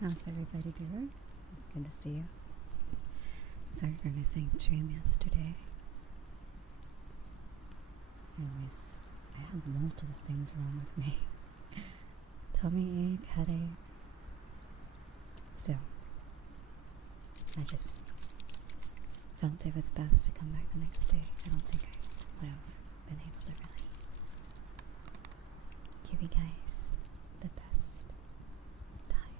How's everybody doing? It's good to see you. Sorry for missing the stream yesterday. I have multiple things wrong with me. Tummy ache, headache. So, I just felt it was best to come back the next day. I don't think I would have been able to really give you guys the best time.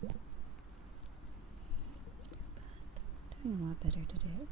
But doing a lot better today.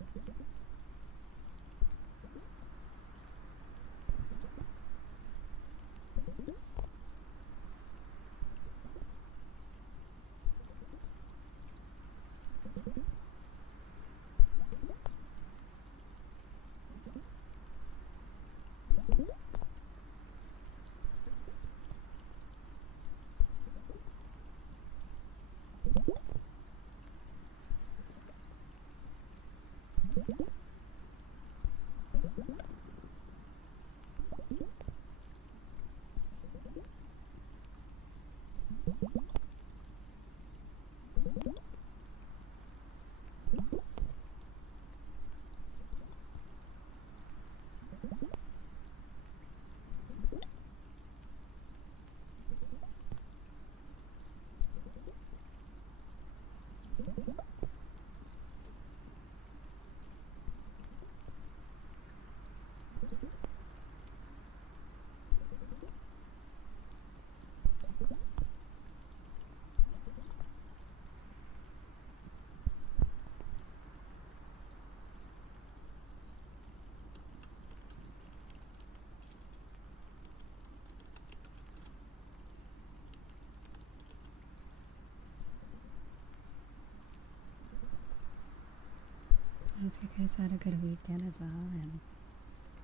I hope you guys had a good weekend as well and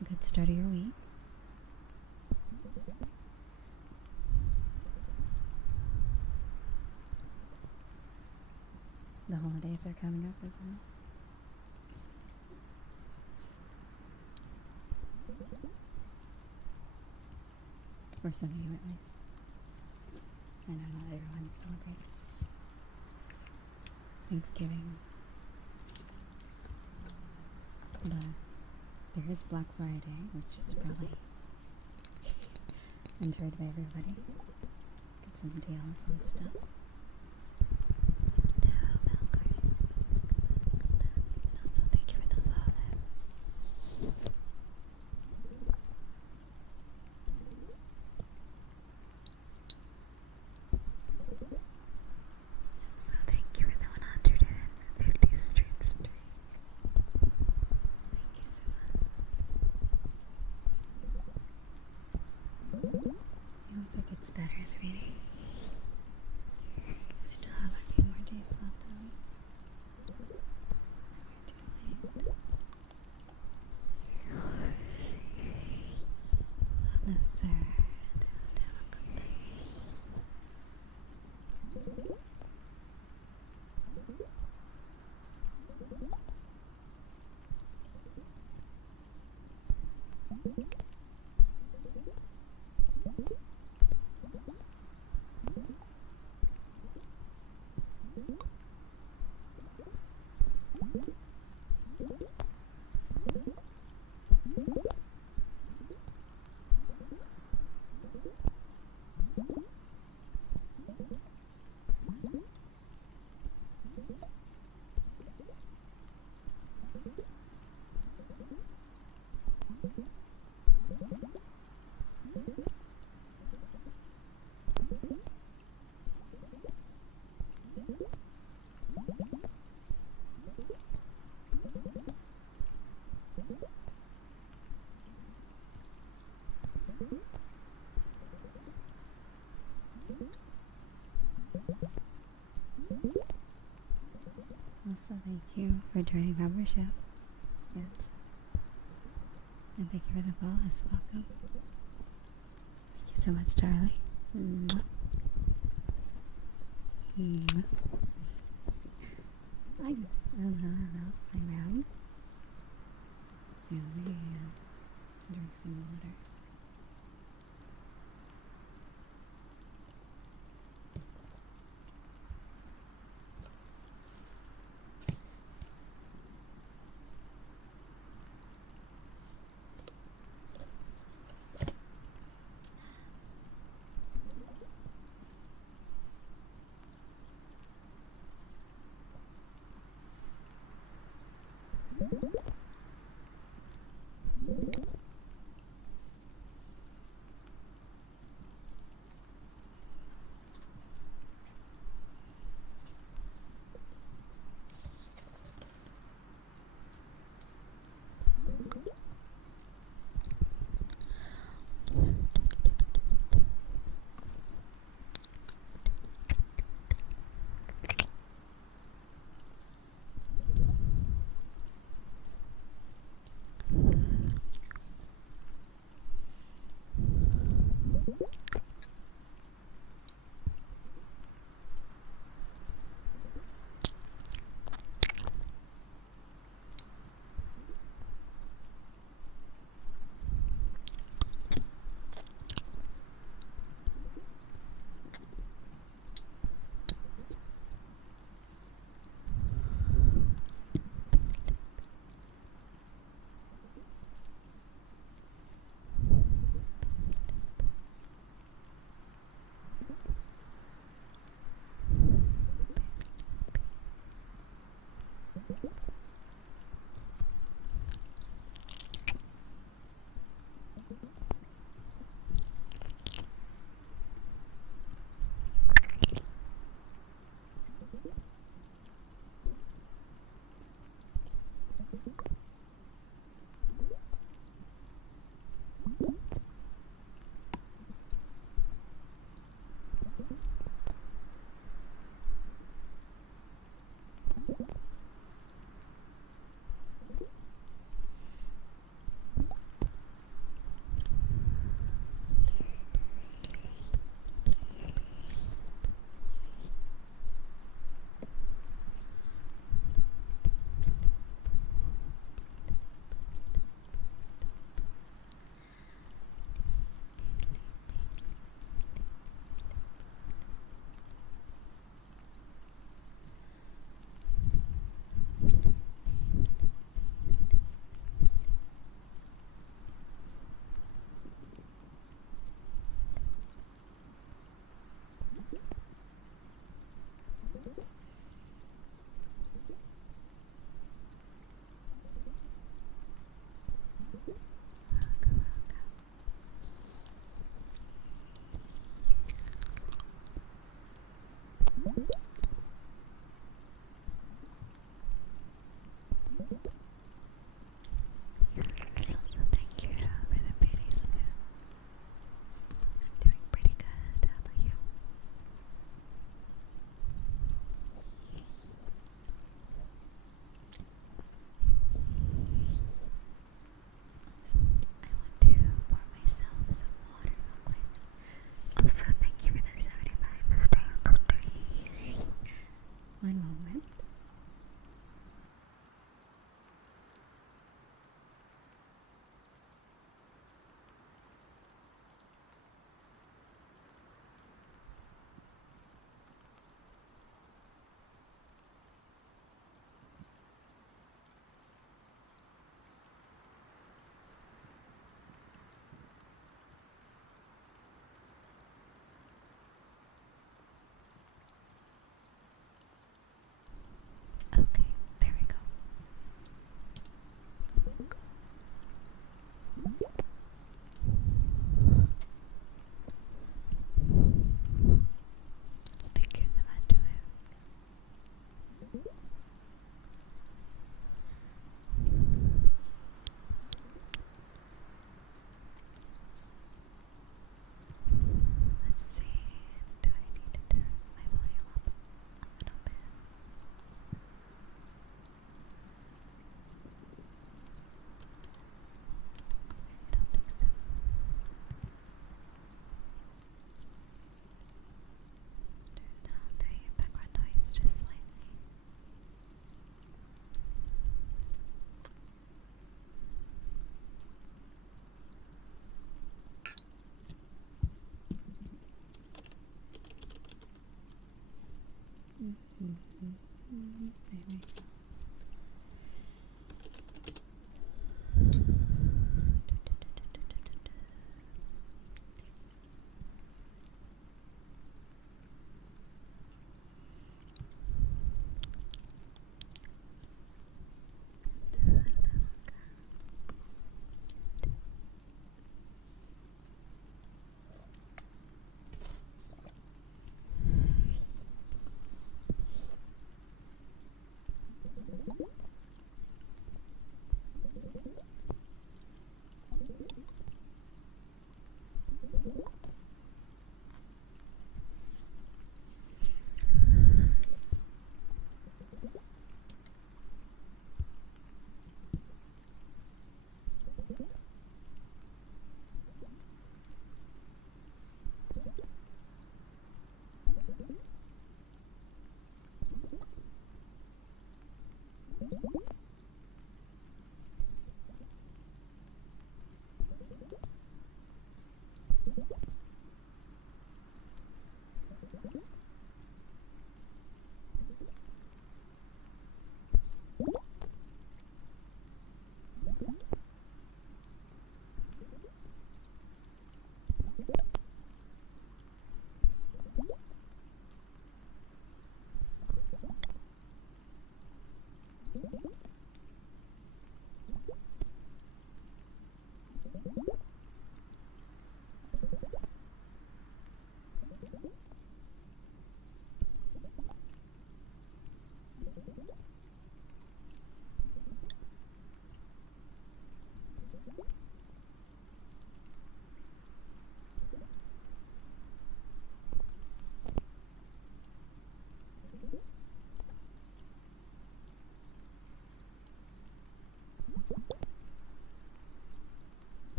a good start of your week. The holidays are coming up as well. For some of you at least. I know not everyone celebrates Thanksgiving. But there is Black Friday, which is probably enjoyed by everybody. Get some deals on stuff. Also, thank you for the follows. So thank you for the 150 street streak. Thank you so much. I hope it gets better, sweetie. I still have a few more days left of it. Never too late. Hello, sir. Have a good day. Also, thank you for joining membership. And thank you for the follows. Welcome. Thank you so much, Charlie. Mwah. Mwah. Hello, I'm around. Yeah, let me drink some water. There we go.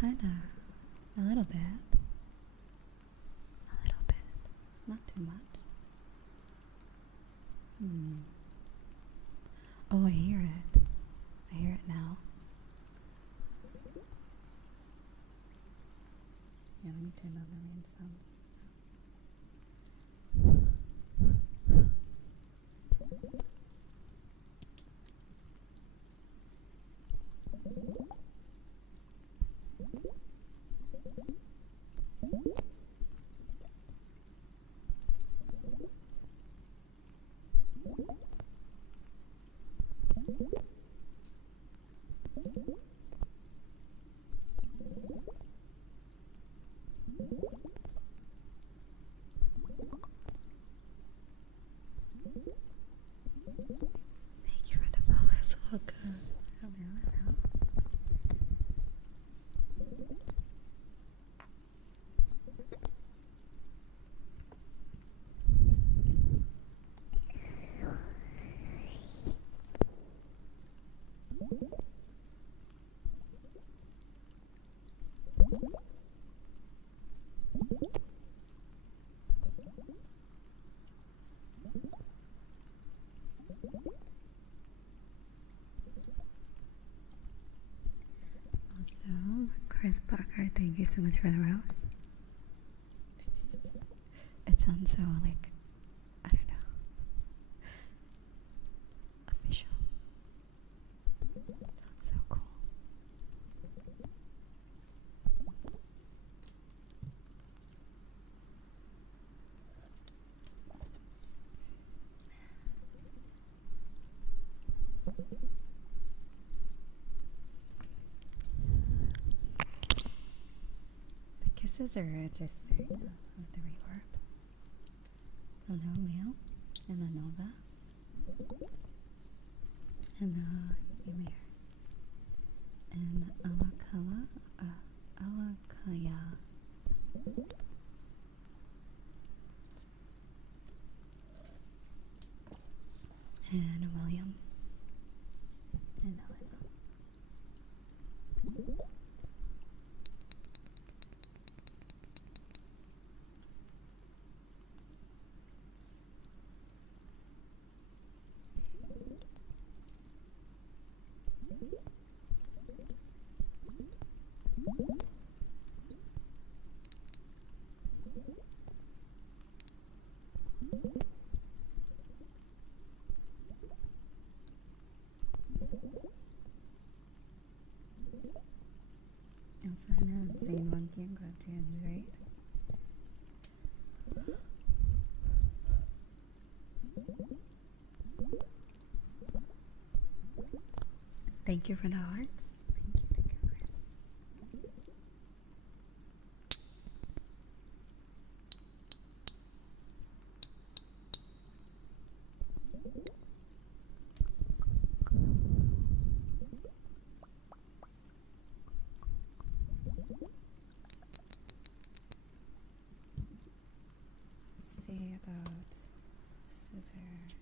Kinda. A little bit. A little bit. Not too much. Oh, I hear it. I hear it now. Yeah, let me turn down the rain sound. Thank you for the follows. Welcome. Hello, hello. Also, Chris Parker, thank you so much for the rose. It sounds so like, I don't know. pieces are interesting with the reverb. The no meal and the nova and the Ymir and Awakawa, Awakaya. And William and Helena. Also, I know it's saying one thing got changed, right? Thank you for the hearts. Thank you, Chris. See about scissors.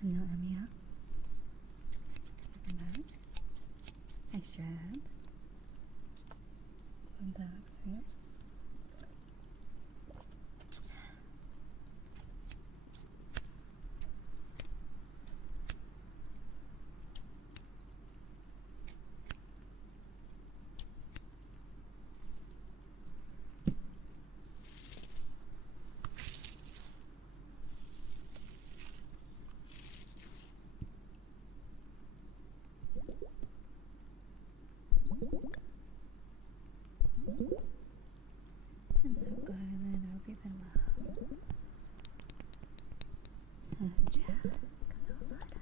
Hello, Emia. Welcome back. I should. Welcome back here. Hello, Garland. I hope you've been well. Jack. Hello, Lada.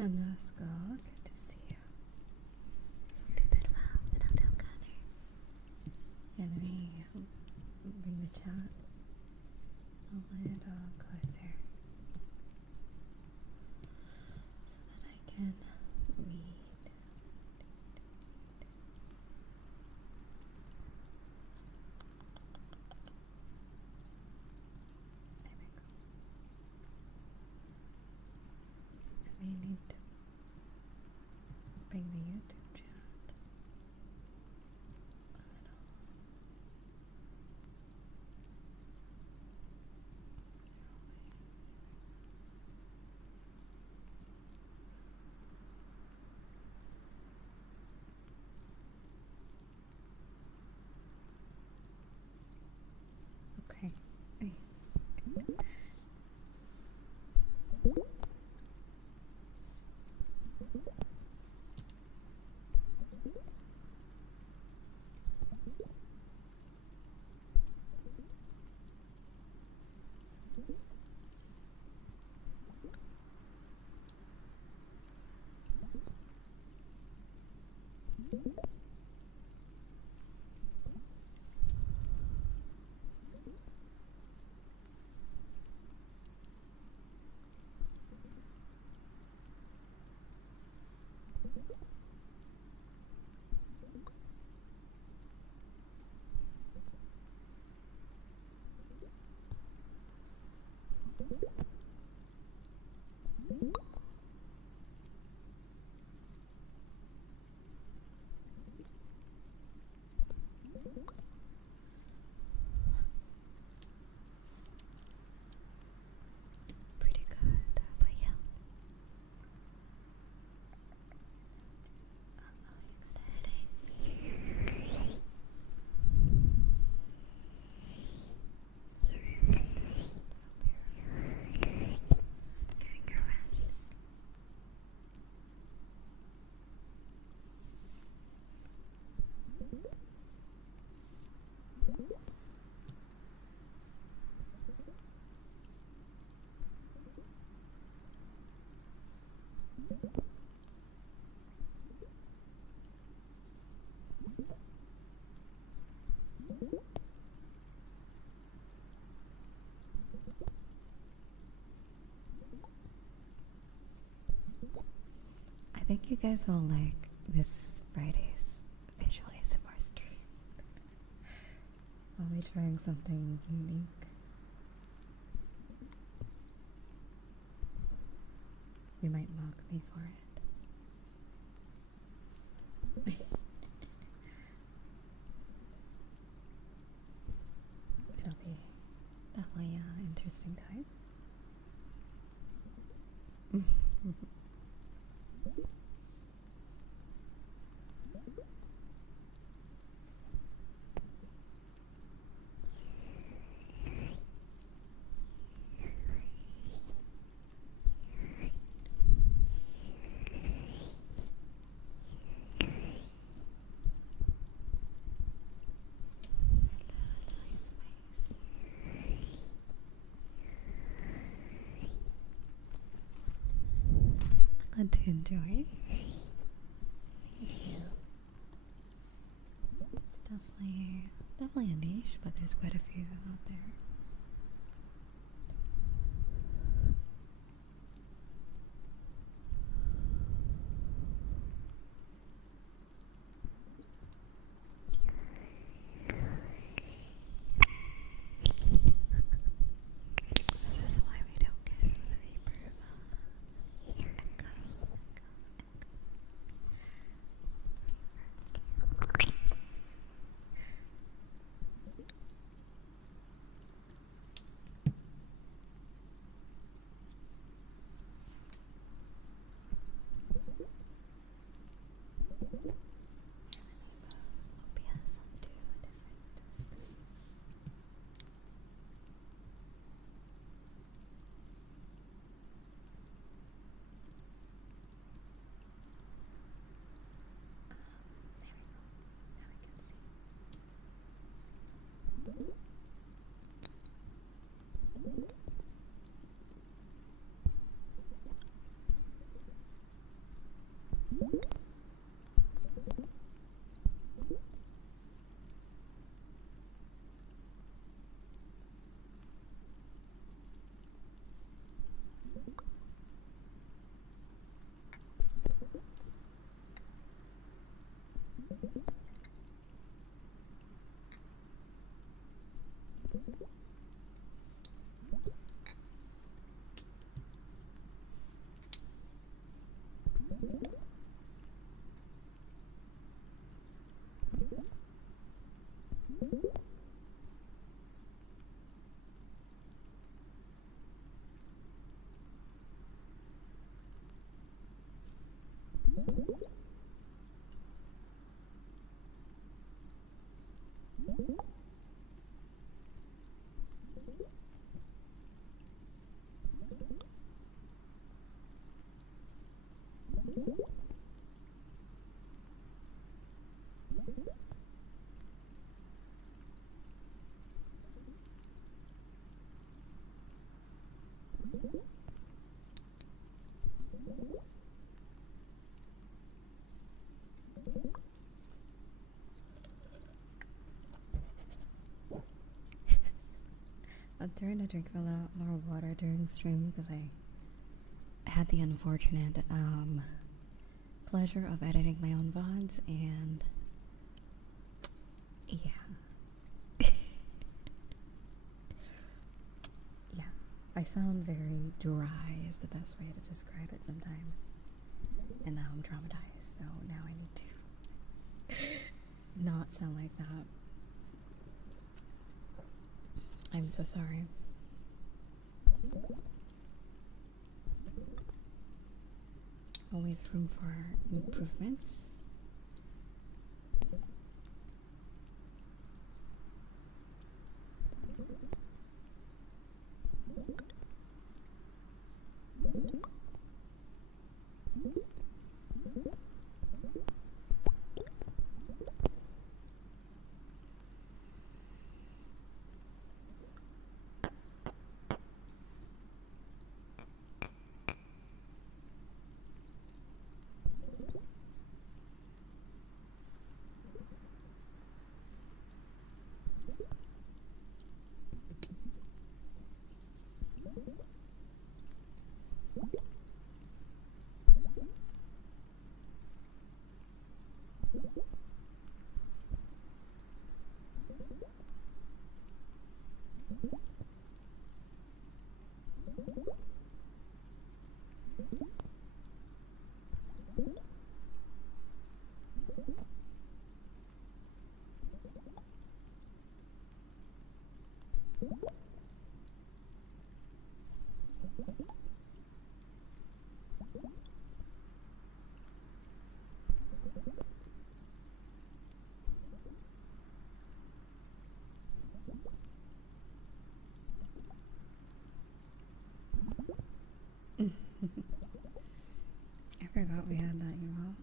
And let's go. Good to see you. Good wow. Little Connor. And let me bring the chat a little closer so that I can read. There we go. I may need to bring the YouTube chat a little. Okay. Pretty good, but yeah. You got a headache. Sorry about that. Getting your rest. I think you guys will like this Friday's visual ASMR stream. I'll be trying something unique. You might mock me for it. It'll be definitely an interesting time. Glad to enjoy. Thank you. It's definitely a niche, but there's quite a few out there. This is why we don't guess with a reverb. I'm trying to drink a lot more water during stream because I had the unfortunate pleasure of editing my own VODs, and yeah. Yeah, I sound very dry is the best way to describe it sometimes. And now I'm traumatized, so now I need to not sound like that. I'm so sorry. Always room for improvements. I forgot we had that, you know.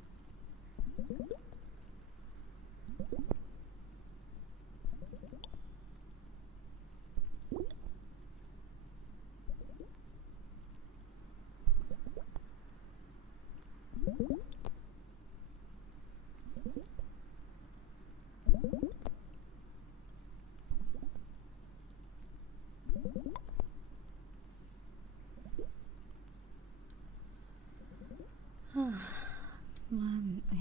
I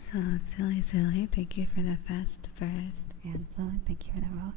So silly, thank you for the fast burst, and Lily, thank you for the rose.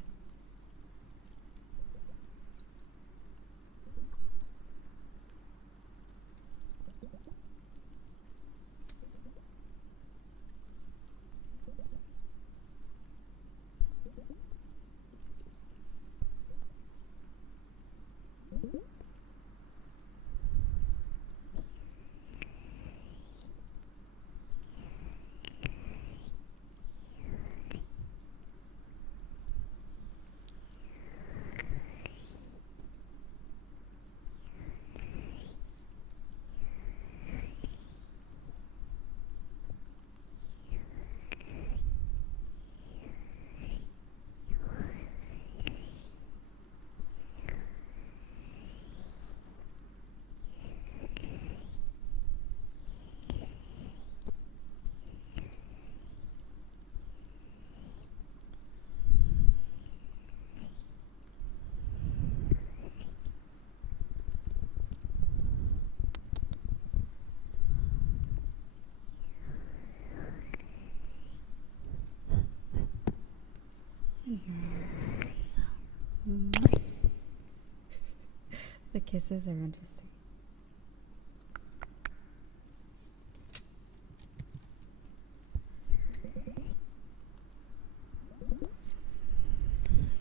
The kisses are interesting.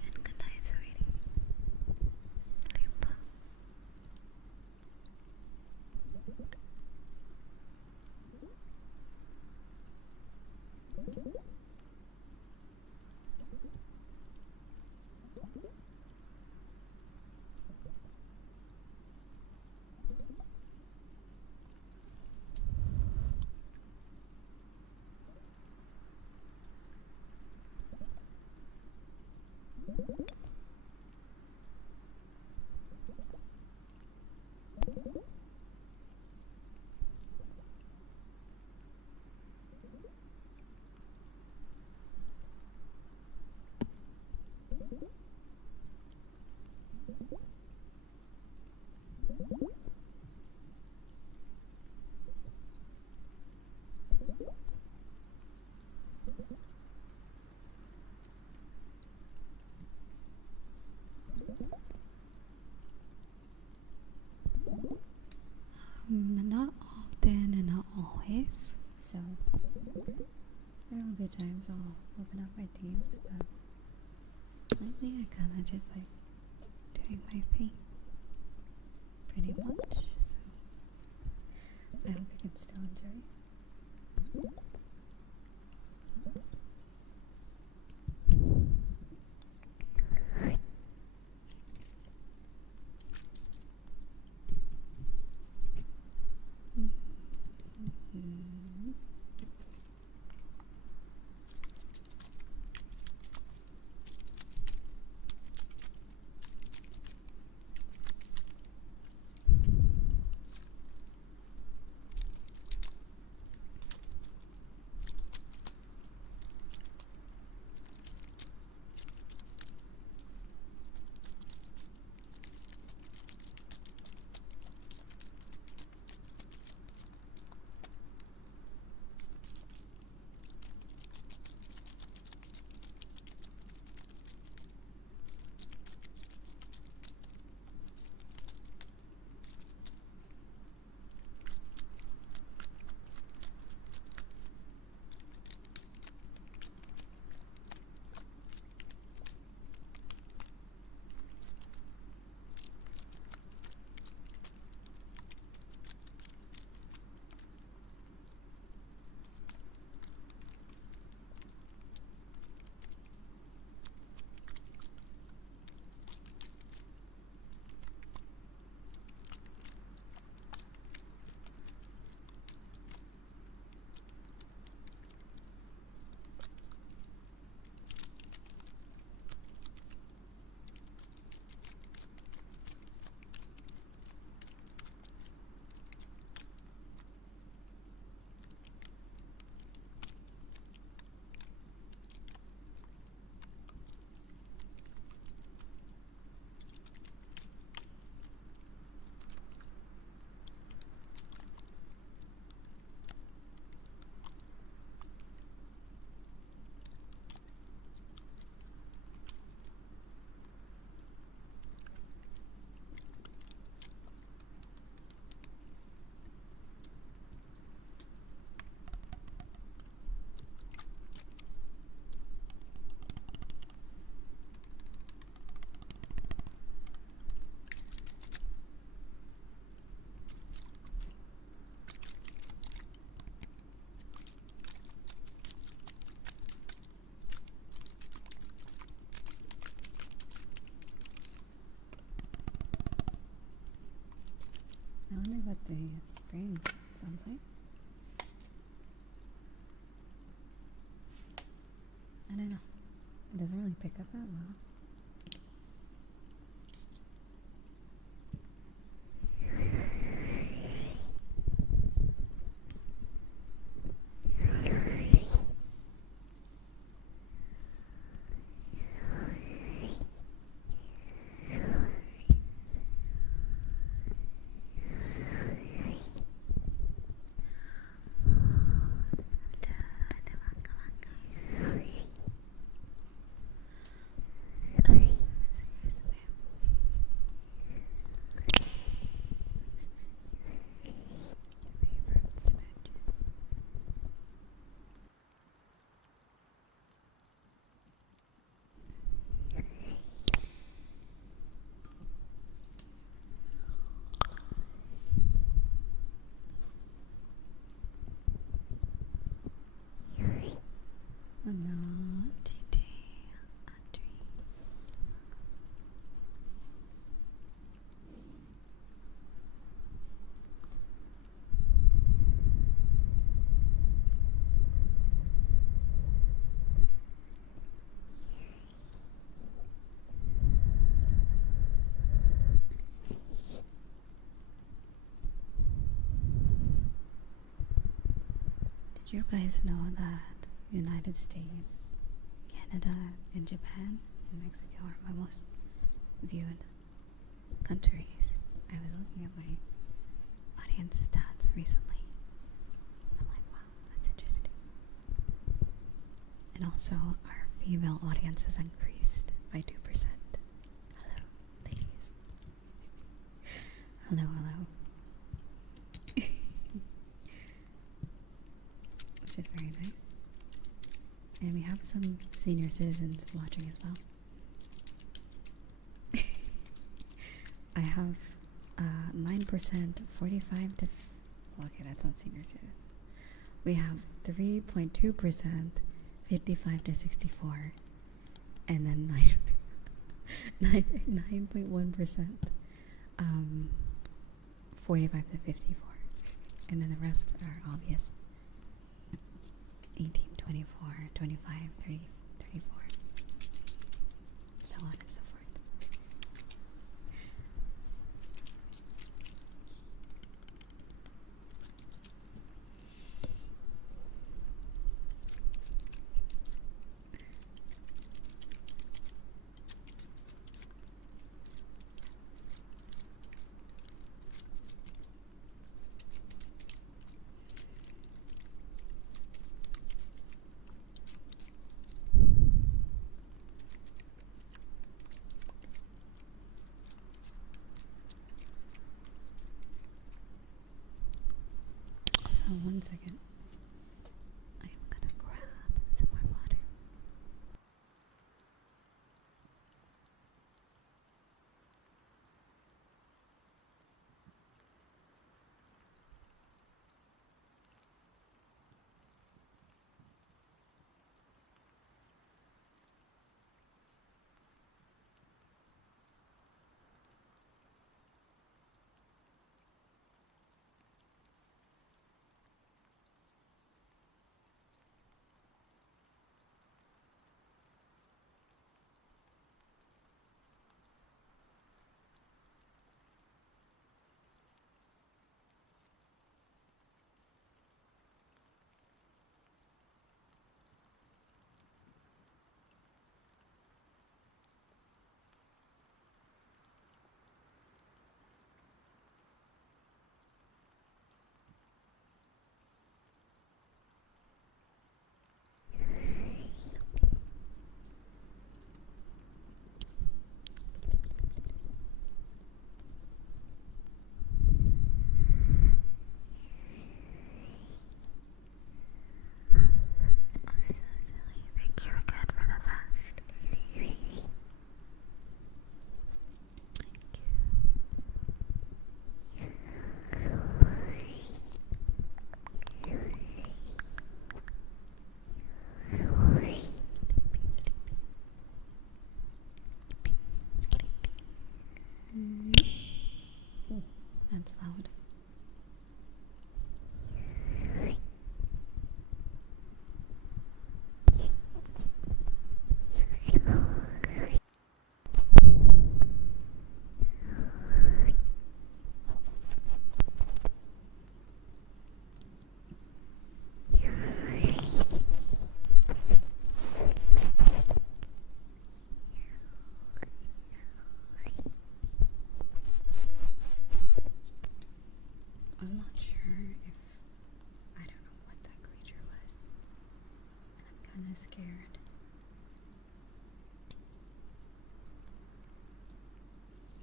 And good night, sweetie. Sleep well. Not often and not always. So there will be times I'll open up my teams, but lately I kind of just like doing my thing pretty much. So I hope you can still enjoy. I wonder what the spring sounds like. I don't know. It doesn't really pick up that well. No, GT, Audrey. Did you guys know that United States, Canada, and Japan and Mexico are my most viewed countries? I was looking at my audience stats recently. I'm like, wow, that's interesting. And also, our female audience has increased by 2%. Hello, ladies. Hello, hello. Which is very nice. And we have some senior citizens watching as well. I have 9%, 45 to... okay, that's not senior citizens. We have 3.2%, 55 to 64. And then 9.1%, 45 to 54. And then the rest are obvious. 18, 24, 25, 30, 34, so on and so forth. So 1 second. I am gonna grab some more water. That's loud. of scared.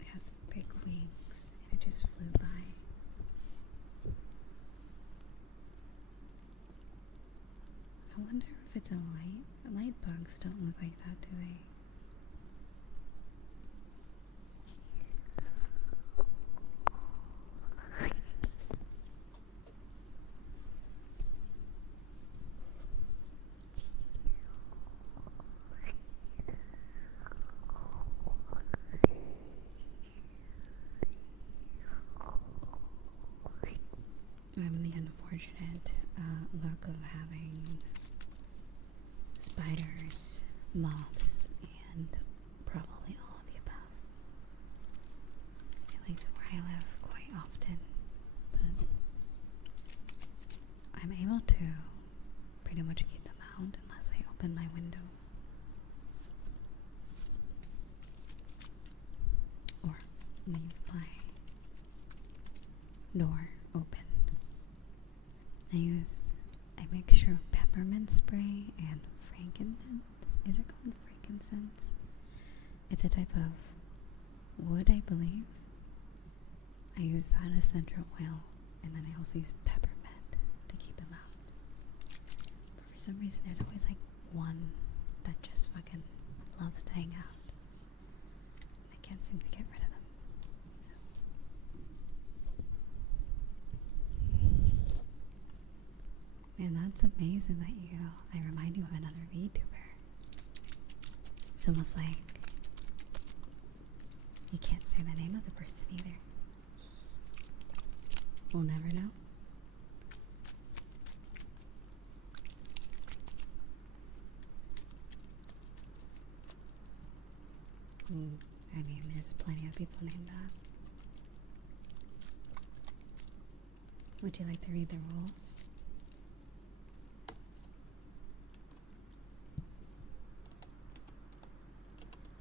It has big wings and it just flew by. I wonder if it's a light. Light bugs don't look like that, do they? I'm the unfortunate luck of having spiders, moths, and probably all of the above. At least where I live quite often. But I'm able to pretty much keep them out unless I open my window. Or leave my door open. I mixture of peppermint spray and frankincense. Is it called frankincense? It's a type of wood, I believe. I use that essential oil, and then I also use peppermint to keep them out. But for some reason, there's always like one that just fucking loves to hang out. And I can't seem to get rid of them. Man, that's amazing that I remind you of another VTuber. It's almost like you can't say the name of the person either. We'll never know. I mean, there's plenty of people named that. Would you like to read the rules?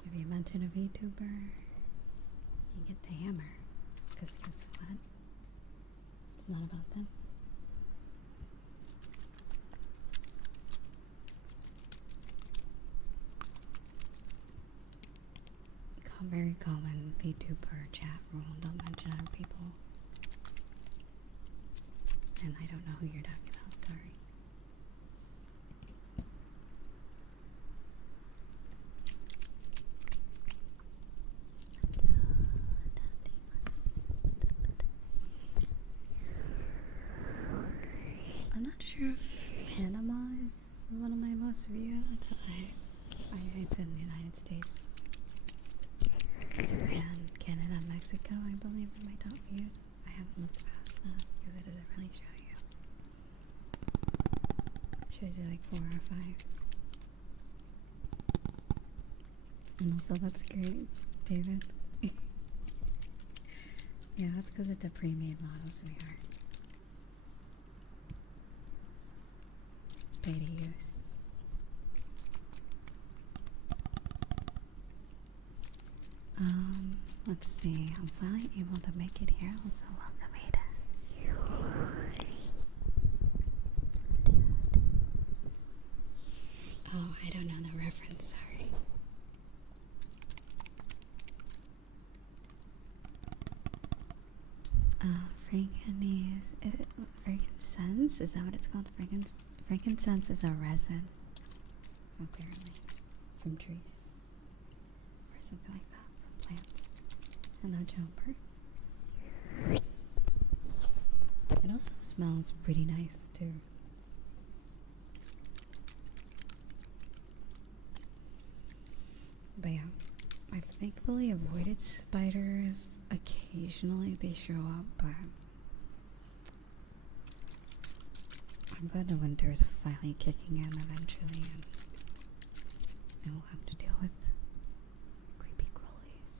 If you mention a VTuber, you get the hammer. Because guess what? It's not about them. Very common VTuber chat rule, don't mention other people. And I don't know who you're talking about, sorry. I'm not sure if Panama is one of my most viewed. It's in the United States. Japan, Canada, Mexico, I believe, are my top viewed. I haven't looked past that because it doesn't really show you. It shows you like 4 or 5. And also, that's great, David. Yeah, that's because it's a pre-made model, sweetheart. Pay to use. Let's see. I'm finally able to make it here. Also, welcome, Ada. Oh, I don't know the reference. Sorry. Frankincense? Is that what it's called? Frankincense is a resin, apparently, from trees or something like that, from plants. And that jumper. It also smells pretty nice too. But yeah, I've thankfully avoided spiders. Occasionally they show up, but I'm glad the winter is finally kicking in eventually, and I won't have to deal with creepy crawlies.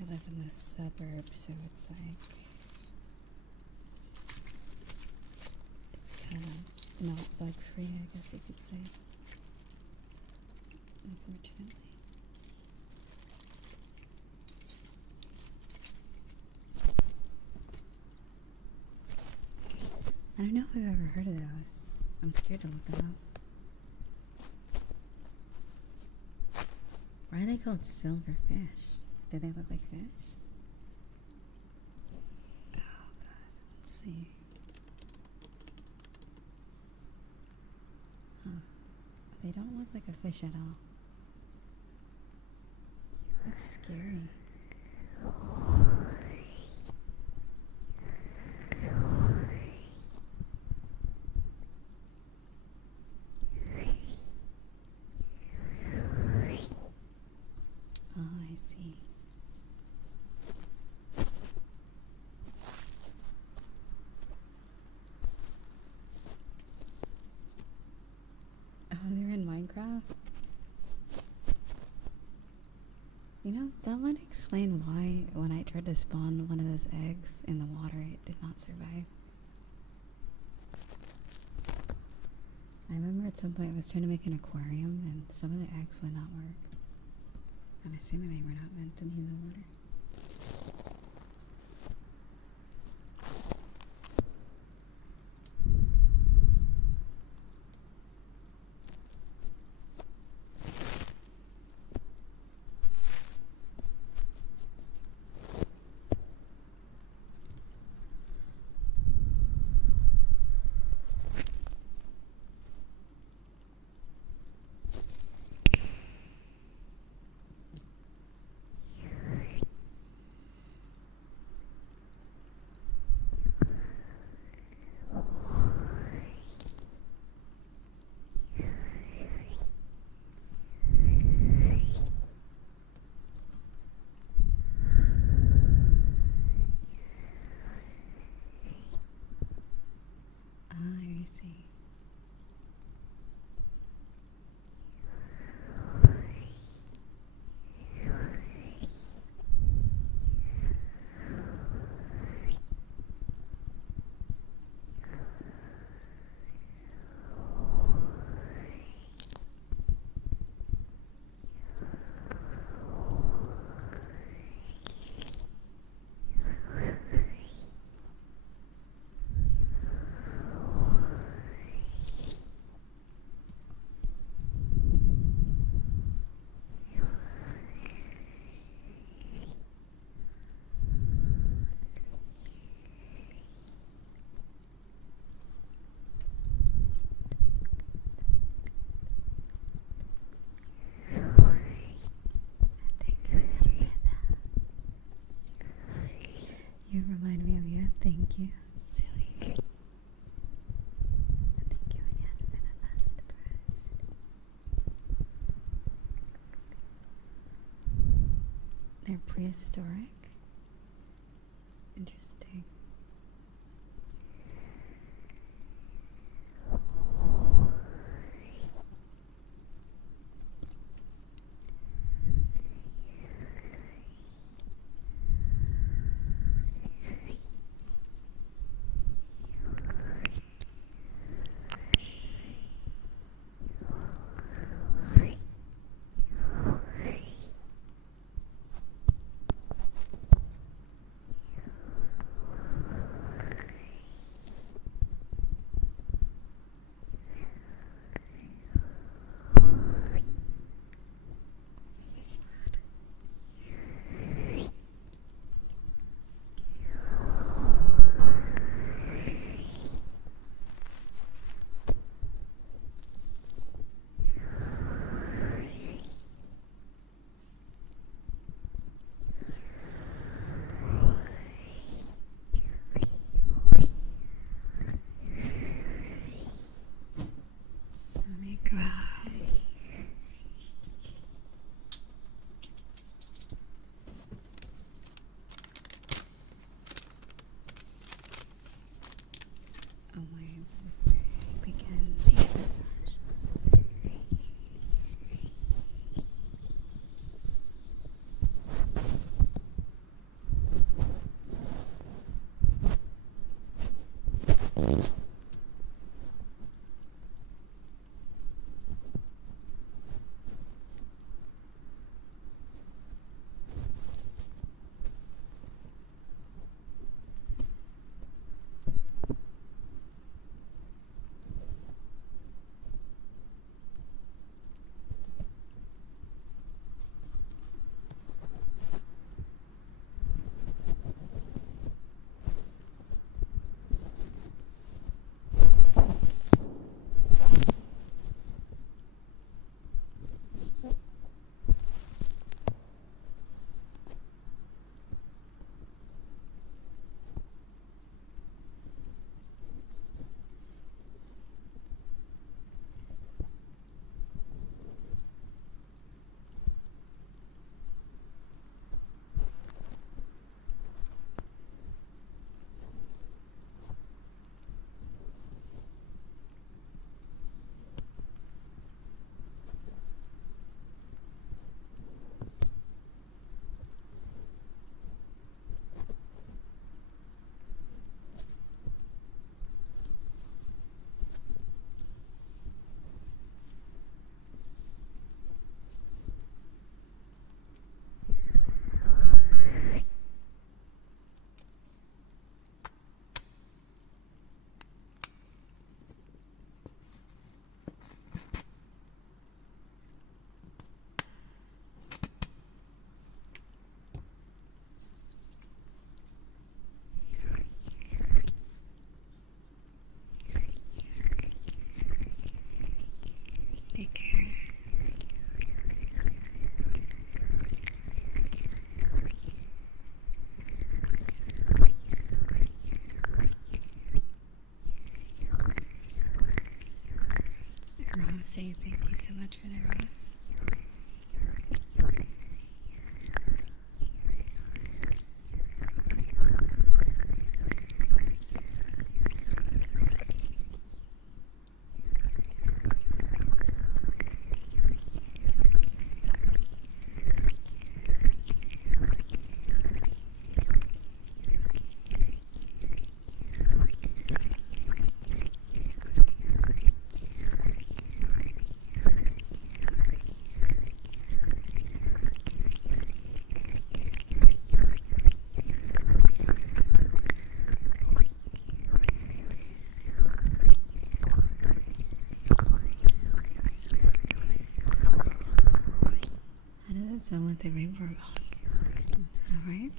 I live in the suburbs, so it's like it's kind of not bug free, I guess you could say. Unfortunately. never heard of those. I'm scared to look them up. Why are they called silverfish? Do they look like fish? Oh god, let's see. Huh. They don't look like a fish at all. That's scary. Oh, I see. Oh, they're in Minecraft? You know, that might explain why when I tried to spawn one of those eggs in the water, it did not survive. I remember at some point I was trying to make an aquarium and some of the eggs would not work. I'm assuming they were not meant to be in the water. I see. You remind me of you. Thank you, silly. Thank you again for the best prize. They're prehistoric. Interesting. Take care. I want to say thank you so much for the rose. Sound with the reverb on. That's alright.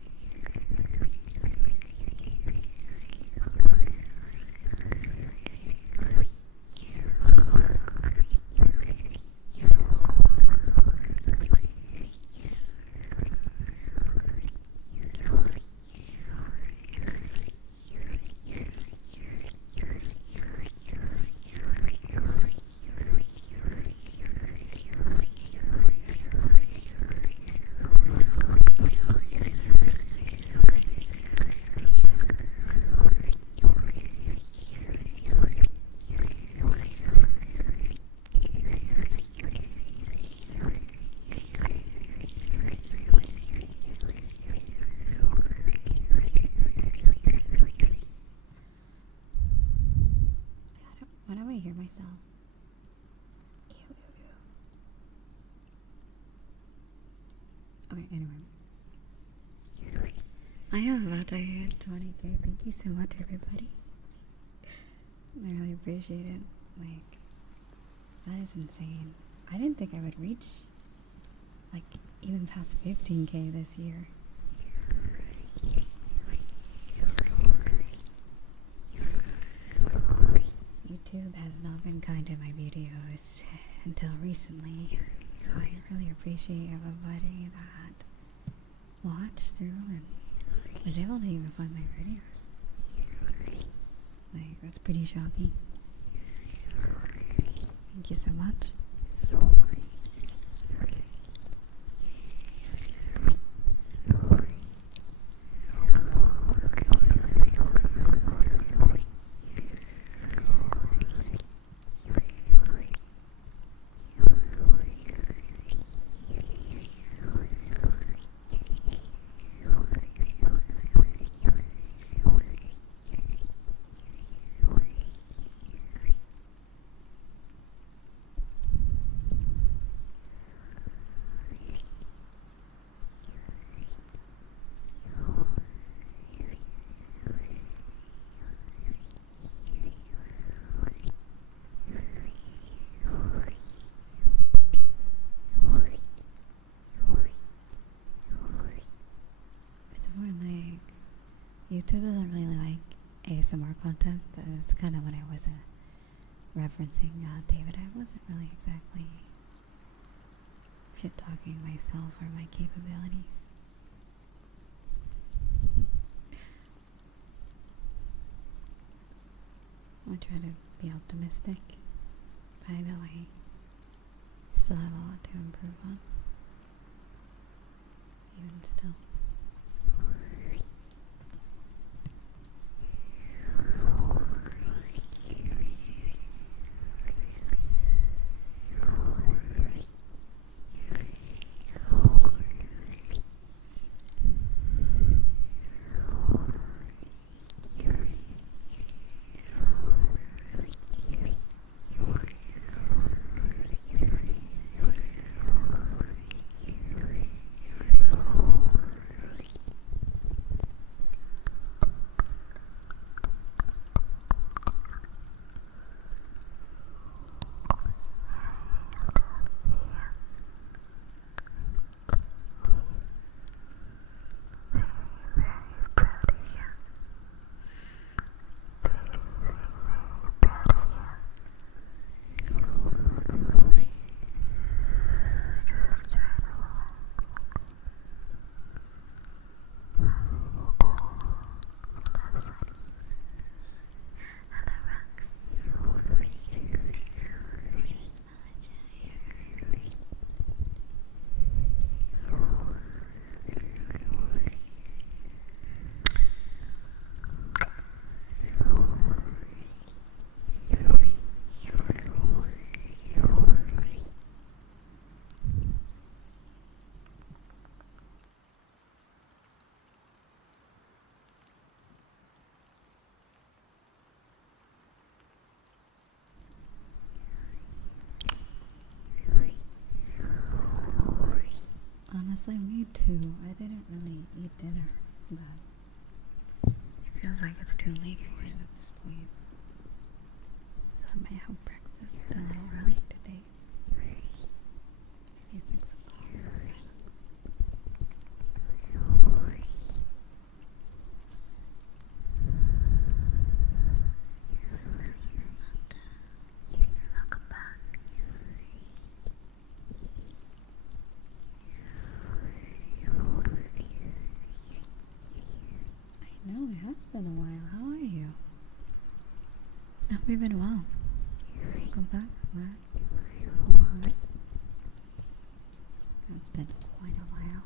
Why do I hear myself? Ew, ew, ew. Okay, anyway. I am about to hit 20k. Thank you so much, everybody. I really appreciate it. Like, that is insane. I didn't think I would reach, like, even past 15k this year. YouTube has not been kind to my videos until recently, so I really appreciate everybody that watched through and was able to even find my videos. Like, that's pretty shocking. Thank you so much. YouTube doesn't really like ASMR content. That's kind of when I was referencing David. I wasn't really exactly shit-talking myself or my capabilities. I try to be optimistic, but I know I still have a lot to improve on, even still. Honestly, me too. I didn't really eat dinner, but it feels like it's too late for it at this point. So I might have breakfast a little early today. Maybe 6 o'clock. Welcome back. I know, it has been a while. How are you? I hope you've been well. Welcome back. It's been quite a while.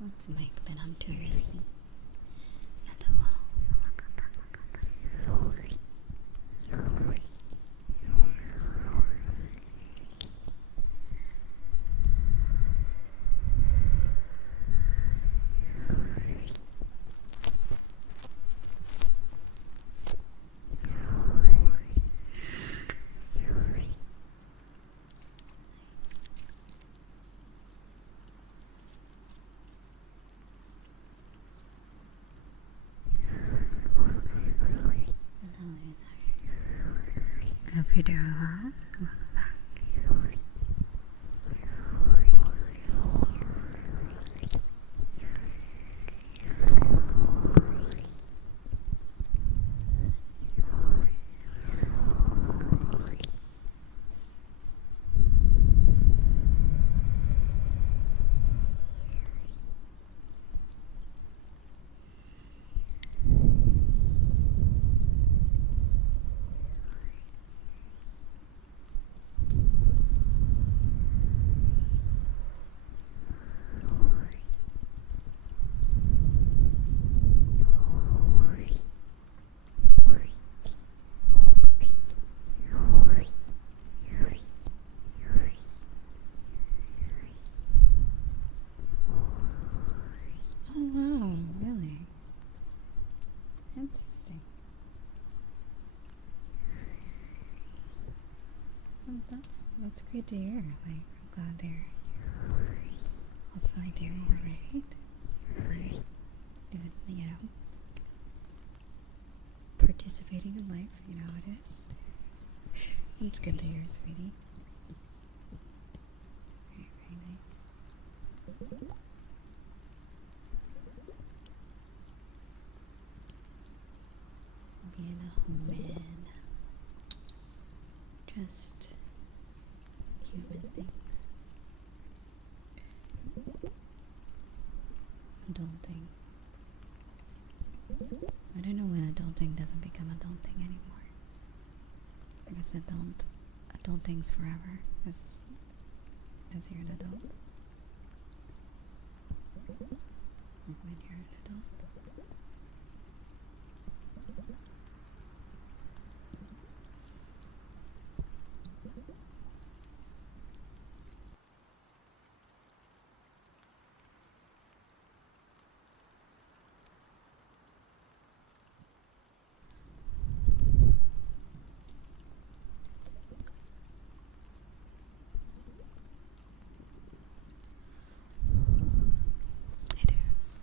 What's Mike been up to lately? I hope you're doing well. Welcome back. Oh wow, really? Interesting. Well, that's great to hear. Like, I'm glad they're hopefully doing alright. Like, doing, you know, participating in life, you know how it is. It's good to hear, sweetie. Very, very nice. Being a human. Just human things. Adulting. I don't know when adulting doesn't become adulting anymore. I guess adulting's forever as you're an adult. Or when you're an adult. It is.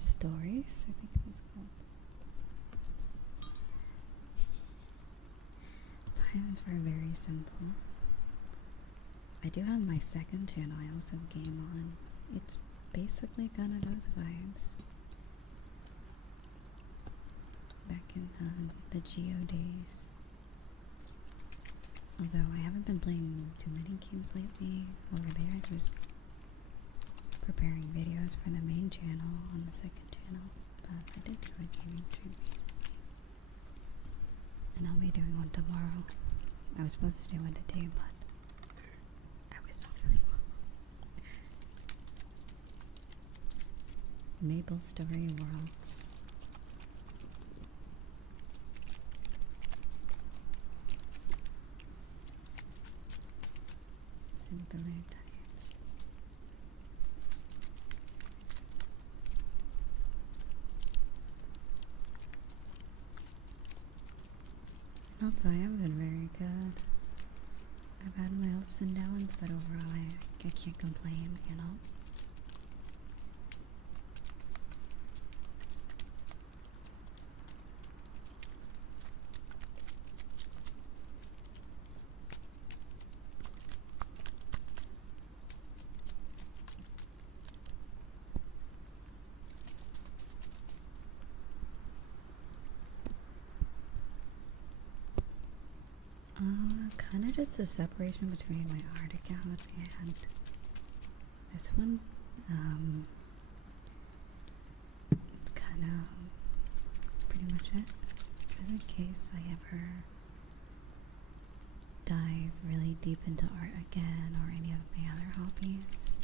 Summer Stories, I think it was called. Times were very simple. I do have my second channel I also game on. It's basically kind of those vibes. Back in the Geo days. Although I haven't been playing too many games lately over there, I was preparing videos for the main channel on the second channel. But I did do a gaming stream recently. And I'll be doing one tomorrow. I was supposed to do one today, but I was not feeling well. Maple Story Worlds. Simpler times. And also, I have been very good. I've had my ups and downs, but overall, I can't complain, you know? Kind of just a separation between my art account and this one. It's kind of pretty much it. Just in case I ever dive really deep into art again or any of my other hobbies,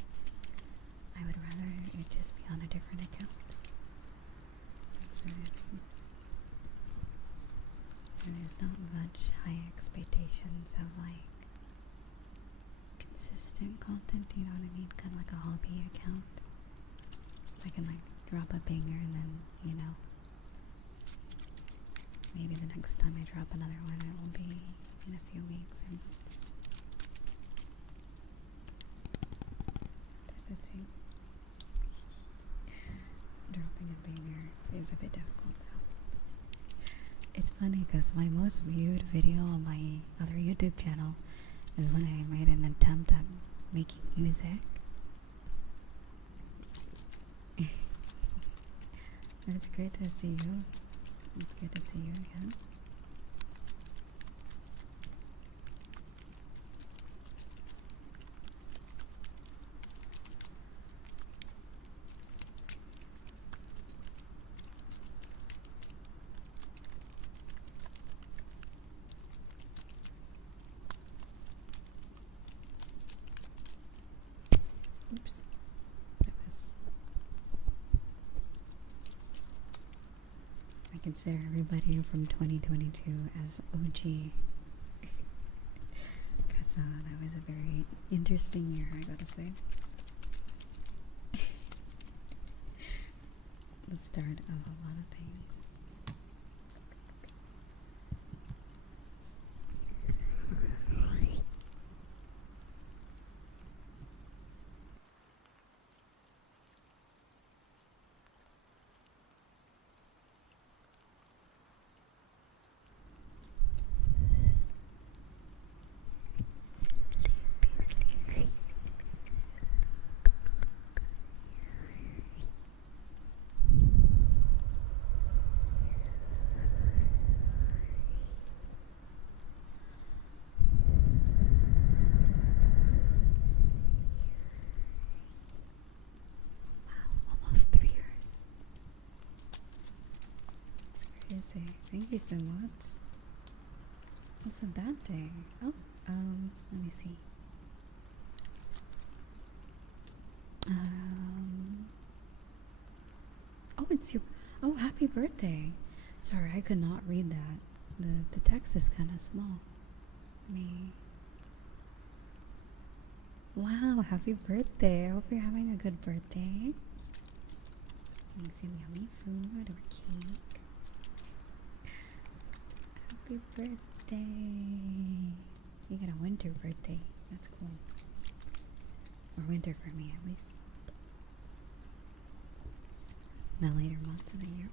I would rather it just be on a different account. So there's not much high expectations of like consistent content, you know what I mean? Kind of like a hobby account. I can like drop a banger and then, you know, maybe the next time I drop another one it will be in a few weeks or months. Type of thing. Dropping a banger is a bit difficult though. It's funny because my most viewed video on my other YouTube channel is when I made an attempt at making music. It's great to see you. It's good to see you again. Oops. I consider everybody from 2022 as OG. Because that was a very interesting year, I gotta say. The start of a lot of things. Thank you so much. What's a bad day? Oh, let me see. Oh, it's your, oh, happy birthday. Sorry, I could not read that. The text is kind of small. Wow, happy birthday. I hope you're having a good birthday. Having some yummy food or cake. Happy birthday. You got a winter birthday. That's cool. Or winter for me, at least. the later months of the year.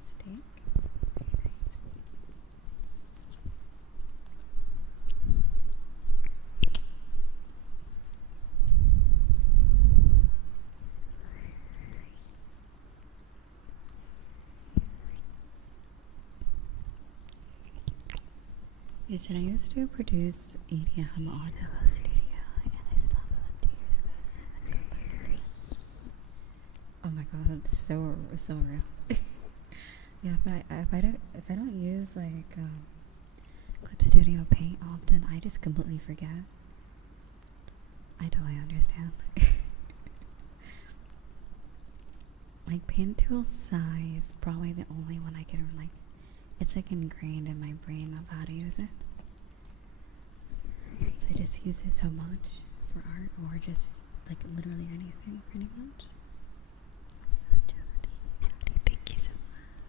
Steak. You said I used to produce EDM on a studio, and I stopped about 2 years ago. Oh my god, that's so real. Yeah, if I don't use like Clip Studio Paint often, I just completely forget. I totally understand. Like Paint Tool size, probably the only one I can like. It's like ingrained in my brain of how to use it. So I just use it so much for art, or just like literally anything, pretty much. So Jody, thank you so much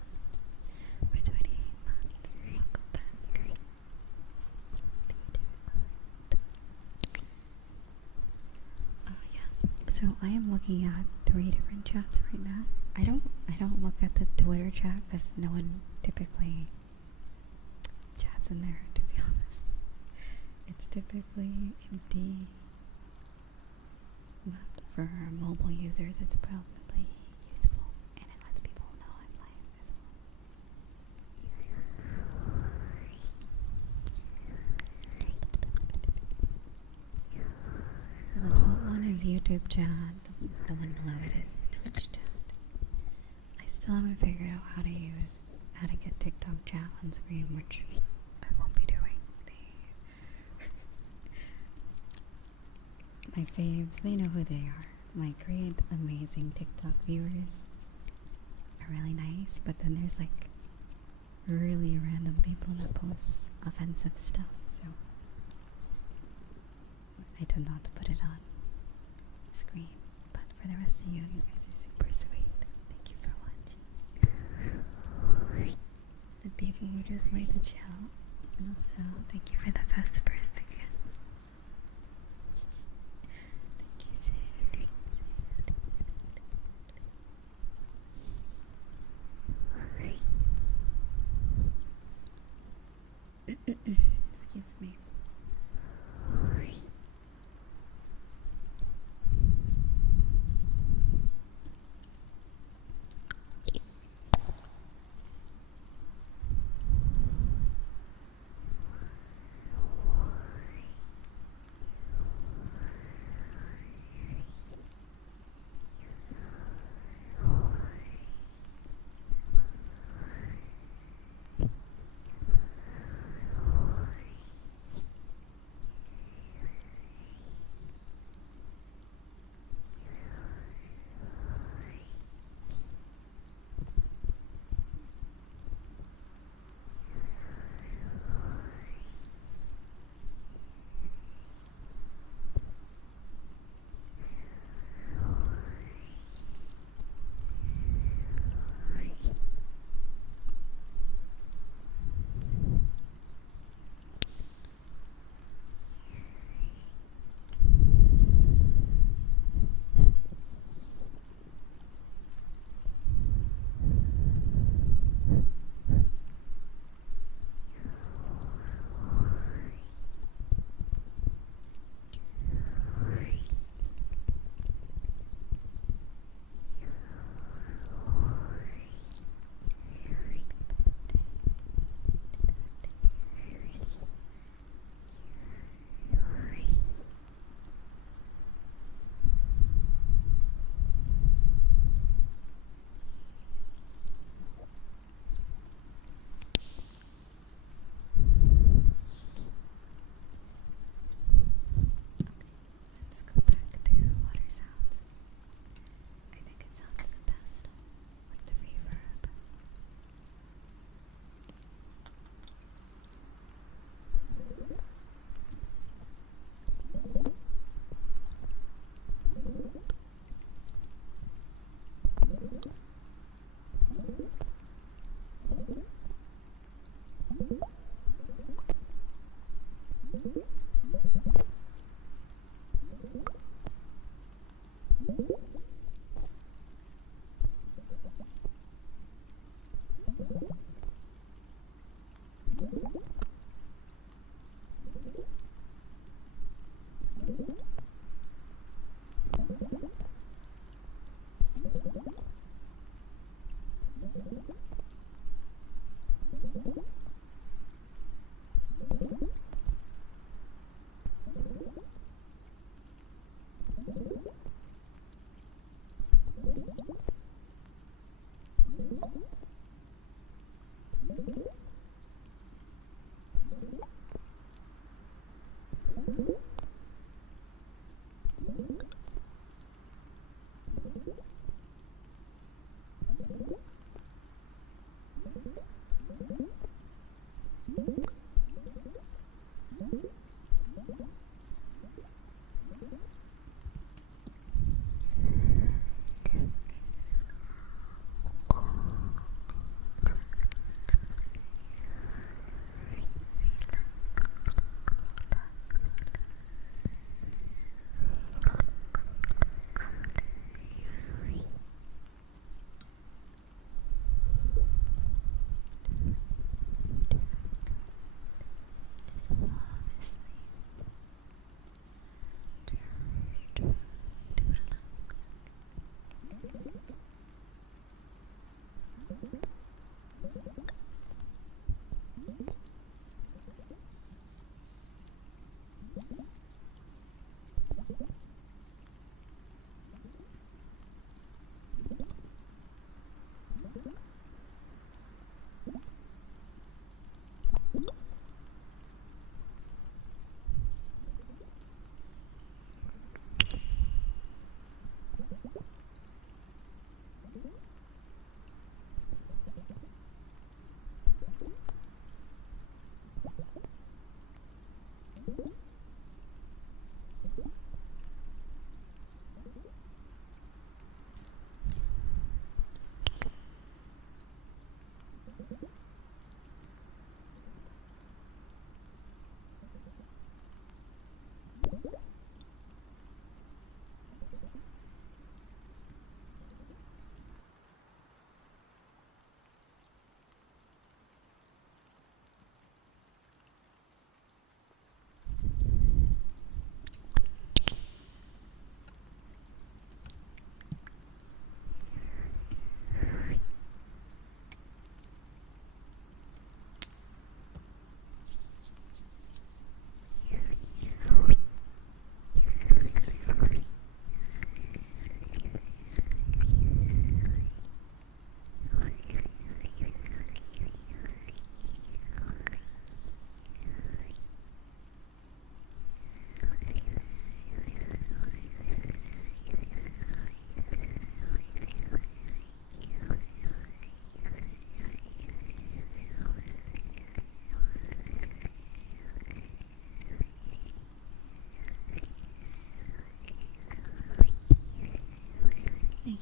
for 28 months. Welcome back. Oh yeah. So I am looking at 3 different chats right now. I don't look at the Twitter chat because no one typically chats in there, to be honest. It's typically empty, but for mobile users it's probably useful, and it lets people know I'm live as well. So the top one is YouTube chat, the one below it is Twitch chat. I still haven't figured out how to get TikTok chat on screen, which I won't be doing. My faves, they know who they are. My great, amazing TikTok viewers are really nice, but then there's like really random people that post offensive stuff, so I tend not to put it on screen. But for the rest of you, you guys are super sweet. Thank you for watching. The people who just like the chat, and also thank you for the Vespers again. Excuse me.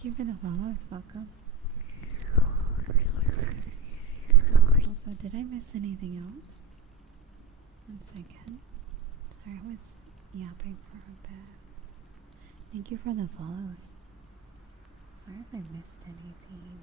Thank you for the follows, welcome. Also, did I miss anything else? One second. Sorry, I was yapping for a bit. Thank you for the follows. Sorry if I missed anything.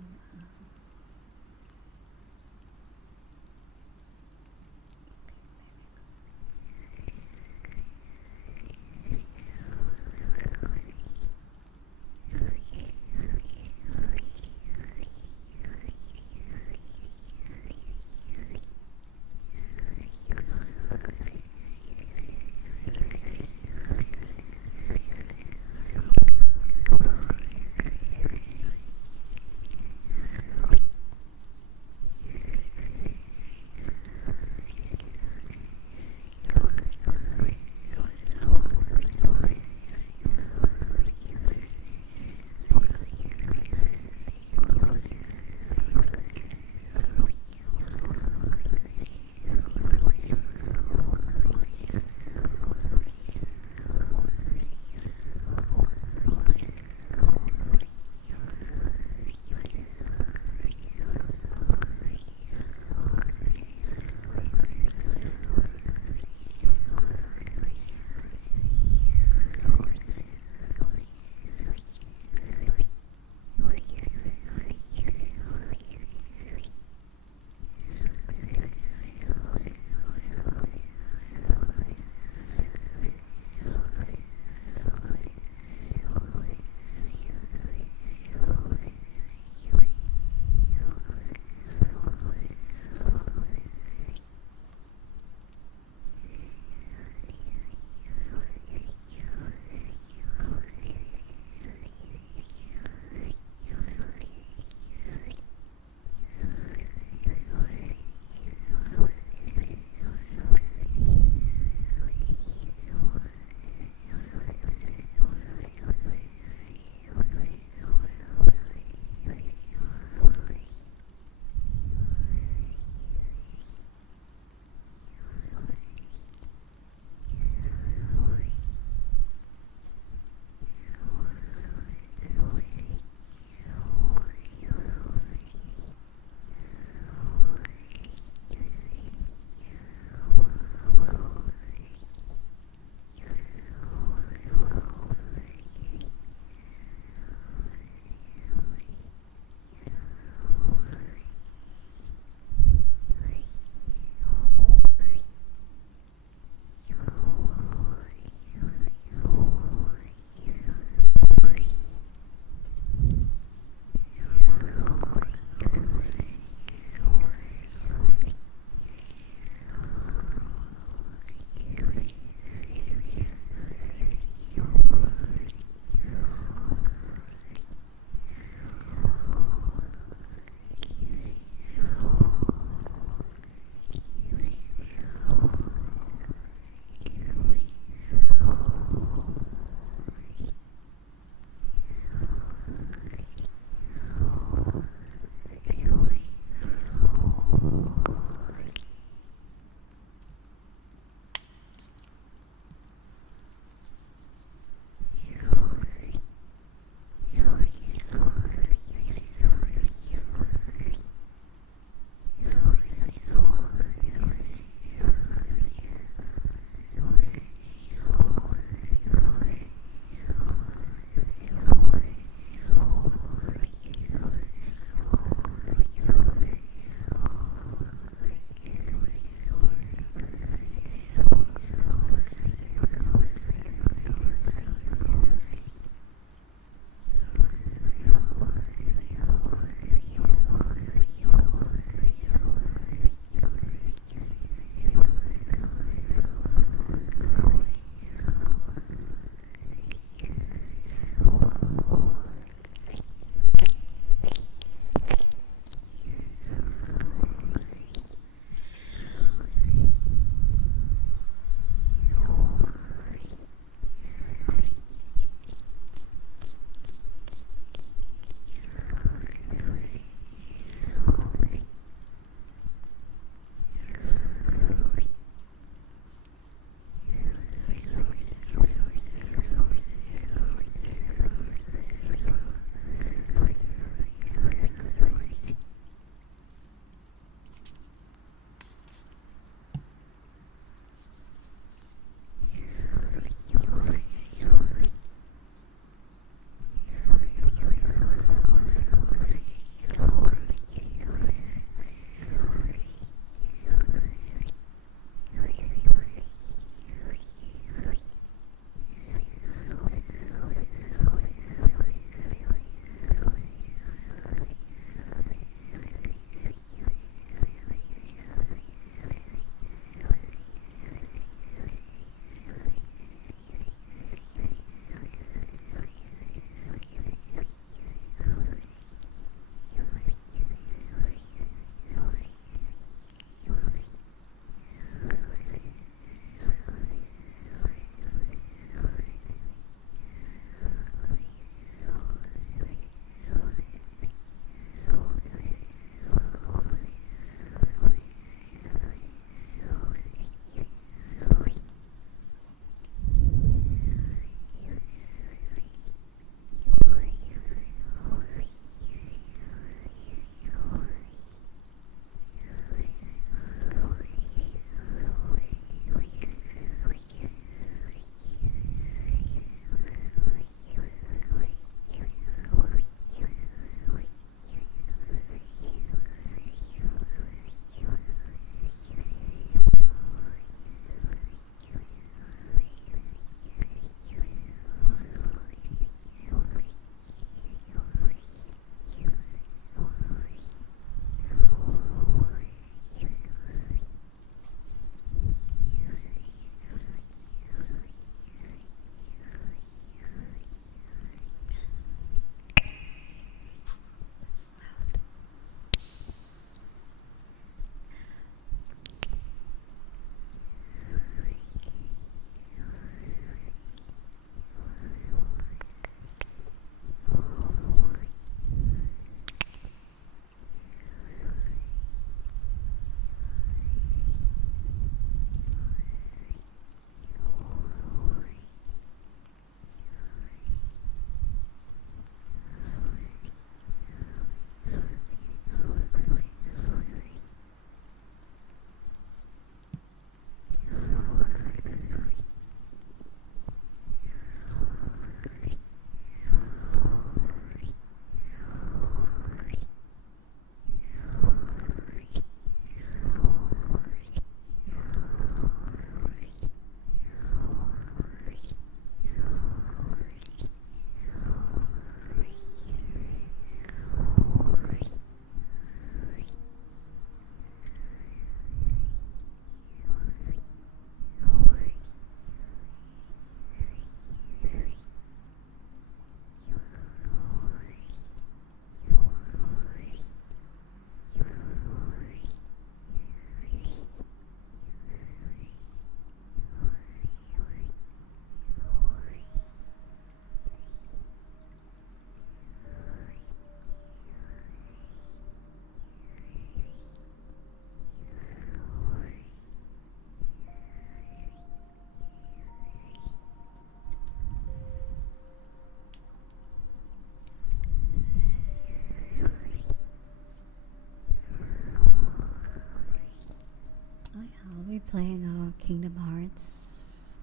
be playing Kingdom Hearts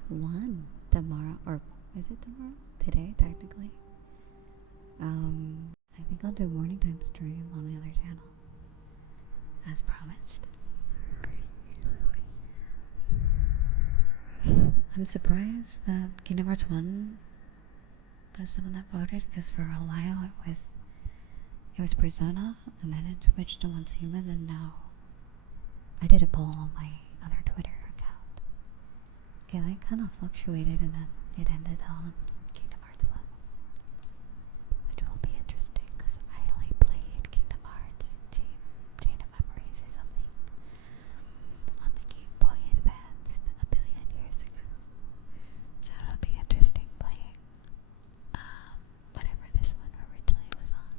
1 tomorrow, or is it tomorrow? Today, technically. I think I'll do morning time stream on the other channel, as promised. I'm surprised that Kingdom Hearts 1 was the one that voted, because for a while it was Persona, and then it switched to Once Human, and now I did a poll on my other Twitter account. It like kind of fluctuated, and then it ended on Kingdom Hearts 1, which will be interesting because I only played Kingdom Hearts Chain of Memories or something on the Game Boy Advance a billion years ago. So it'll be interesting playing whatever this one originally was on.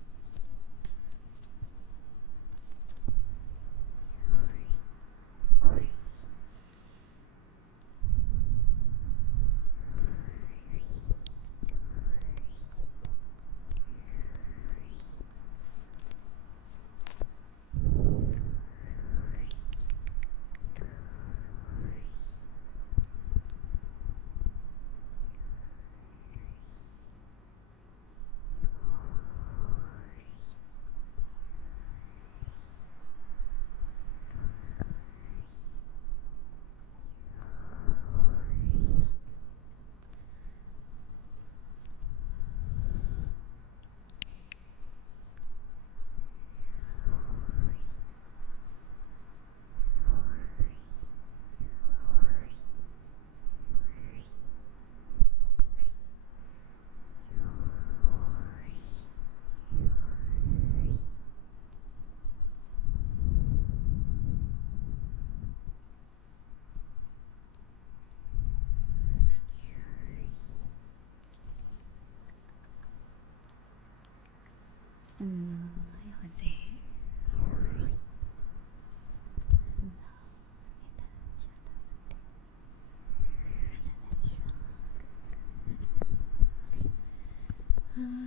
Let's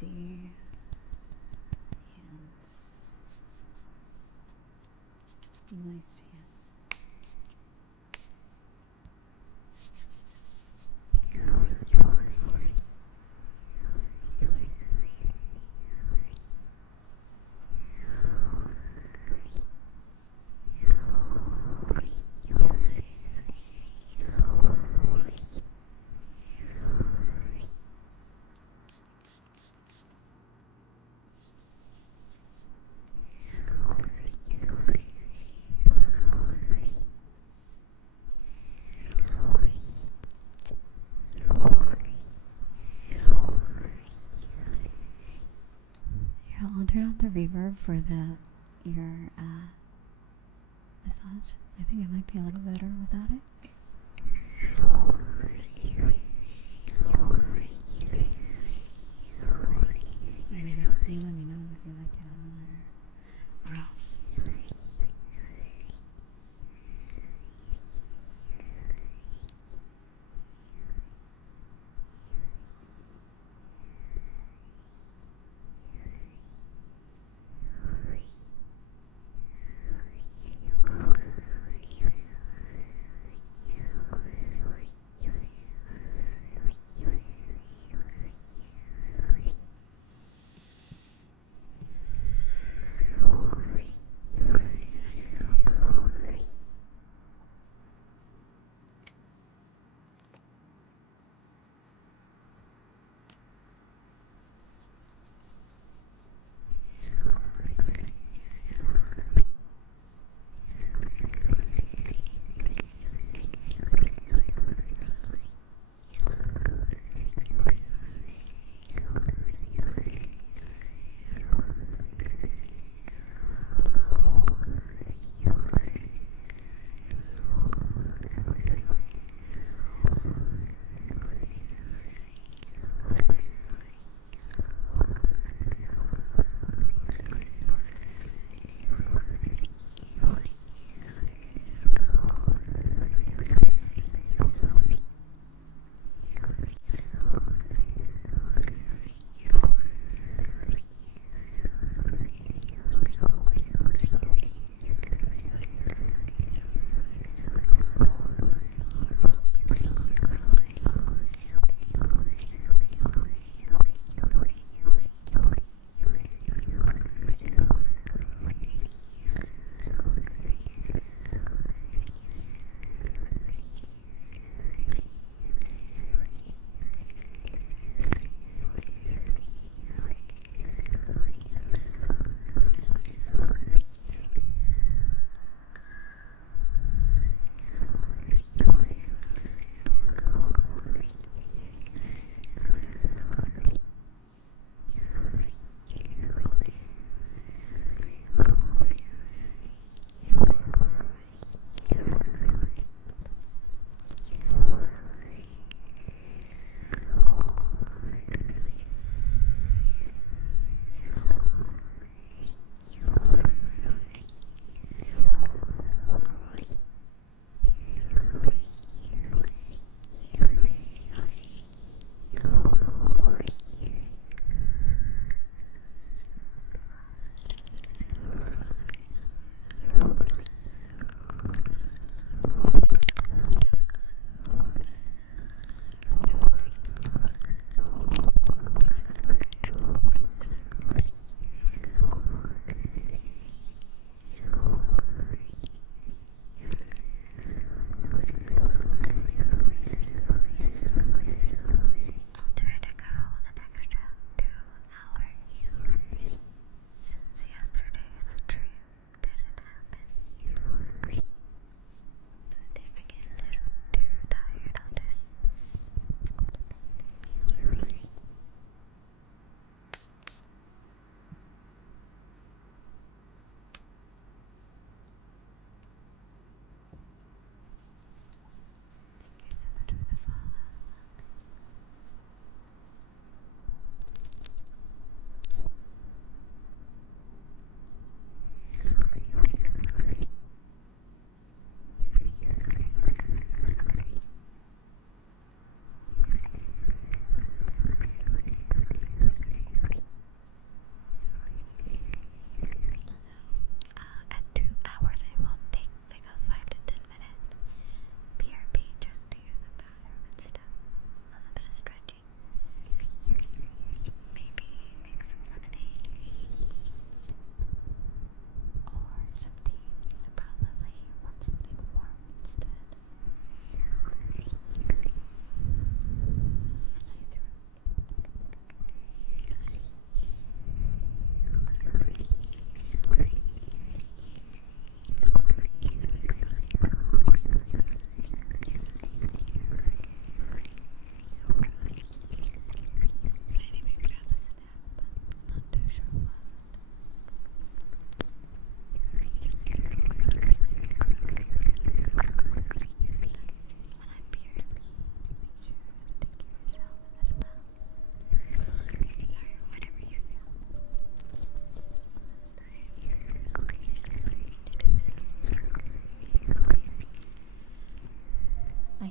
see. Let's see. Hands. Moist hands. Yeah, I'll turn off the reverb for the ear massage. I think it might be a little better without it. I mean, you let me know if you like it on or off.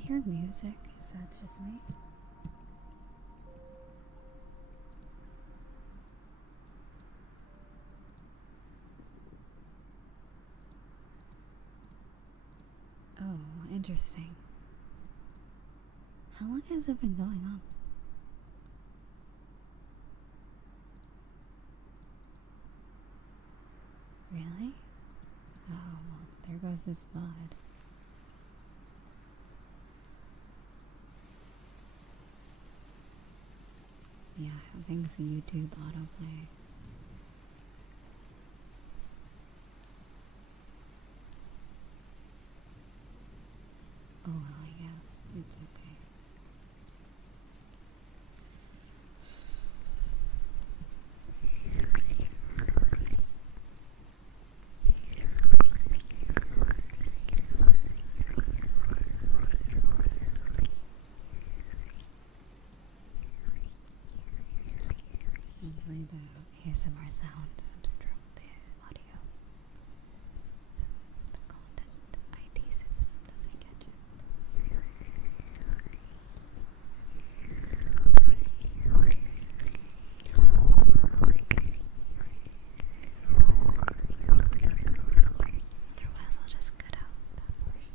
hear music? Is that just me? Oh, interesting. How long has it been going on? Really? Oh, well, there goes this VOD. Yeah, thanks YouTube autoplay. Oh well, I guess. It's okay. Hopefully the ASMR sound obstruct the audio, so the content ID system doesn't catch it. Otherwise, I'll just cut out that portion.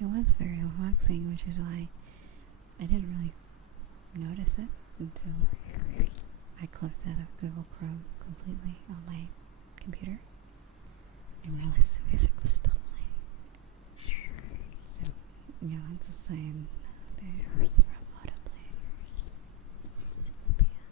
It was very relaxing, which is why I didn't really notice it until I closed out of Google Chrome completely on my computer and realized the music was still playing. So, yeah, that's a sign that it's from autoplay. But yes.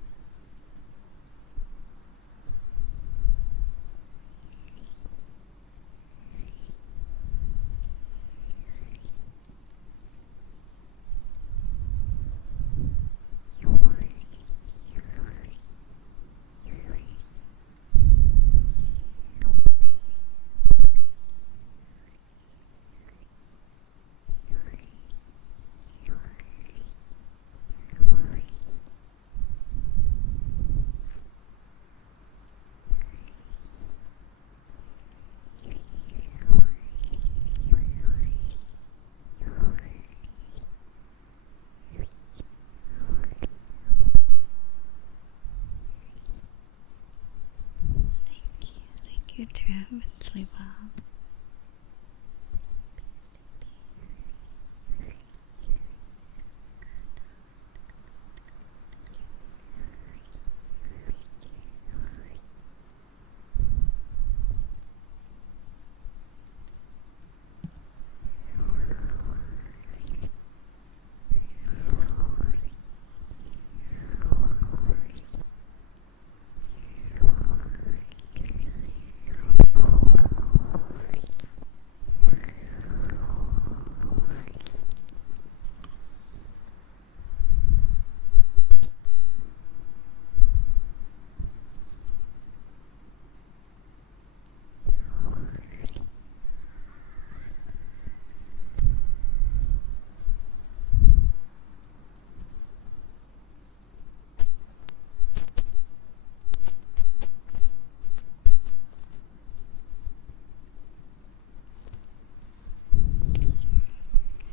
Thank you, Trev, and sleep well.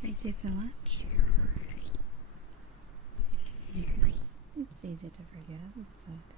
Thank you so much. It's easy to forget. It's all good.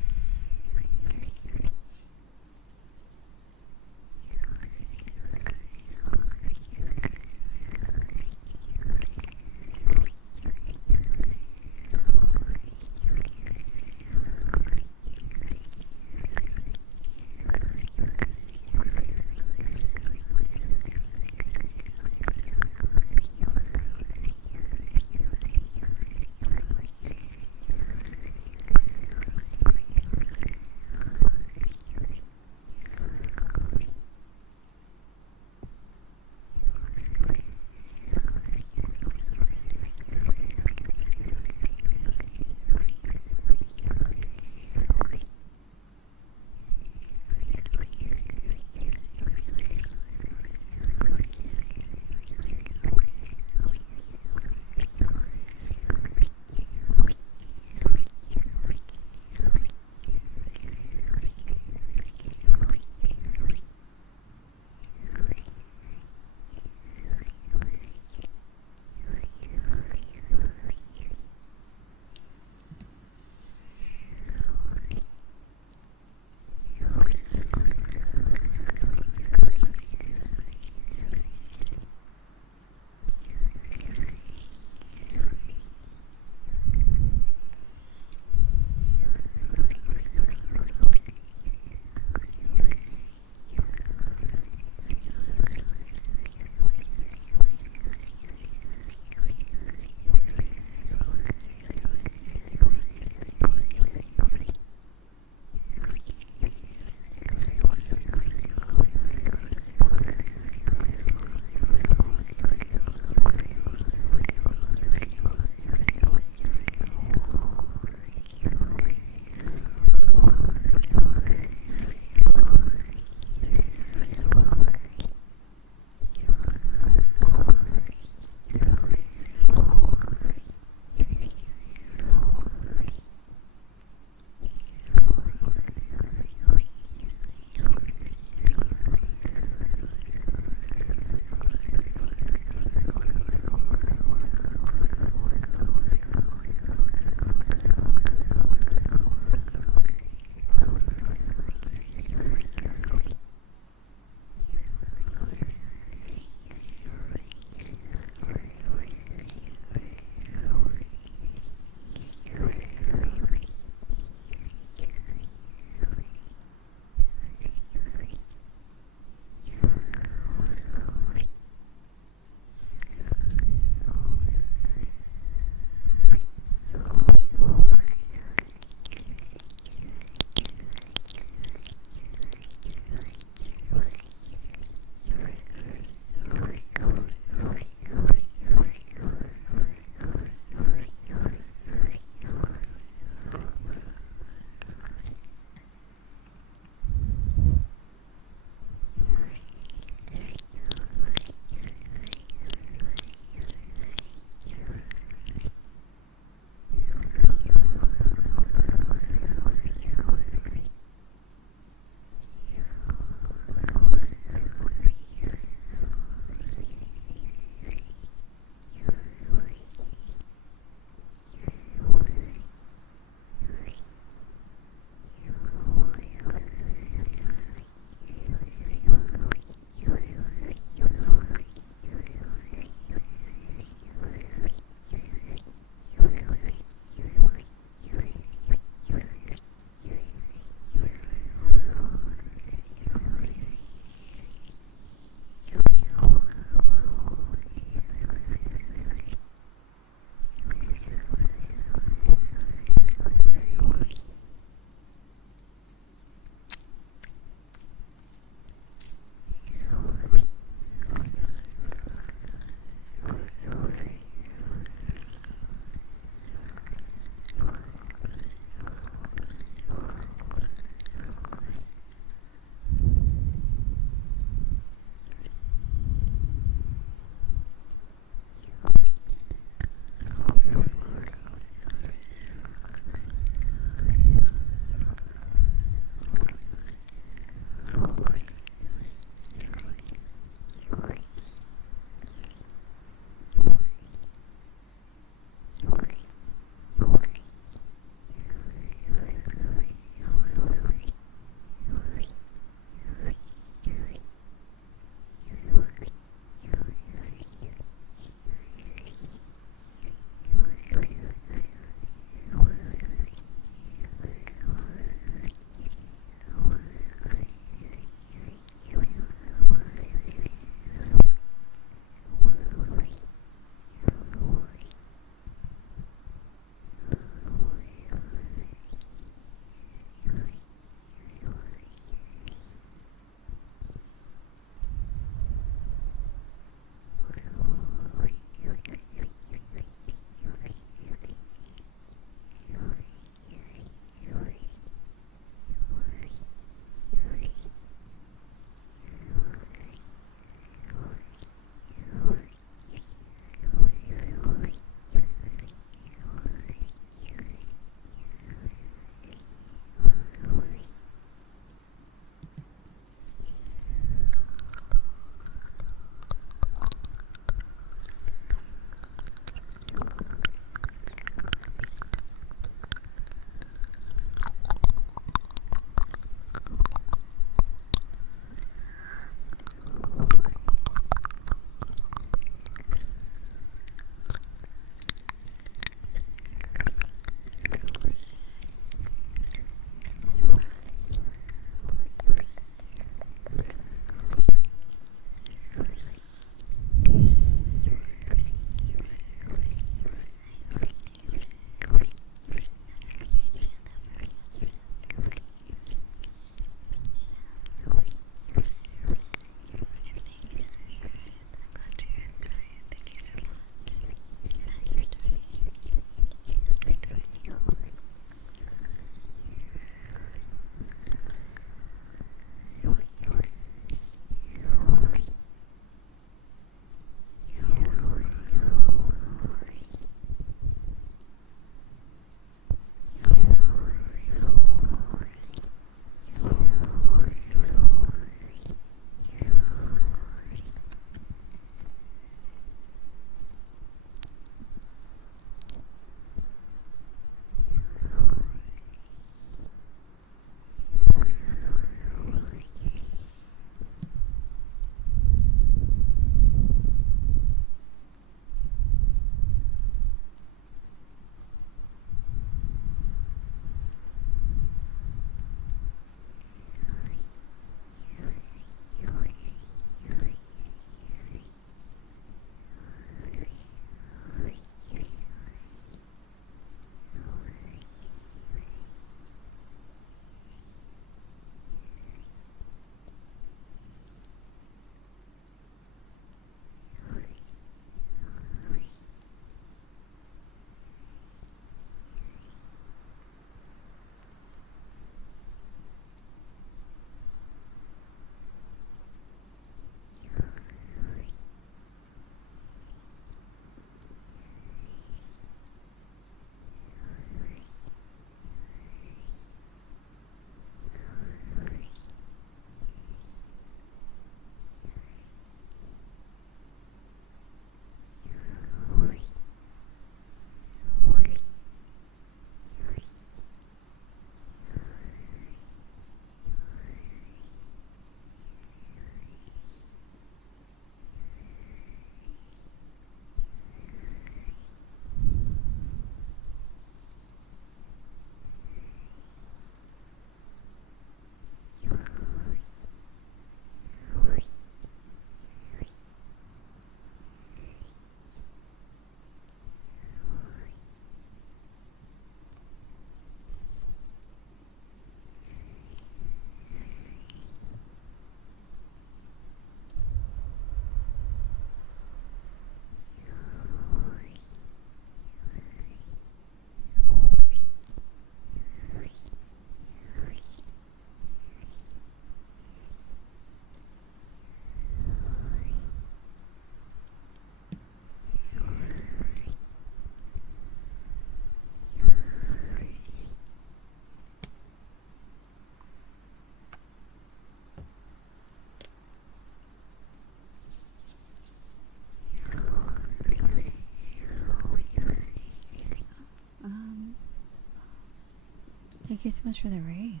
Thank you so much for the raid.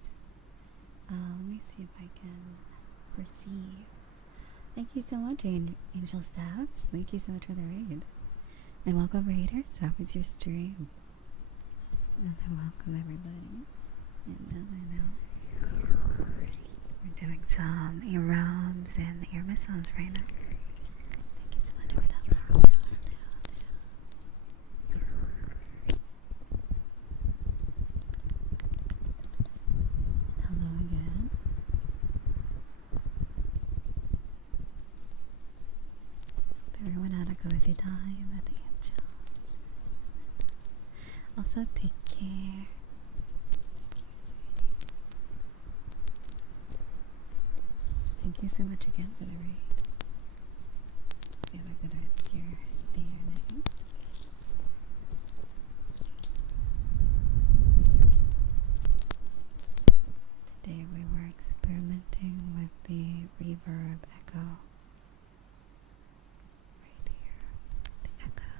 Let me see if I can receive. Thank you so much, Angel Stabs. Thank you so much for the raid. And welcome, Raiders. How was your stream? And welcome, everybody. And now we're doing some ear rubs and ear massages right now. Thank you so much for that. Hello again. Hope everyone had a cozy time at the angel. Also, take care. Thank you so much again for the raid. You have a good rest of your day or night. Today we were experimenting with the reverb echo. Right here. The echo.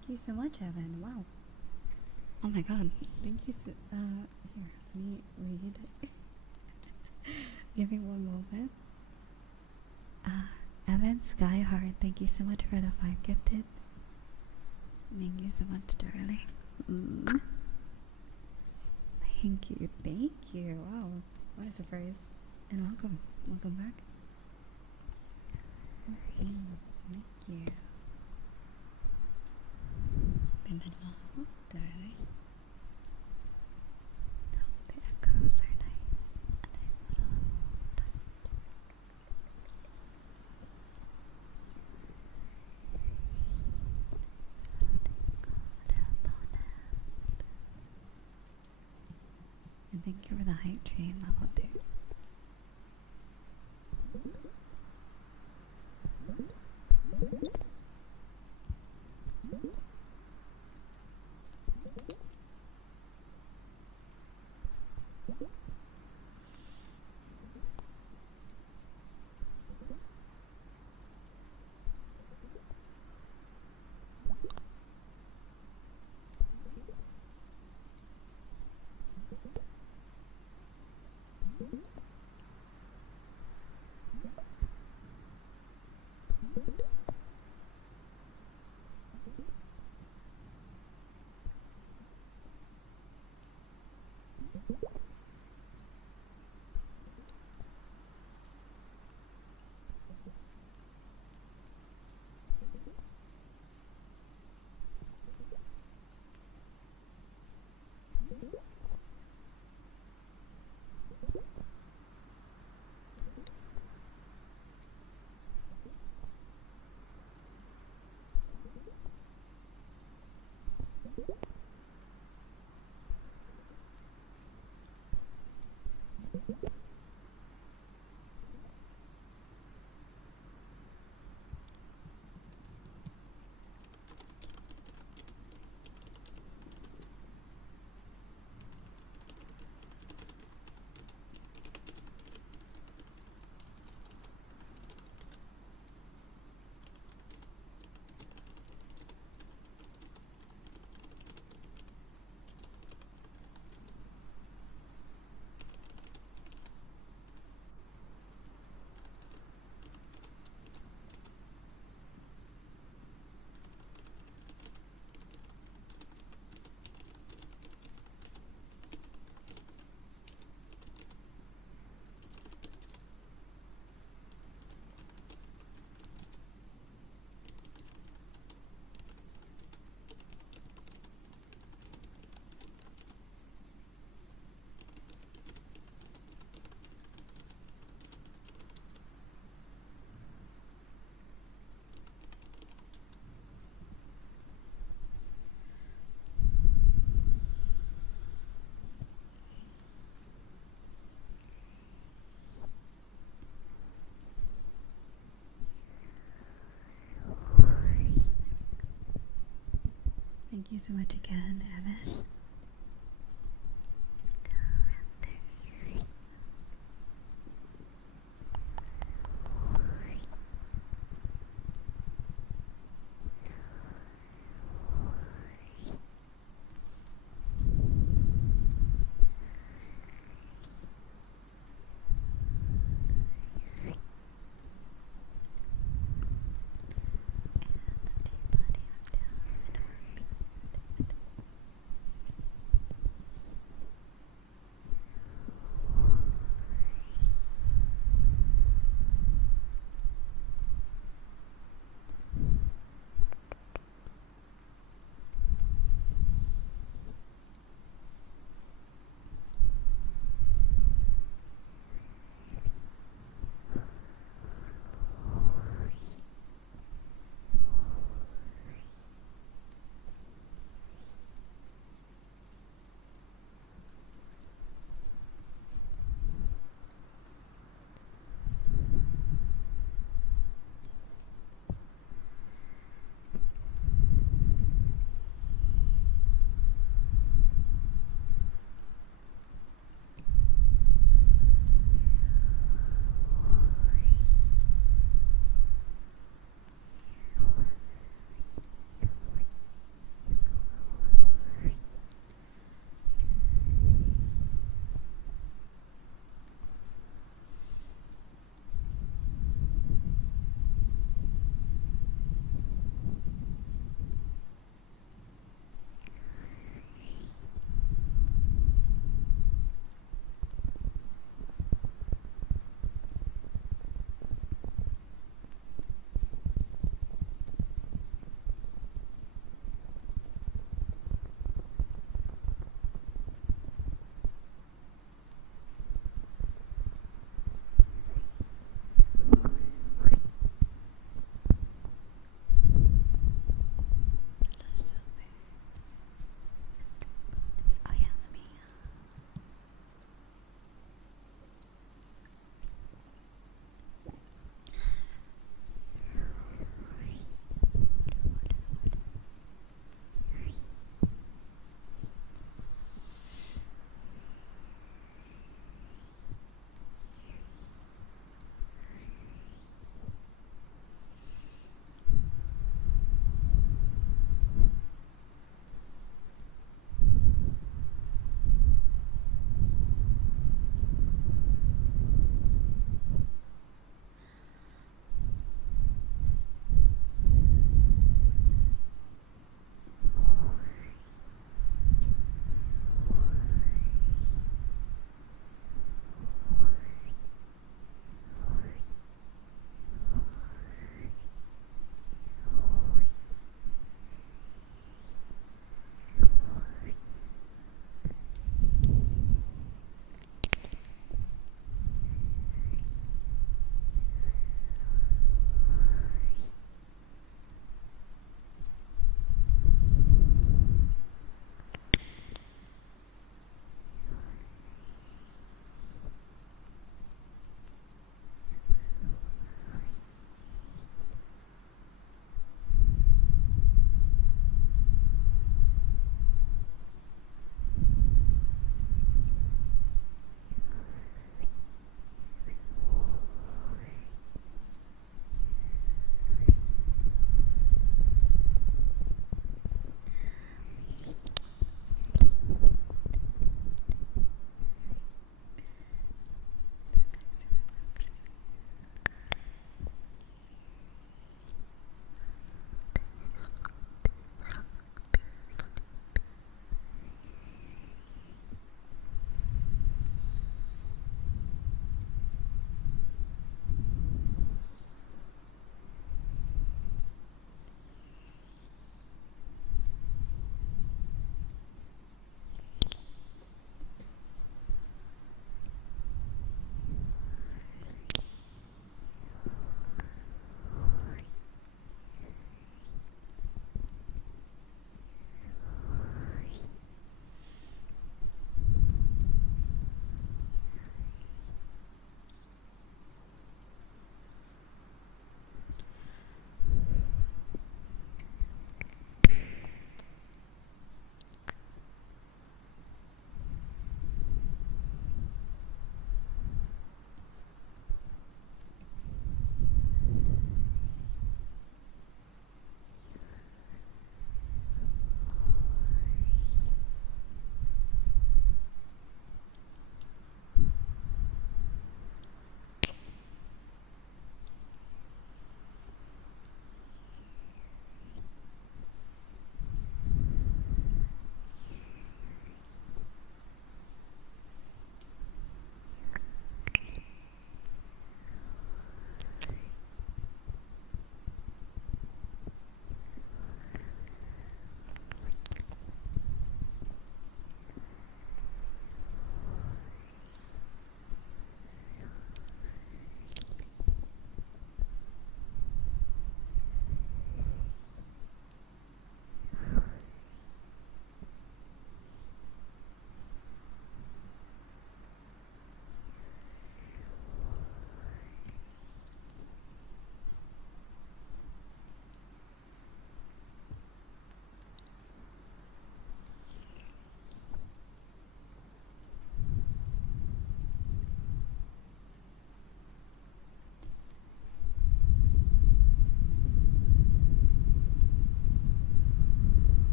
Thank you so much, Evan. Wow. Oh my god. Thank you so here, let me read it. Give me one moment. Evan Skyheart, thank you so much for the 5 gifted. Thank you so much, darling. Thank you, thank you. Wow, what a surprise. And welcome. Welcome back. Thank you. Bienvenido, darling. Hope the echoes are nice. A nice little touch. And thank you for the hype train level 2. Thank you so much again, Evan.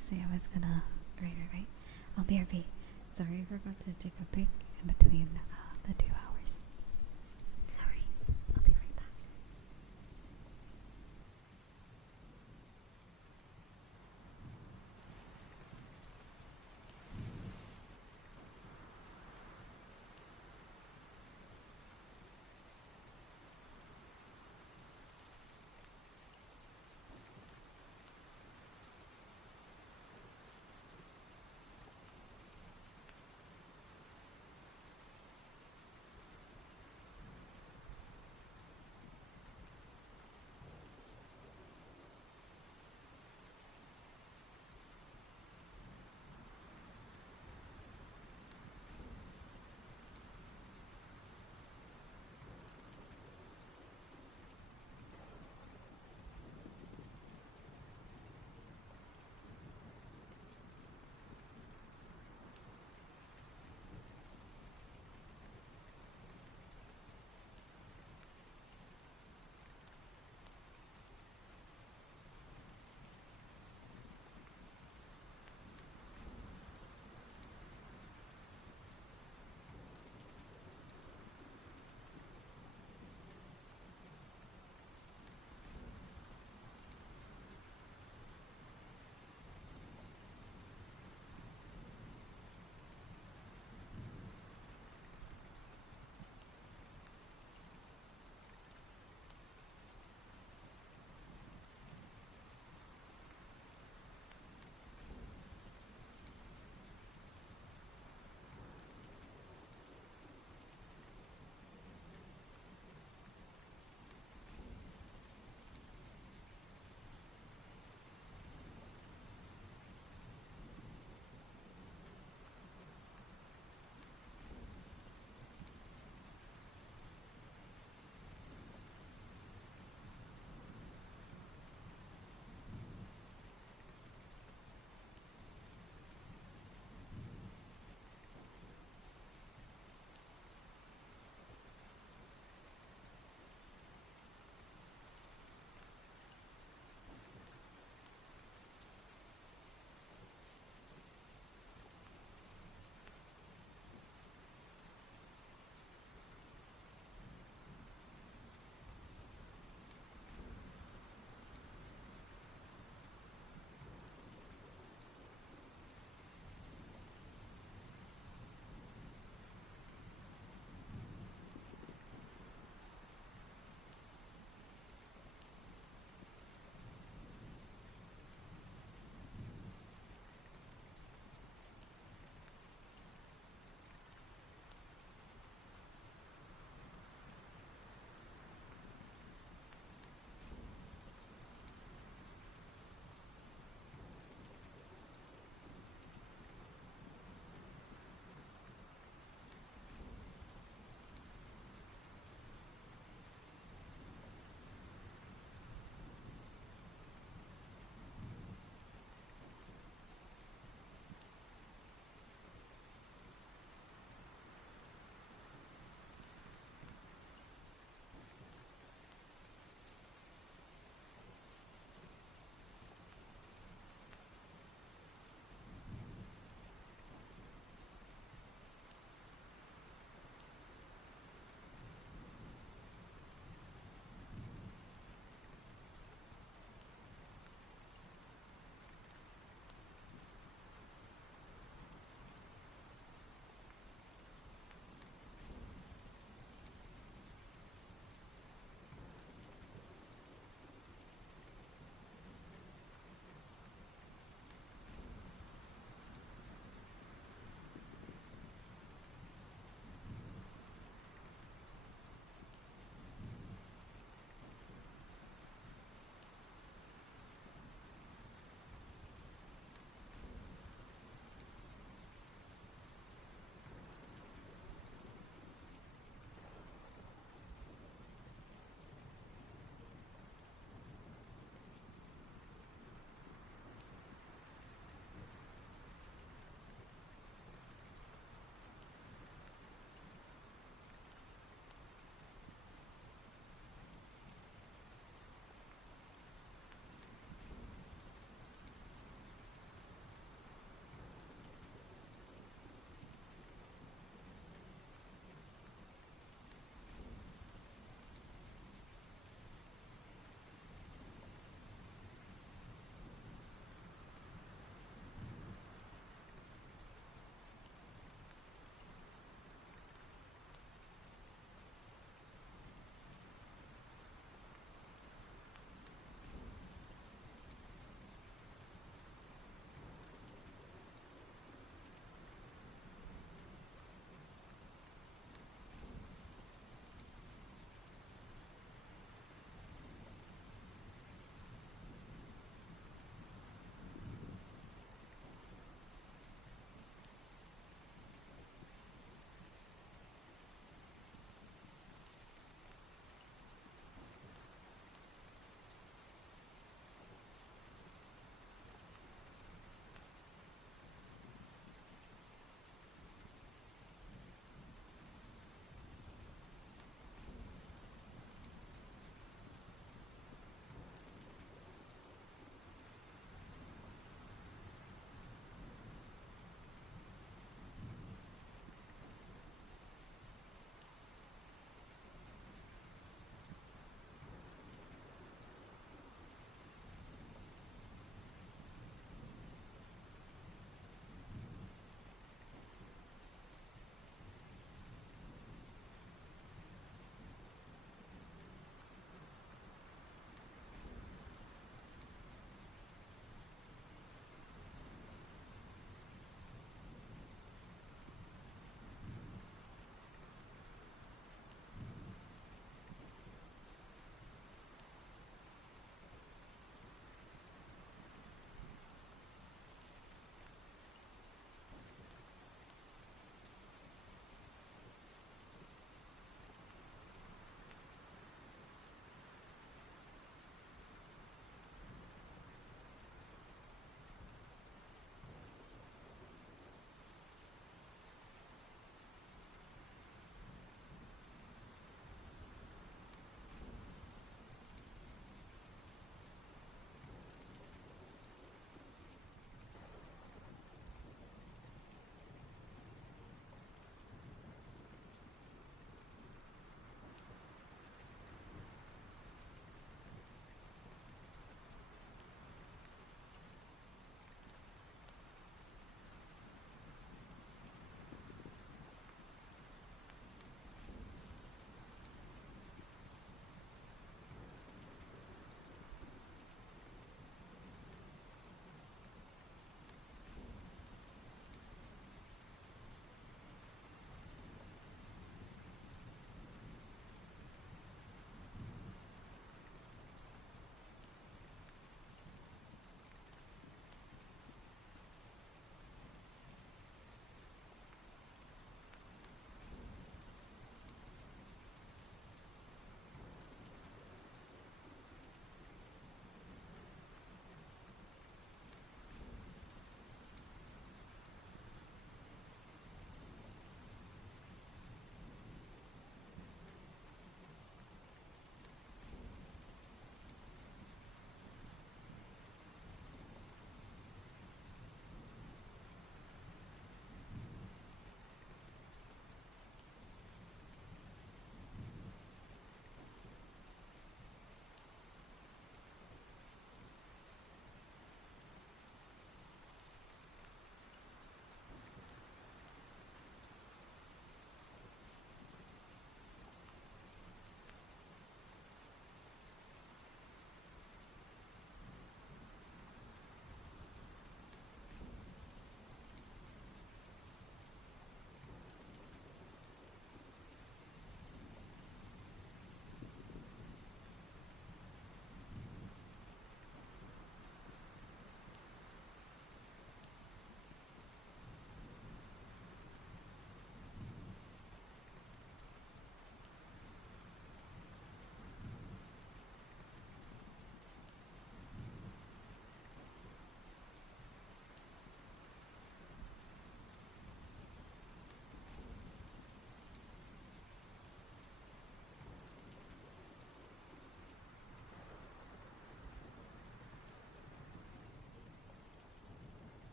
say I was gonna. Right. I'll be RV. Sorry, we're about to take a break in between the 2 hours. Sorry, I'll be right back.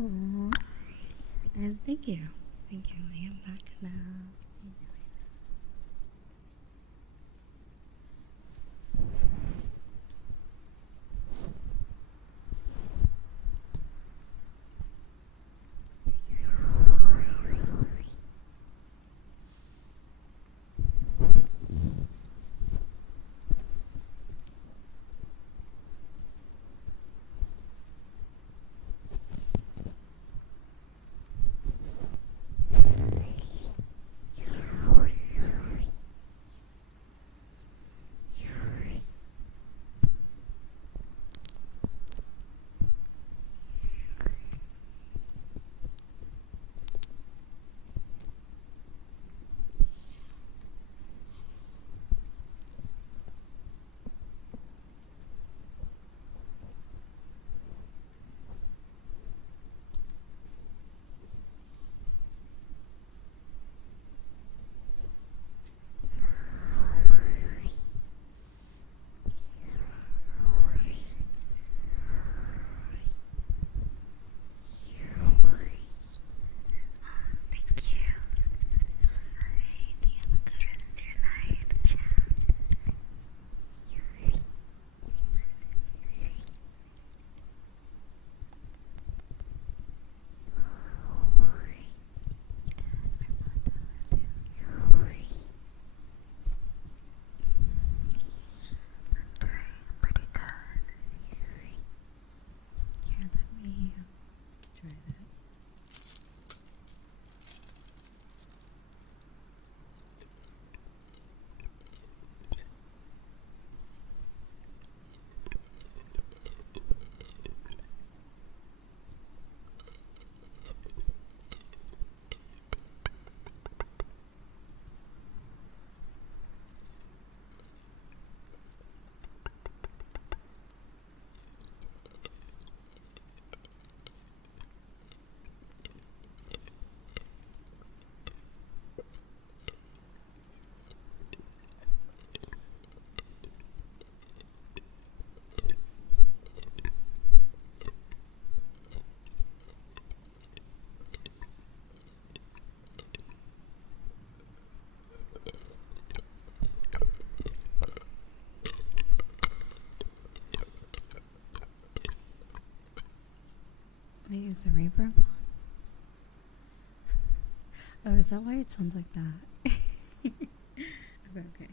Aww. And thank you. Thank you. I am back now. Wait, is the reverb on? Oh, is that why it sounds like that? Okay.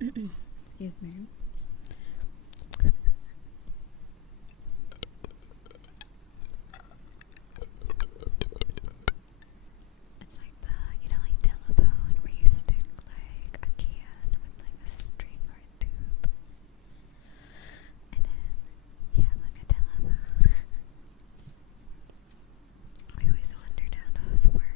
Excuse me. It's like the, like telephone where you stick like a can with like a string or a tube. And then you have like a telephone. I always wondered how those worked.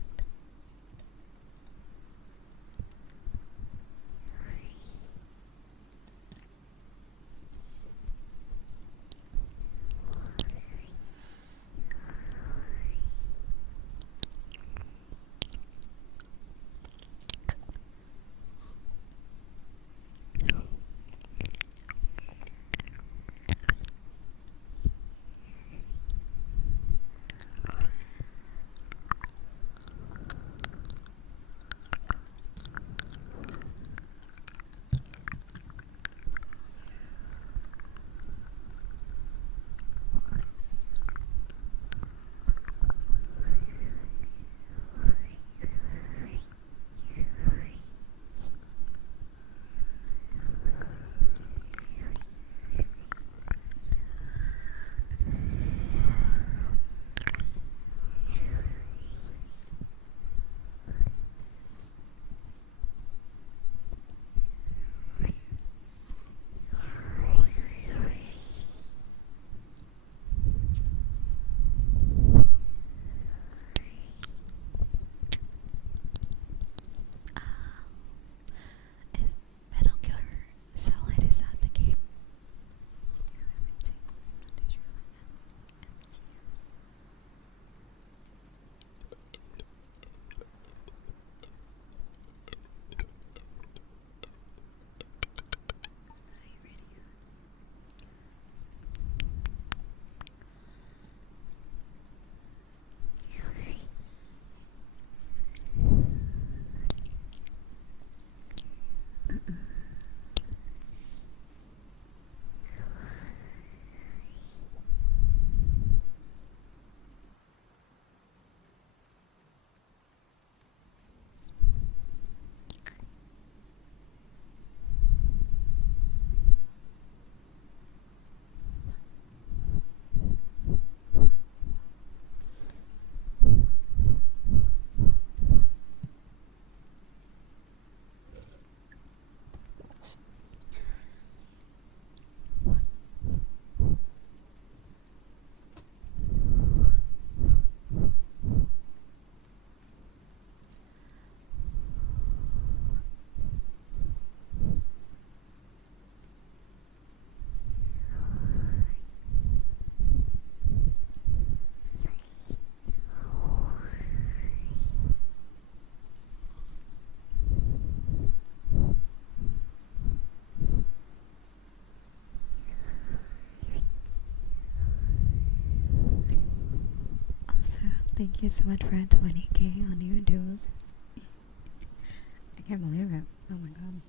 Thank you so much for 20k on YouTube. I can't believe it. Oh my god.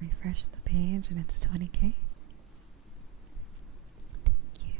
Refresh the page and it's 20k. Thank you.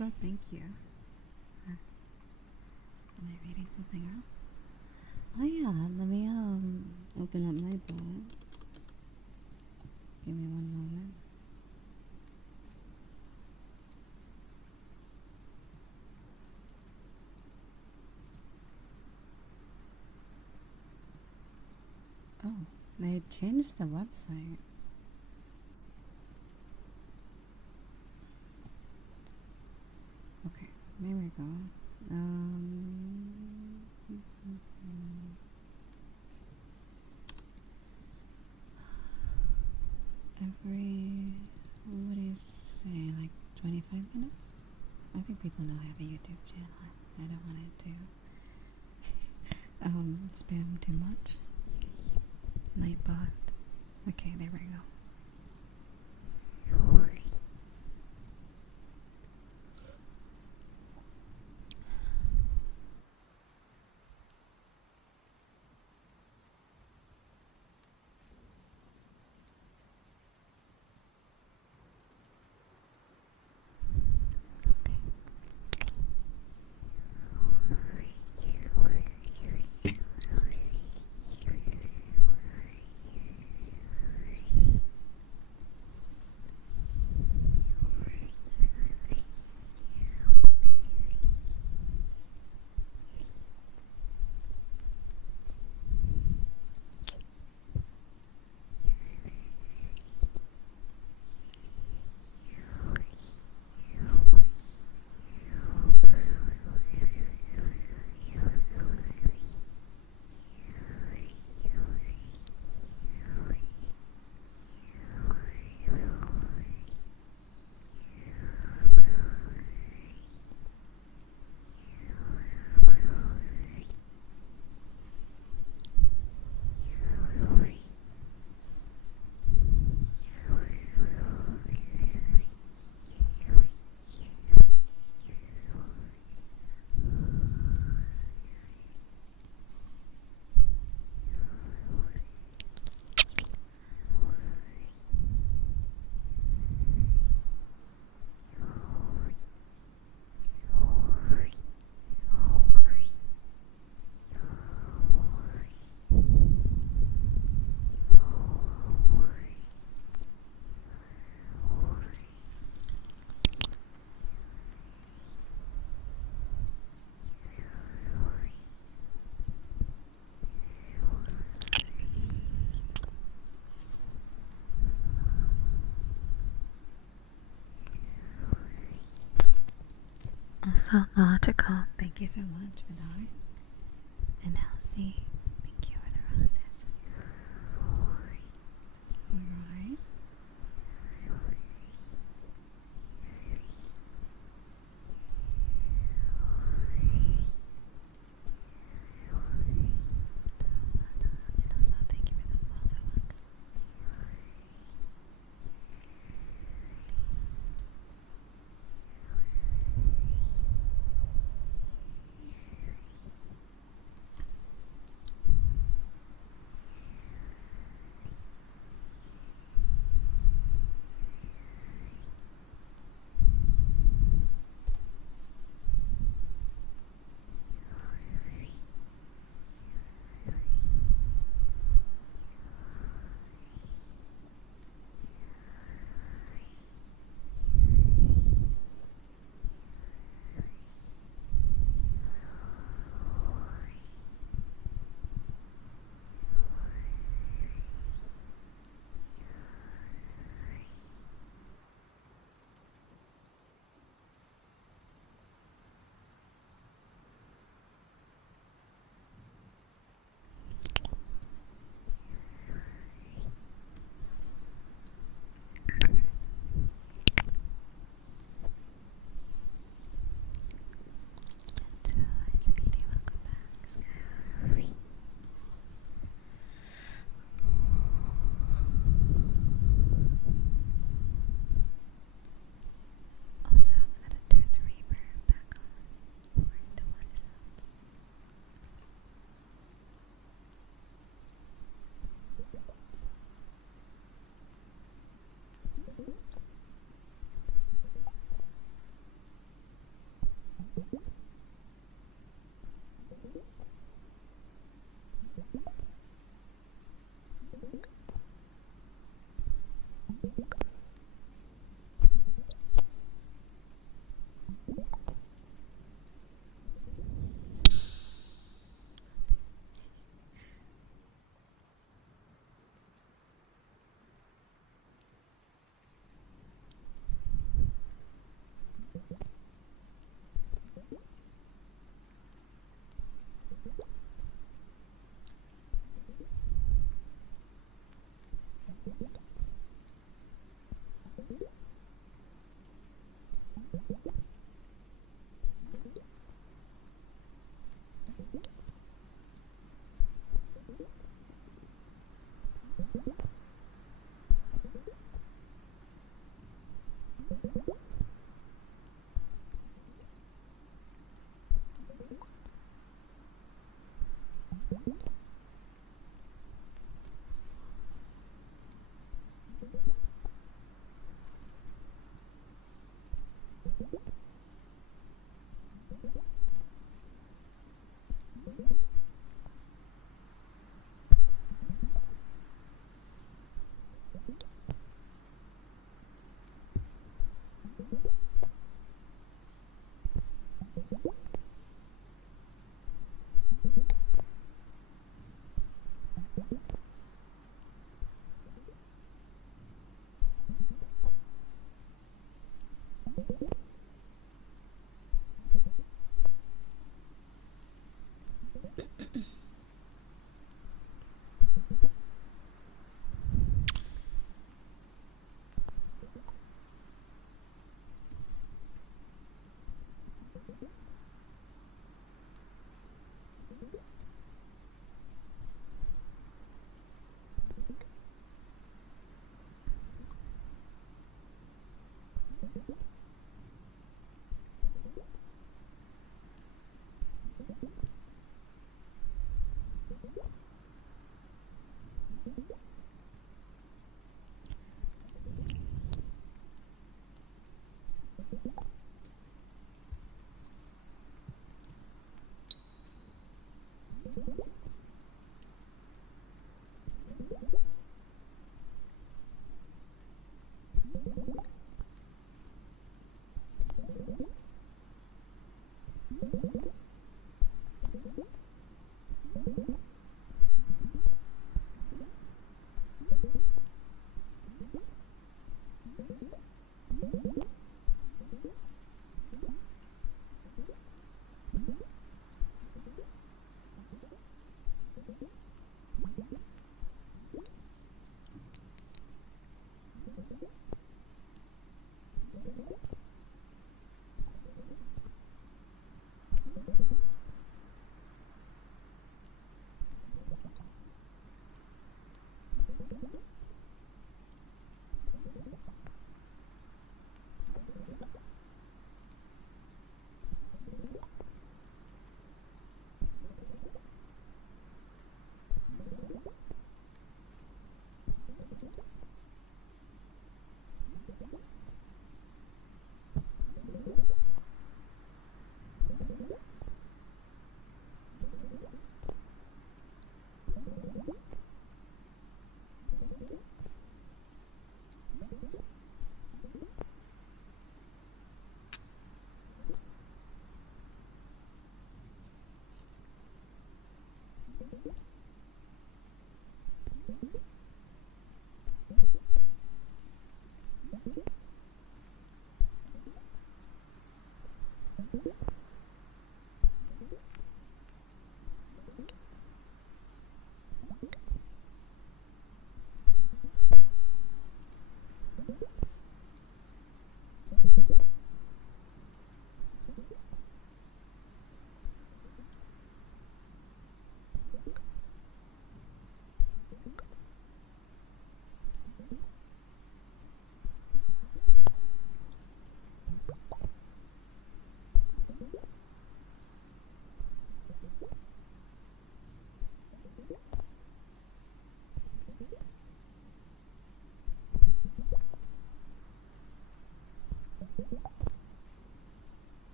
Also, thank you. Yes. Am I reading something wrong? Oh yeah, let me open up my bot. Give me one moment. Oh, they changed the website. Okay, there we go. Every, what do you say, like 25 minutes? I think people know I have a YouTube channel. I don't want it to spam too much. Nightbot. Okay, there we go. So logical. Thank you so much for that. And Elsie, thank you for the roses. It's going alright. And also thank you for the follow.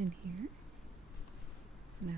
in here? No.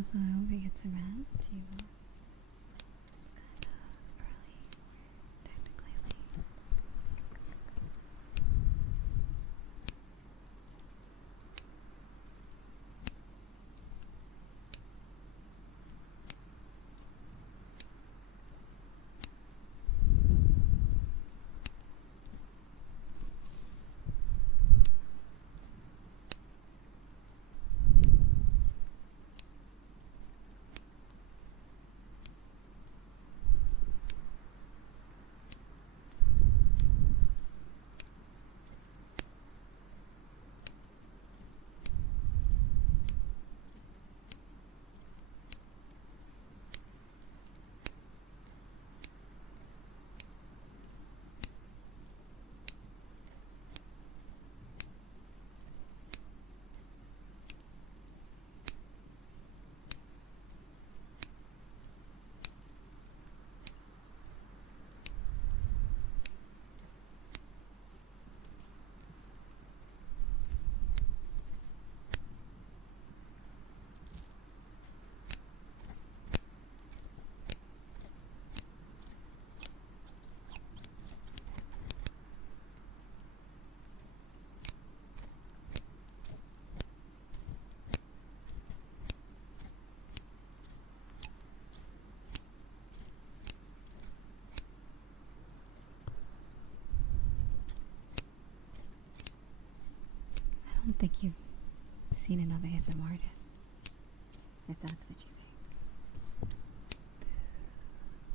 Also, I hope he gets a rest. You will. It's kind of early, technically late. I don't think you've seen enough ASMR artists, if that's what you think.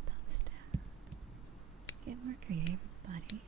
Thumbs down. Get more creative, buddy.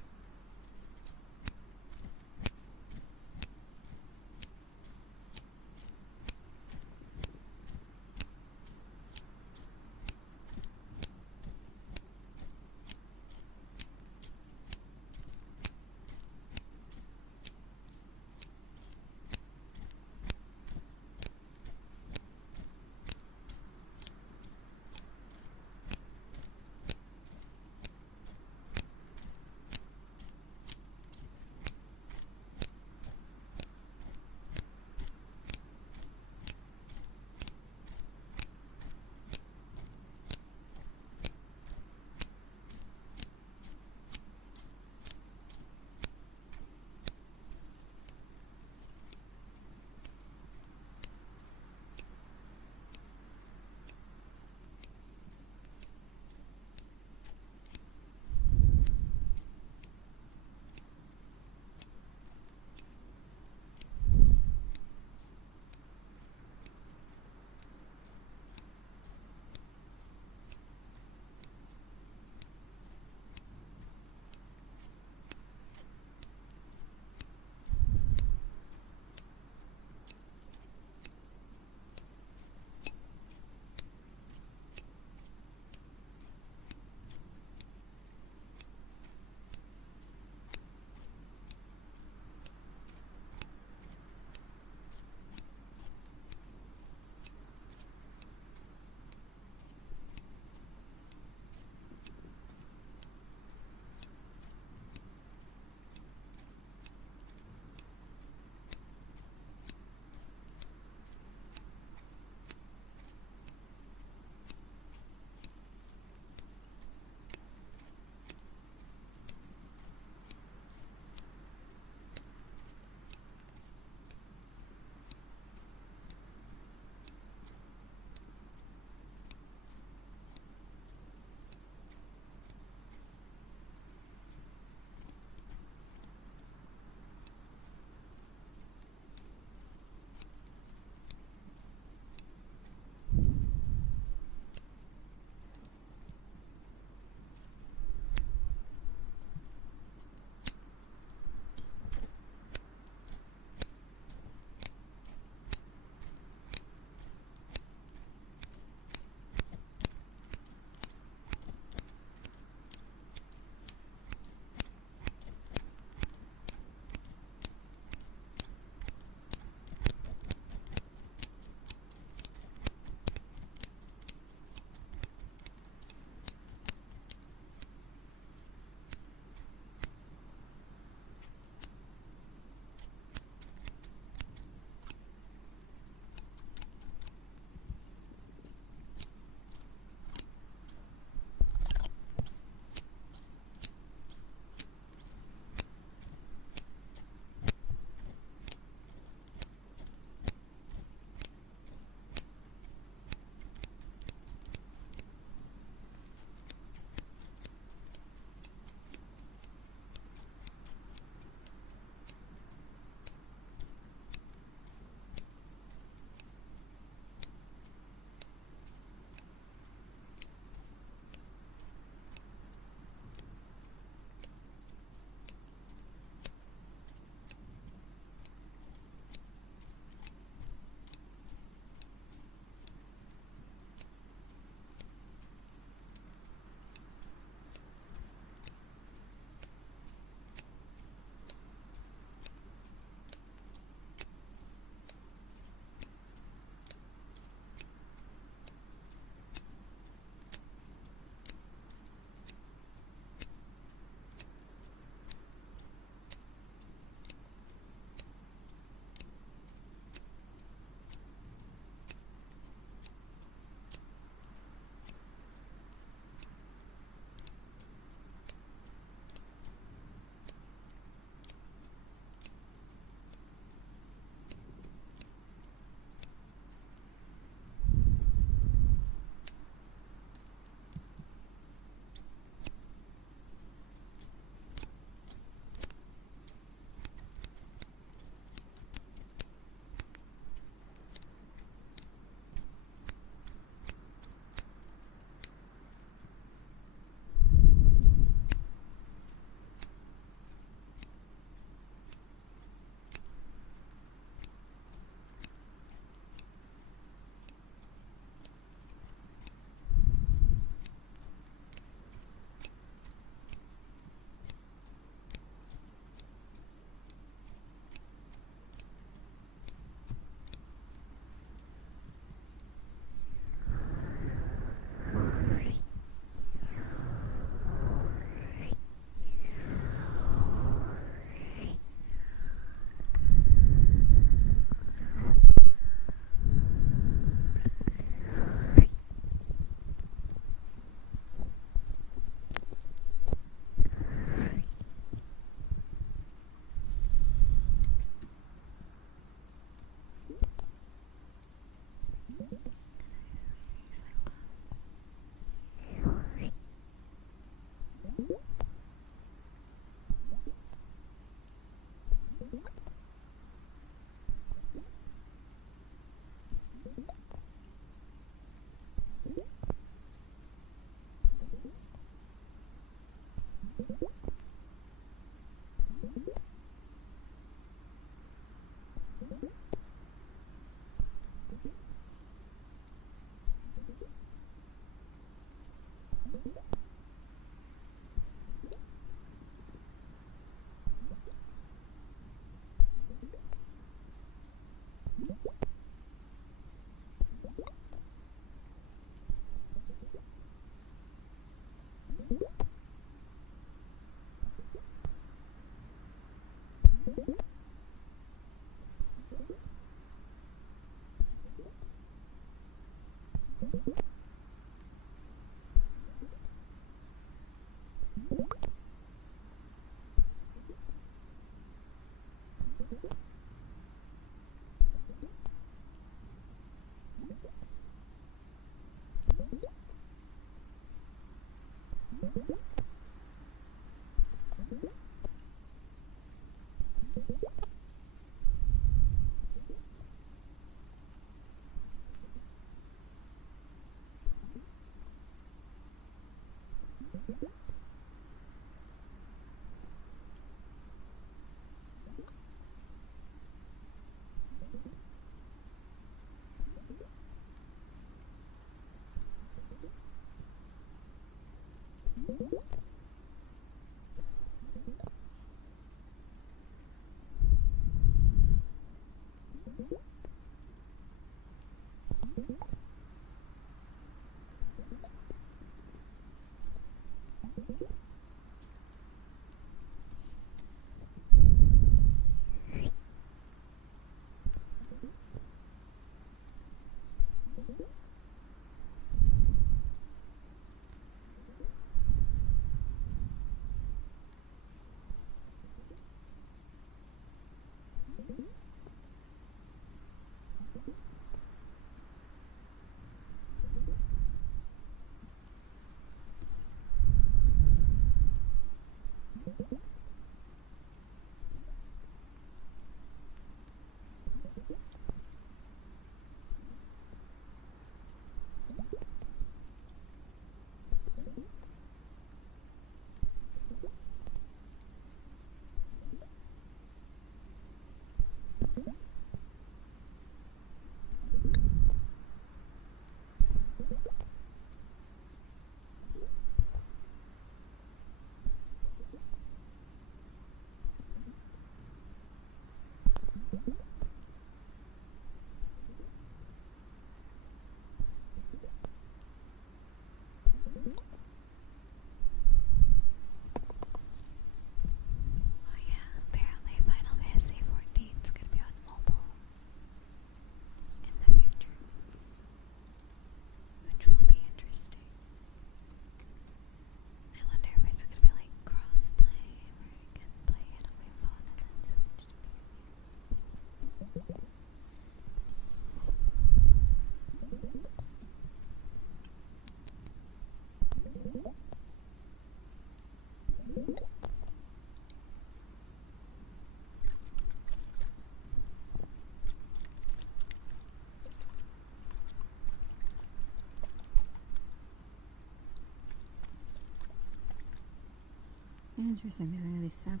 Interesting, they're gonna be separate.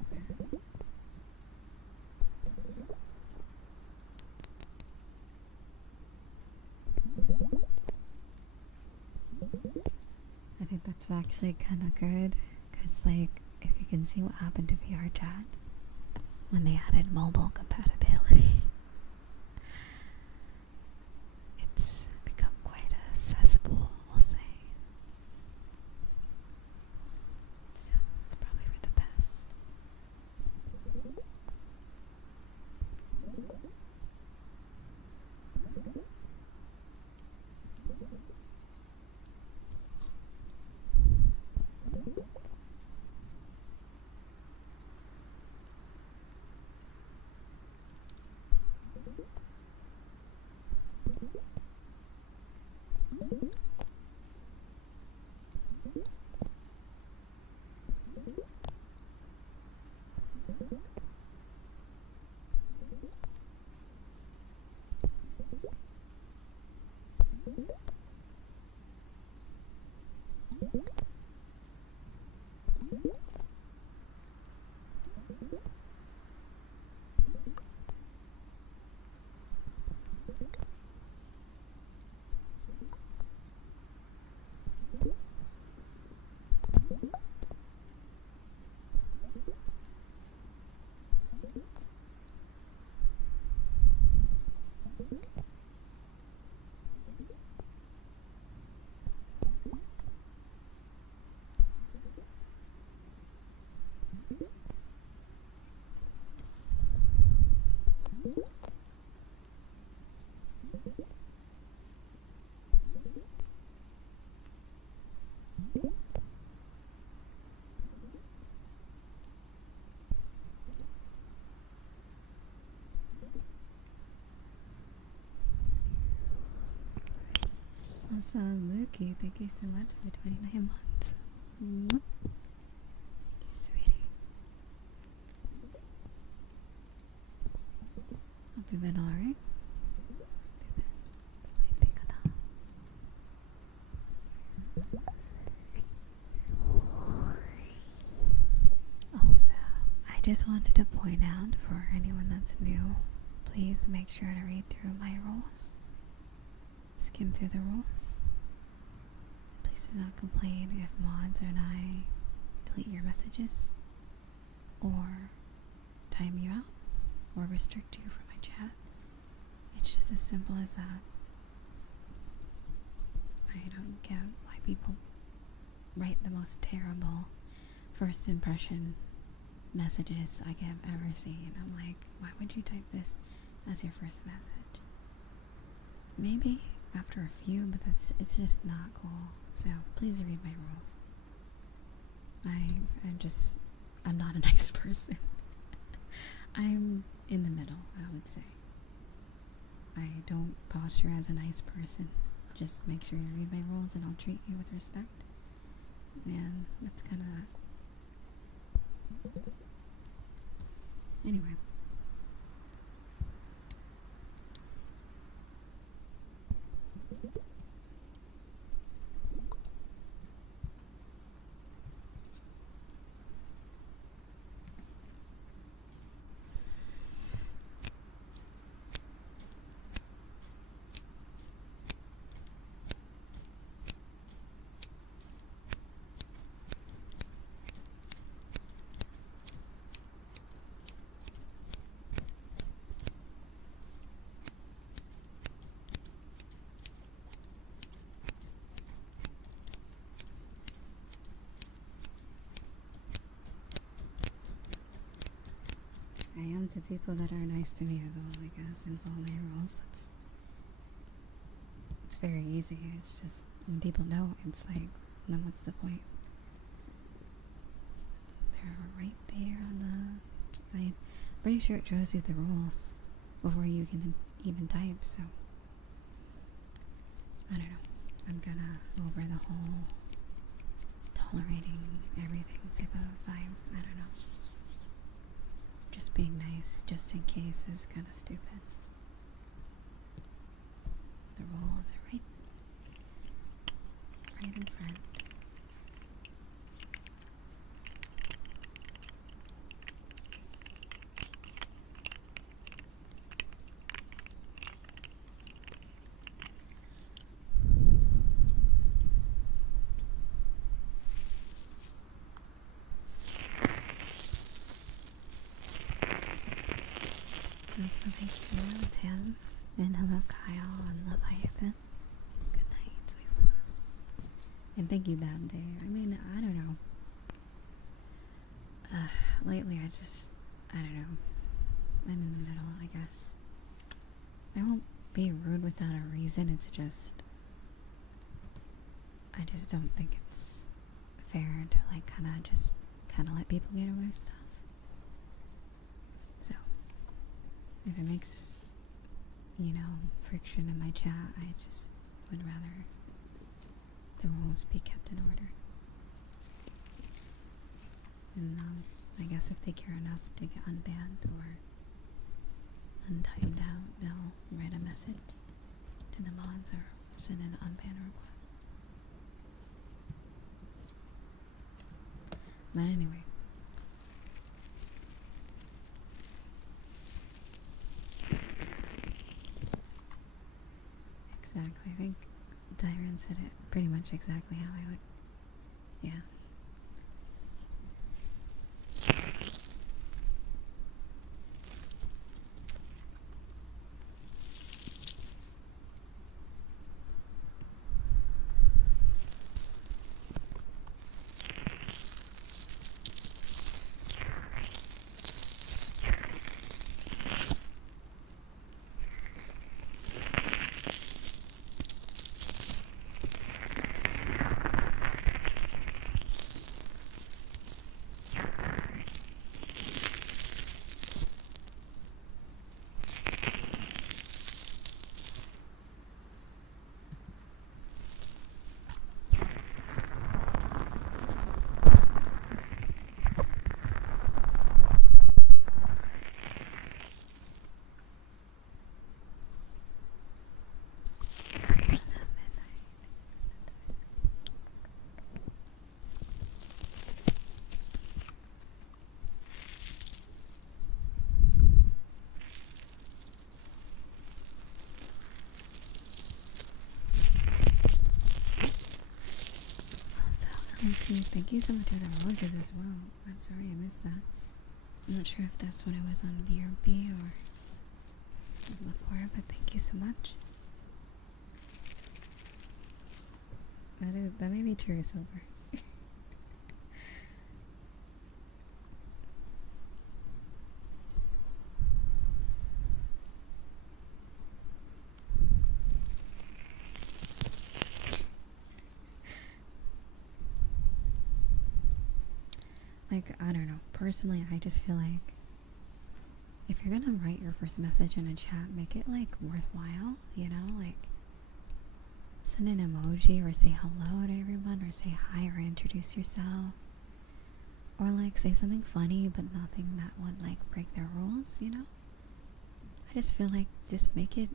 I think that's actually kind of good, because like, if you can see what happened to VR chat when they added mobile compatibility, it's become quite accessible, we'll say. So it's probably for the best. Also, Lukey, thank you so much for 29 months. Thank you, sweetie. Hope you've been alright. Also, I just wanted to point out for anyone that's new, please make sure to read through my rules. Skim through the rules. Please do not complain if mods or I delete your messages, or time you out, or restrict you from my chat. It's just as simple as that. I don't get why people write the most terrible first impression messages I have ever seen. I'm like, why would you type this as your first message? Maybe after a few, but it's just not cool. So please read my rules. I'm not a nice person. I'm in the middle, I would say. I don't posture as a nice person. Just make sure you read my rules and I'll treat you with respect. And that's kind of that. Anyway. I am to people that are nice to me as well, I guess, and follow my rules. It's very easy. It's just when people know, it's like, then what's the point? They're right there on the... I'm pretty sure it shows you the rules before you can even type, so... I don't know. I'm gonna over the whole tolerating everything type of vibe. I don't know. Just being nice, just in case, is kind of stupid. The rules are right in front. also thank you, Tim. And hello, Kyle and Leviathan. Good night, sweetheart. And thank you, Bad Day. I mean, I don't know. Lately, I don't know. I'm in the middle, I guess. I won't be rude without a reason. It's just, I just don't think it's fair to like kind of let people get away with stuff. So, if it makes, friction in my chat, I just would rather the rules be kept in order. And I guess if they care enough to get unbanned or untimed out, they'll write a message to the mods or send an unban request. But anyway. Exactly. I think Tyron said it pretty much exactly how I would. Yeah. Thank you so much for the roses as well. I'm sorry I missed that. I'm not sure if that's when I was on BRB or before, but thank you so much. That may be true, Silver. Like, I don't know. Personally, I just feel like if you're gonna write your first message in a chat, make it like worthwhile, like send an emoji or say hello to everyone or say hi or introduce yourself or like say something funny but nothing that would like break their rules, I just feel like just make it,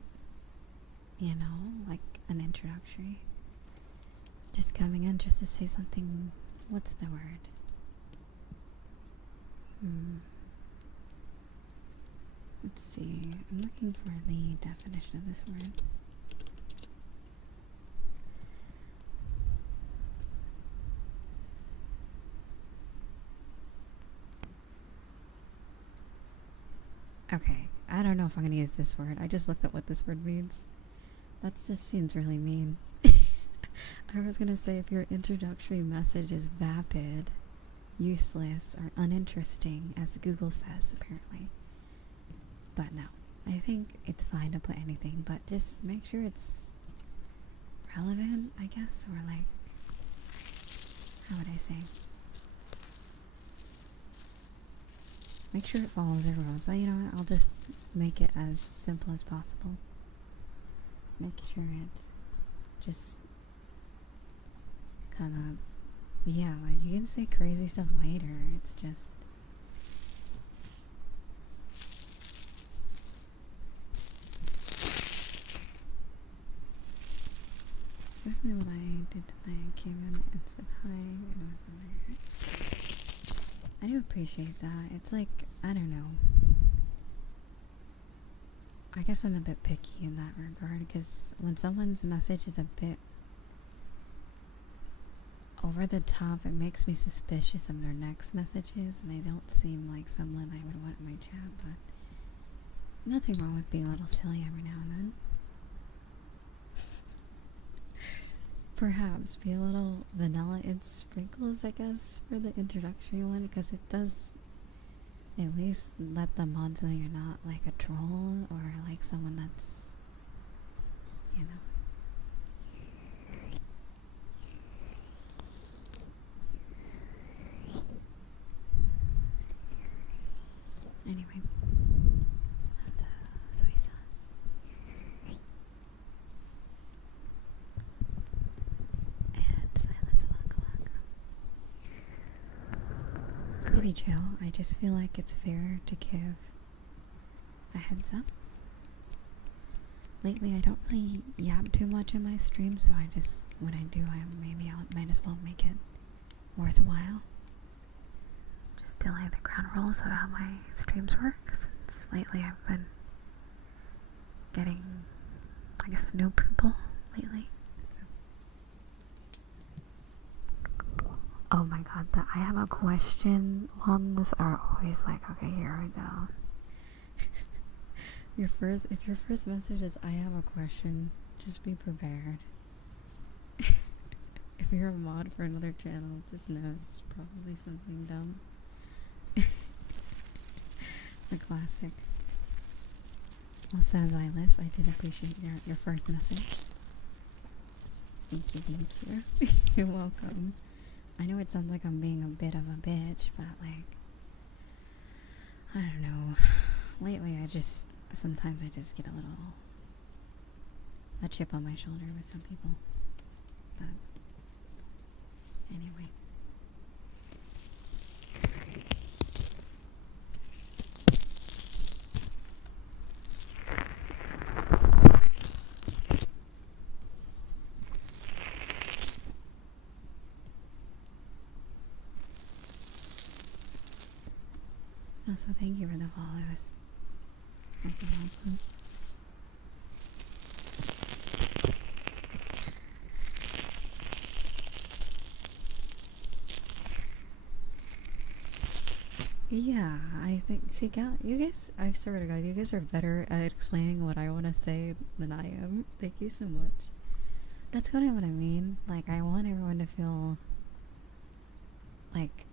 like an introductory. Just coming in just to say something, what's the word? Let's see. I'm looking for the definition of this word. Okay, I don't know if I'm going to use this word. I just looked up what this word means. That just seems really mean. I was going to say if your introductory message is vapid, useless, or uninteresting, as Google says, apparently. But no, I think it's fine to put anything, but just make sure it's relevant, I guess, or like, how would I say? Make sure it follows the rules. You know what, I'll just make it as simple as possible. Make sure it just kind of, yeah, like you can say crazy stuff later. It's just definitely what I did today. I came in and said hi. I do appreciate that. It's like, I don't know. I guess I'm a bit picky in that regard because when someone's message is a bit over the top, it makes me suspicious of their next messages, and they don't seem like someone I would want in my chat. But nothing wrong with being a little silly every now and then. Perhaps be a little vanilla and sprinkles, I guess, for the introductory one, because it does at least let the mods know you're not like a troll or like someone that's, you know. Anyway, and soy sauce. And Silas Waka Waka. It's pretty chill. I just feel like it's fair to give a heads up. Lately, I don't really yap too much in my stream, so I just, when I do, I might as well make it worthwhile. Just to lay the ground rules of how my streams work, since lately I've been getting, I guess, new people lately. So. Oh my god, the I have a question ones are always like, okay, here we go. If your first message is I have a question, just be prepared. If you're a mod for another channel, just know it's probably something dumb. The classic. Well, says Ilis, I did appreciate your first message. Thank you. You're welcome. I know it sounds like I'm being a bit of a bitch, but like, I don't know. Lately, sometimes I just get a chip on my shoulder with some people. But anyway. Also, thank you for the follows. Welcome. Yeah, I think, see, you guys, I swear to God, you guys are better at explaining what I want to say than I am. Thank you so much. That's kind of what I mean. Like, I want everyone to feel, like,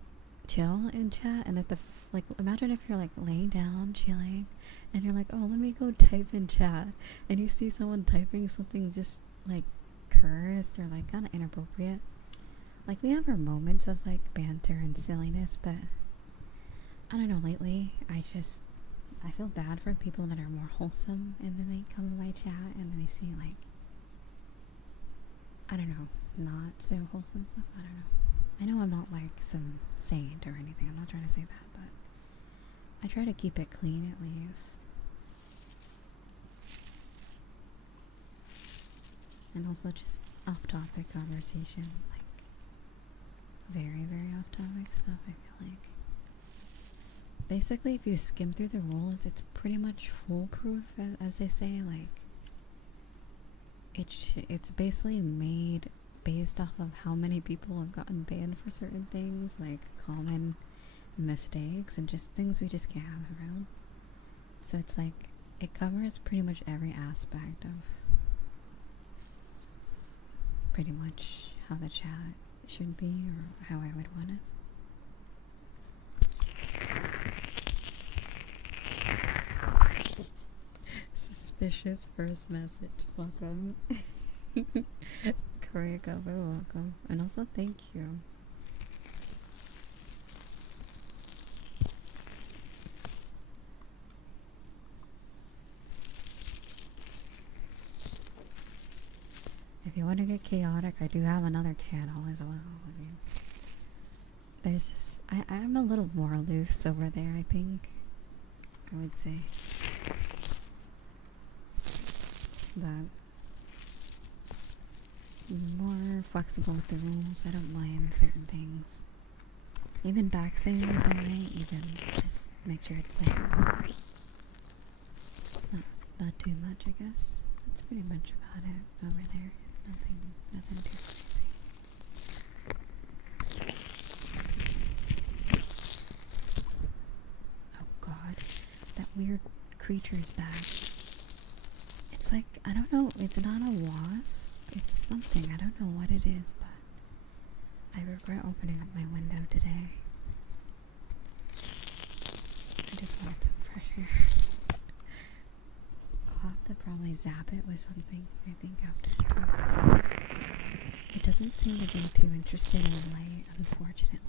chill in chat, and that like, imagine if you're like laying down chilling and you're like, oh, let me go type in chat, and you see someone typing something just like cursed or like kind of inappropriate. Like, we have our moments of like banter and silliness, but I don't know, lately I feel bad for people that are more wholesome, and then they come in my chat and then they see like, I don't know, not so wholesome stuff. I don't know. I know I'm not like some saint or anything. I'm not trying to say that, but I try to keep it clean at least. And also just off-topic conversation, like very, very off-topic stuff, I feel like. Basically, if you skim through the rules, it's pretty much foolproof, as they say. Like, it's basically made based off of how many people have gotten banned for certain things, like common mistakes and just things we just can't have around. So it's like, it covers pretty much every aspect of pretty much how the chat should be, or how I would want it. Suspicious first message. Welcome. Very welcome. And also thank you. If you want to get chaotic, I do have another channel as well. I mean, there's just, I'm a little more loose over there, I think, I would say. But more flexible with the rules. I don't mind certain things. Even backsaying is alright. Even just make sure it's like not too much, I guess. That's pretty much about it over there. Nothing too crazy. Oh god, that weird creatures back. It's like, I don't know, it's not a wasp, it's something, I don't know what it is, but I regret opening up my window today. I just wanted some fresh air. I'll have to probably zap it with something, I think, after stream. It doesn't seem to be too interested in light, unfortunately.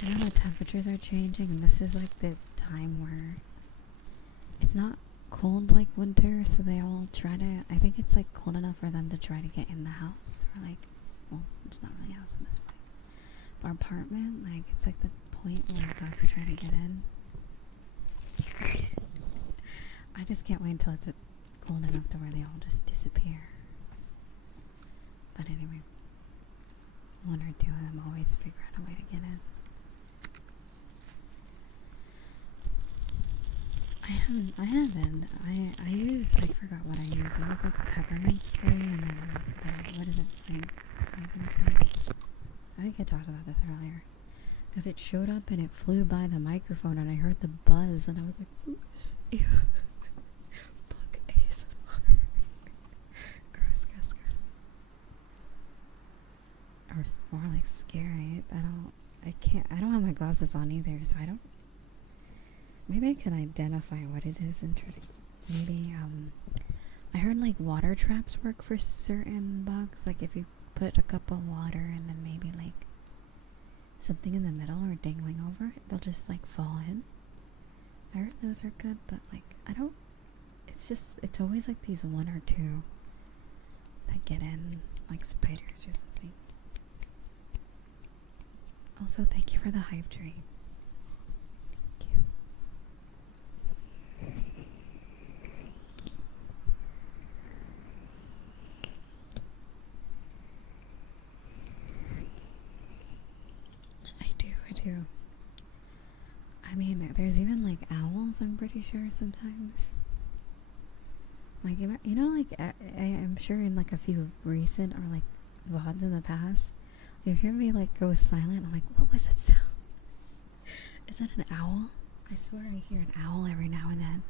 I know the temperatures are changing, and this is like the time where it's not cold like winter, so they all try to, I think it's like cold enough for them to try to get in the house, or like, well, it's not really a house in this way. Our apartment, like, it's like the point where bugs try to get in. I just can't wait until it's cold enough to where they all just disappear. But anyway, one or two of them always figure out a way to get in. I haven't. I use, I forgot what I used. I used like peppermint spray and then what is it, frankincense? I think I talked about this earlier. Because it showed up and it flew by the microphone and I heard the buzz and I was like, ew. Bug ASMR. Gross, gross, gross. Or more like scary. I don't have my glasses on either, so I don't. Maybe I can identify what it is and try to, maybe, I heard like water traps work for certain bugs, like if you put a cup of water and then maybe like something in the middle or dangling over it, they'll just like fall in. I heard those are good, but like, it's always like these one or two that get in, like spiders or something. Also, thank you for the hype train. Thank you. I do. I mean, there's even like owls, I'm pretty sure sometimes. Like, you know, like, I'm sure in like a few recent or like VODs in the past, you hear me like go silent. I'm like, what was that sound? Is that an owl? I swear I hear an owl every now and then.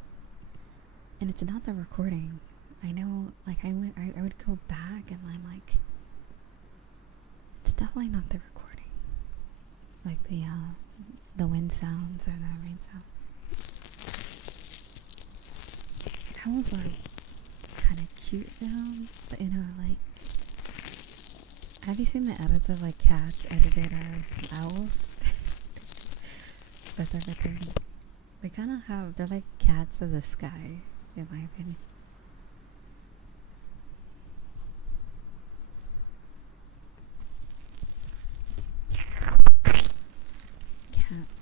And it's not the recording. I know, like, I would go back and I'm like, it's definitely not the recording. Like the wind sounds or the rain sounds. Owls are kind of cute though, but you know, like, have you seen the edits of like cats edited as owls? That type of thing. They kind of have, they're like cats of the sky, in my opinion.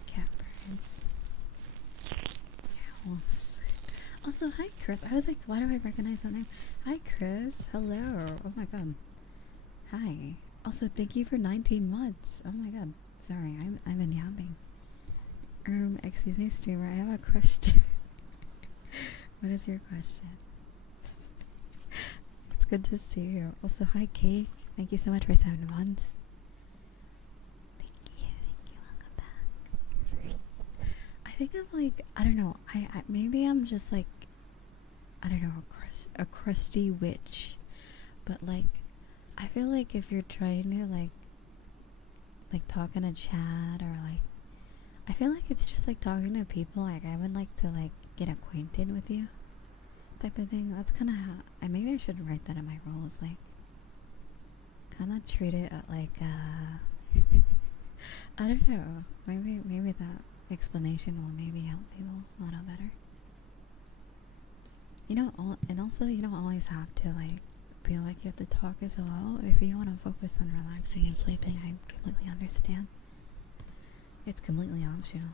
Cat birds. Owls. Also, hi Chris. I was like, why do I recognize that name? Hi Chris. Hello. Oh my god. Hi. Also, thank you for 19 months. Oh my god. Sorry, I've been yapping. Excuse me, streamer. I have a question. What is your question? It's good to see you. Also, hi Cake. Thank you so much for 7 months. Thank you. Welcome back. I think I'm like, I don't know. I maybe I'm just like, I don't know, a crusty witch. But like, I feel like if you're trying to like talk in a chat or like, I feel like it's just like talking to people. Like, I would like to like get acquainted with you, type of thing. That's kind of how. Maybe I should write that in my rules. Like, kind of treat it like I don't know. Maybe that explanation will maybe help people a little better. You know, and also you don't always have to like feel like you have to talk as well. If you want to focus on relaxing and sleeping, I completely understand. It's completely optional.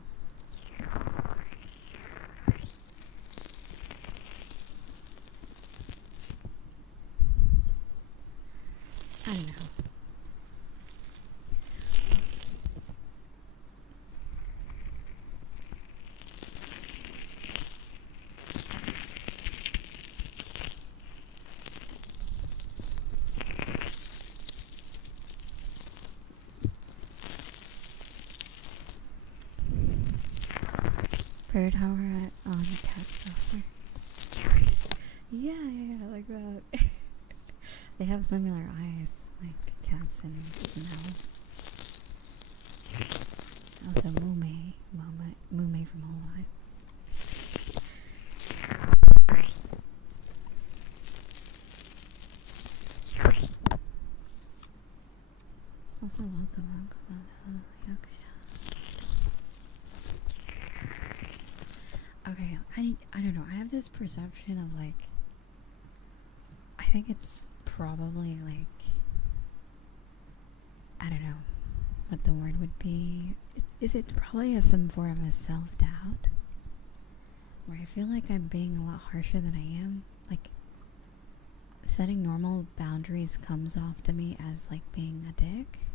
I don't know. Fur tower on cat software. Yeah, like that. They have similar eyes, like cats and mouse. Also, Mume from Hololive. Also, welcome, Yakusha. Okay, I don't know. I have this perception of like, I think it's probably like, I don't know what the word would be. Is it probably some form of a self-doubt? Where I feel like I'm being a lot harsher than I am. Like, setting normal boundaries comes off to me as like being a dick.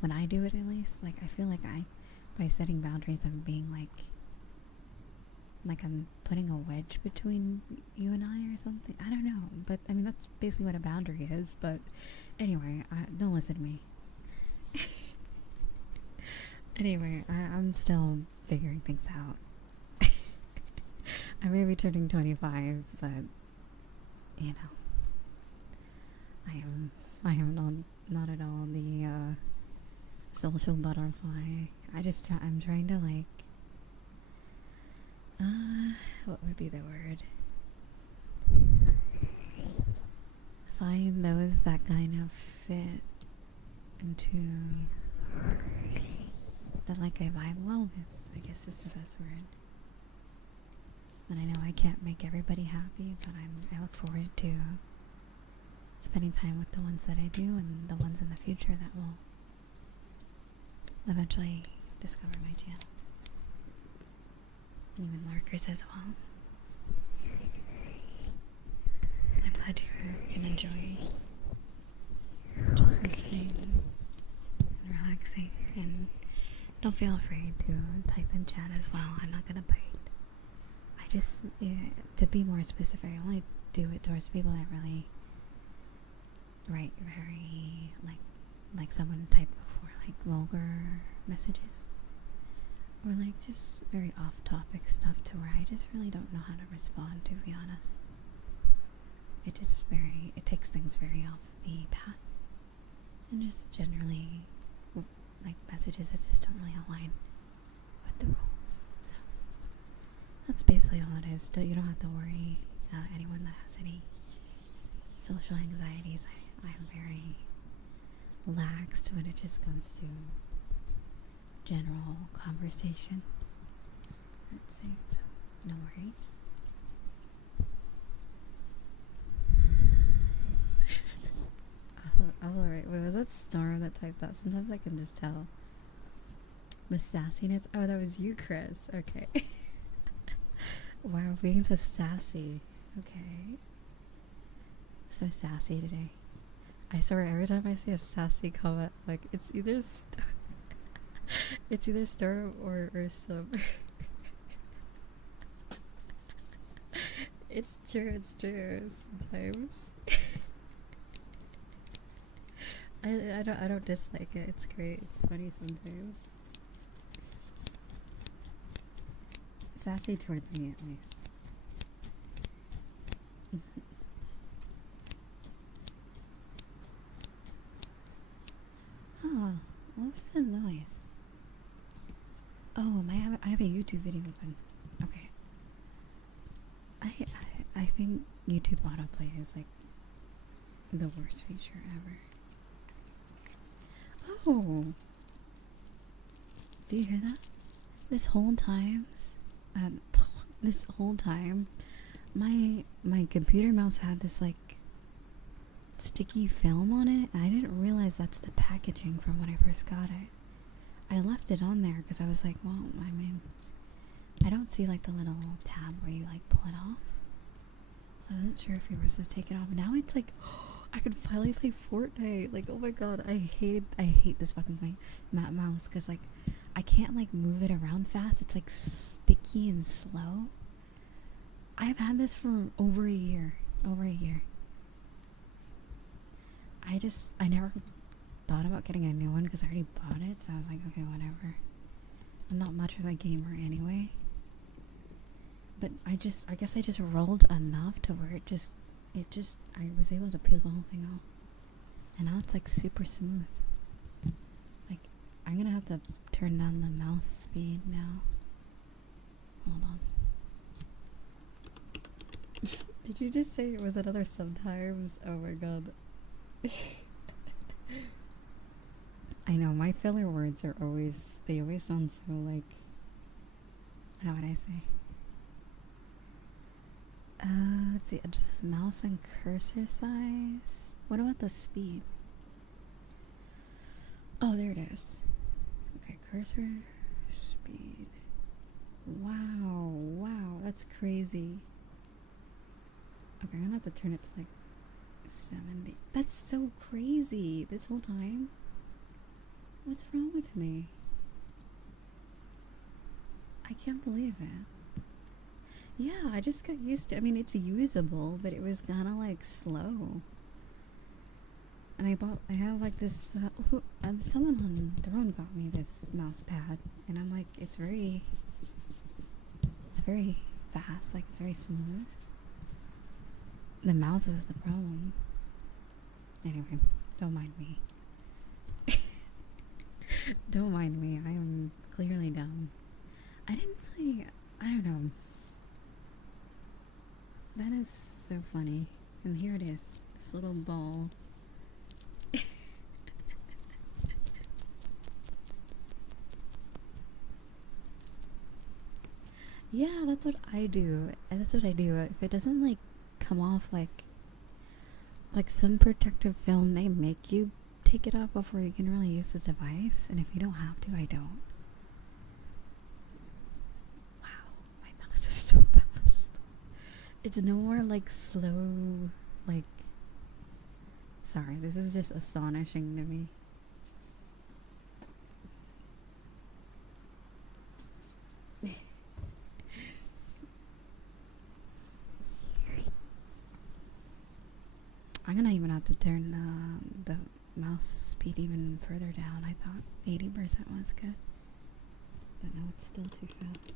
When I do it, at least. Like, I feel like by setting boundaries, I'm being like I'm putting a wedge between you and I or something. I don't know. But, I mean, that's basically what a boundary is. But, anyway, don't listen to me. Anyway, I'm still figuring things out. I may be turning 25, but, you know, I am not at all the social butterfly. I'm trying to like, what would be the word? Find those that kind of fit into that like I vibe well with, I guess is the best word. And I know I can't make everybody happy, but I look forward to spending time with the ones that I do and the ones in the future that will eventually discover my channel. Even lurkers as well. I'm glad you can enjoy just listening and relaxing, and don't feel afraid to type in chat as well. I'm not gonna bite. I just, to be more specific, I only do it towards people that really write very, like someone typed before, like vulgar messages. Or like just very off-topic stuff to where I just really don't know how to respond, to be honest. It takes things very off the path. And just generally, like messages that just don't really align with the rules. So, that's basically all it is. You don't have to worry, anyone that has any social anxieties. I'm very laxed when it just comes to general conversation, I'd say, so no worries. Alright, wait, was that Storm that typed that? Sometimes I can just tell. The sassiness? Oh, that was you, Chris. Okay. Wow, being so sassy. Okay. So sassy today. I swear, every time I see a sassy comment, like, it's either Storm or Ursa. It's true sometimes. I don't dislike it. It's great. It's funny sometimes. Sassy towards me, at least. Huh. What was that noise? Oh, I have a YouTube video open. Okay. I think YouTube autoplay is like the worst feature ever. Oh, do you hear that? This whole time, my computer mouse had this like sticky film on it. I didn't realize that's the packaging from when I first got it. I left it on there because I was like, well, I mean, I don't see like the little tab where you like pull it off. So I wasn't sure if you were supposed to take it off. Now it's like, I can finally play Fortnite. Like, oh my god, I hate this fucking mouse because like I can't like move it around fast. It's like sticky and slow. I've had this for over a year. I never thought about getting a new one because I already bought it. So I was like, okay, whatever. I'm not much of a gamer anyway. But I guess I just rolled enough to where I was able to peel the whole thing off. And now it's like super smooth. Like, I'm gonna have to turn down the mouse speed now. Hold on. Did you just say it was another sometimes? Oh my god. I know, my filler words are they always sound so like, how would I say? Let's see, just mouse and cursor size. What about the speed? Oh, there it is. Okay, cursor speed. Wow, that's crazy. Okay, I'm gonna have to turn it to like 70. That's so crazy this whole time. What's wrong with me? I can't believe it. Yeah, I just got used to. I mean, it's usable, but it was kind of like slow. And I have like this. Someone on Throne got me this mouse pad, and I'm like, it's very fast. Like, it's very smooth. The mouse was the problem. Anyway, don't mind me. Don't mind me. I am clearly dumb. I don't know. That is so funny. And here it is. This little ball. Yeah, that's what I do. If it doesn't like come off like some protective film, they make you take it off before you can really use the device. And if you don't have to, I don't. Wow, my mouse is so fast. It's no more like slow, like, sorry, this is just astonishing to me. I'm gonna even have to turn the mouse speed even further down. I thought 80% was good, but no, it's still too fast.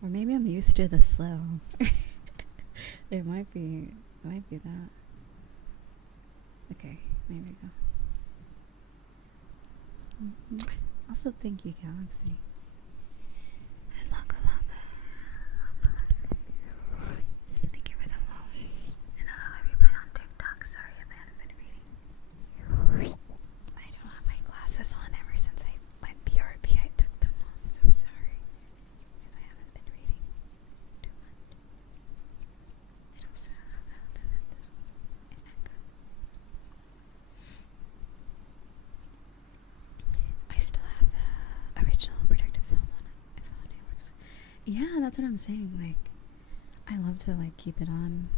Or maybe I'm used to the slow. It might be that. Okay, there we go. Also, thank you, Galaxy. And welcome. Thank you for the follow. And hello everybody on TikTok. Sorry if I haven't been reading. I don't have my glasses on ever since I went BRB. I took them off. So sorry if I haven't been reading too much. It also has a little bit of an echo. I still have the original protective film on it. If it works. Yeah, that's what I'm saying. Like, I love to like keep it on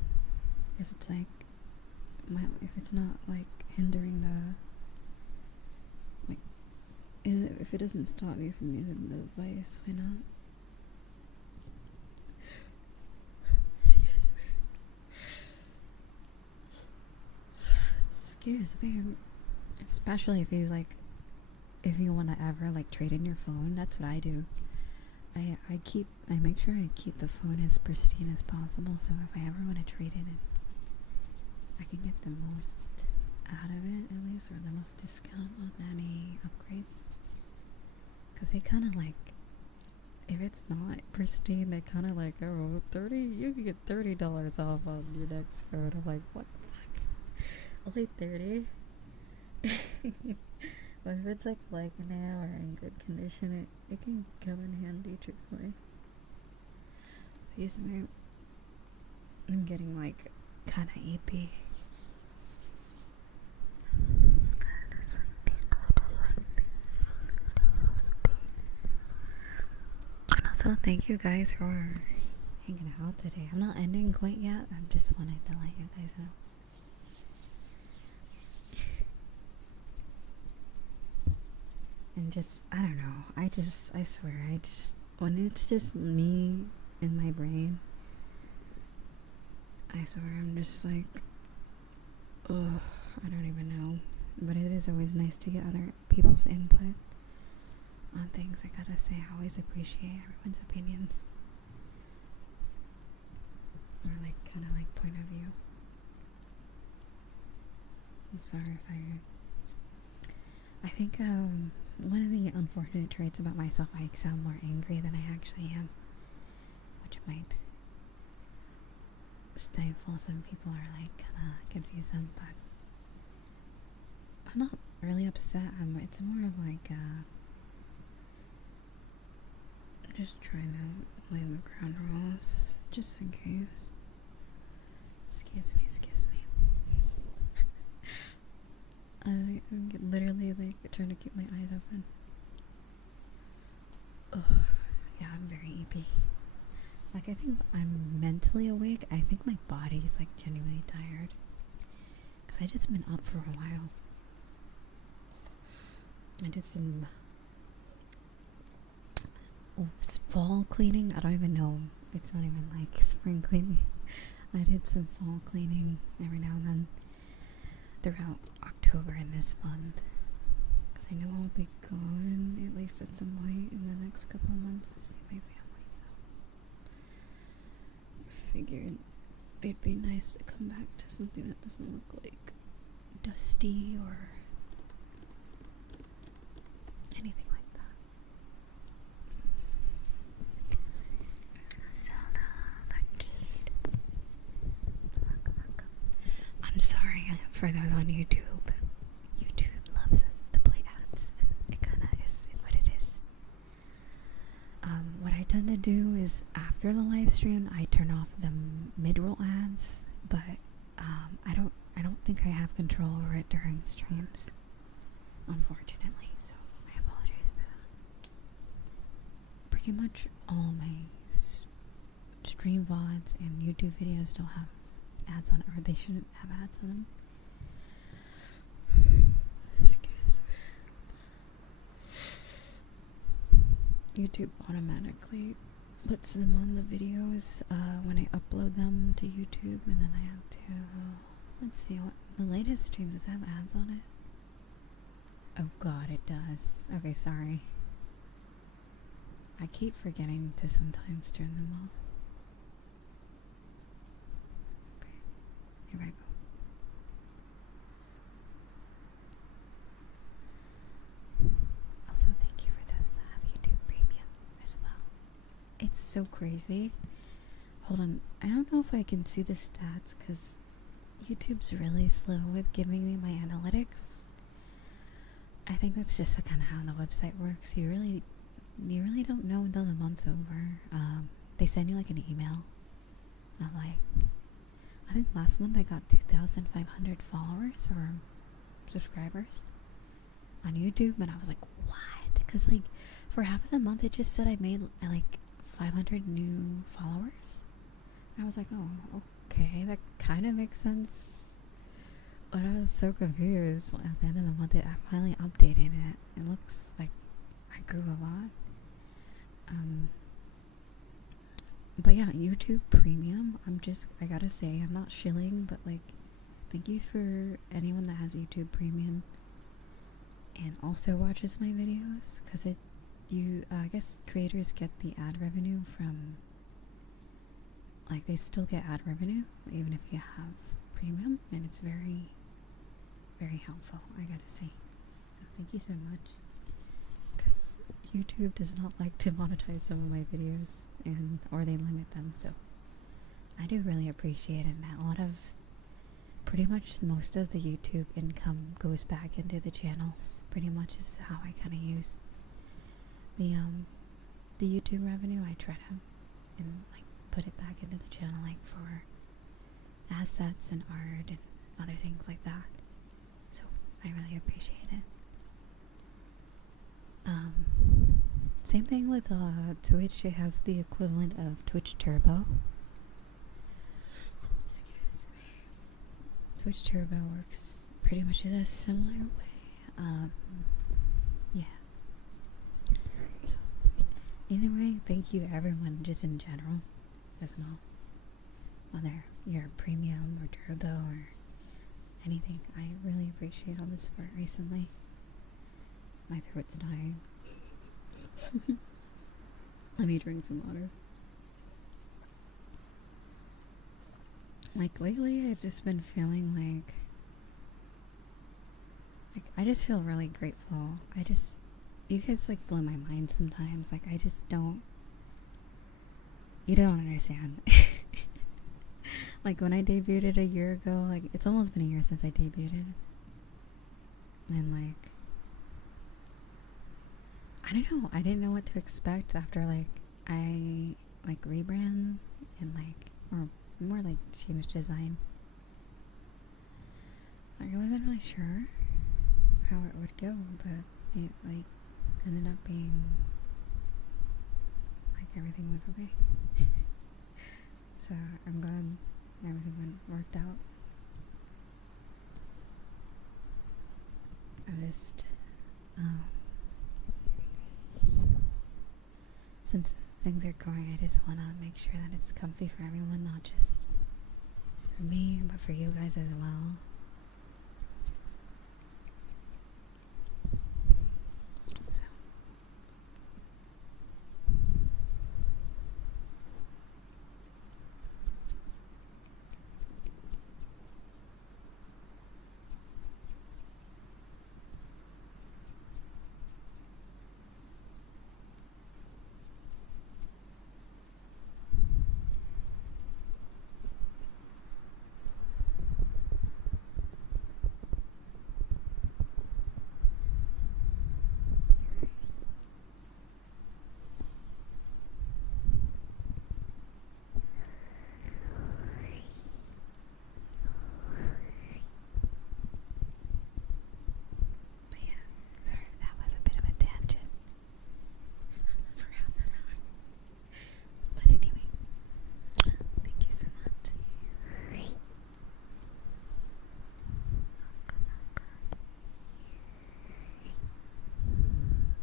because it's like if it's not like hindering the if it doesn't stop me from using the device, why not? Excuse me. Especially if you want to ever like trade in your phone. That's what I do. I make sure I keep the phone as pristine as possible, so if I ever want to trade it in, I can get the most out of it, at least, or the most discount on any upgrades. Because they kind of like, if it's not pristine, they kind of like, oh, you can get $30 off on your next phone. I'm like, what the fuck? Only 30? But if it's like now or in good condition, it can come in handy, truthfully. Excuse me. I'm getting like kinda eepy. And also thank you guys for hanging out today. I'm not ending quite yet. I just wanted to let you guys know. And just, I don't know, I swear, when it's just me in my brain, I swear, I'm just like, ugh, I don't even know. But it is always nice to get other people's input on things. I gotta say, I always appreciate everyone's opinions. or like kind of like point of view. I'm sorry if I think one of the unfortunate traits about myself, I sound more angry than I actually am, which might stifle some people or like kind of confuse them, but I'm not really upset. It's more of like just trying to lay the ground rules just in case. Excuse me. I'm literally like trying to keep my eyes open. Ugh. Yeah, I'm very EP. Like, I think I'm mentally awake. I think my body's like genuinely tired. Because I just been up for a while. I did some fall cleaning. I don't even know. It's not even like spring cleaning. I did some fall cleaning every now and then throughout October and this month. Because I know I'll be gone at least at some point in the next couple of months to see my family. So I figured it'd be nice to come back to something that doesn't look like dusty or anything like that. I'm sorry for those on YouTube. YouTube loves to play ads, and it kind of is what it is. What I tend to do is after the live stream, I turn off the mid-roll ads, but I don't think I have control over it during streams, unfortunately. So I apologize for that. Pretty much all my stream VODs and YouTube videos don't have ads on it, or they shouldn't have ads on them. Excuse me. YouTube automatically puts them on the videos when I upload them to YouTube, and then I have to, let's see, what the latest stream does have ads on it. Oh god, it does. Okay, sorry. I keep forgetting to sometimes turn them off. Here I go. Also, thank you for those that have YouTube Premium as well. It's so crazy. Hold on. I don't know if I can see the stats because YouTube's really slow with giving me my analytics. I think that's just kind of how the website works. You really don't know until the month's over. They send you like an email. I'm like, I think last month I got 2,500 followers or subscribers on YouTube, and I was like, what? Because like for half of the month it just said I made like 500 new followers. And I was like, oh, okay, that kind of makes sense. But I was so confused. At the end of the month, I finally updated it. It looks like I grew a lot. But yeah, YouTube Premium, I gotta say, I'm not shilling, but like, thank you for anyone that has YouTube Premium and also watches my videos, because I guess creators get the ad revenue from, like, they still get ad revenue even if you have Premium, and it's very, very helpful, I gotta say. So thank you so much, because YouTube does not like to monetize some of my videos, or they limit them, so I do really appreciate it. And pretty much most of the YouTube income goes back into the channels. Pretty much is how I kind of use the YouTube revenue. I try to put it back into the channel, like for assets and art and other things like that. So I really appreciate it. Same thing with Twitch. It has the equivalent of Twitch Turbo. Excuse me. Twitch Turbo works pretty much in a similar way. Yeah. So, either way, thank you everyone, just in general, as well. Whether you're premium or turbo or anything, I really appreciate all the support recently. My throat's dying. Let me drink some water. Like lately, I've just been feeling like I just feel really grateful. You guys like blow my mind sometimes. Like I just don't. You don't understand. Like when I debuted a year ago, like it's almost been a year since I debuted, and like I don't know. I didn't know what to expect after like I like rebrand and like or more like changed design. Like I wasn't really sure how it would go, but it like ended up being like everything was okay. So I'm glad everything worked out. I'm just since things are going, I just want to make sure that it's comfy for everyone, not just for me, but for you guys as well. So.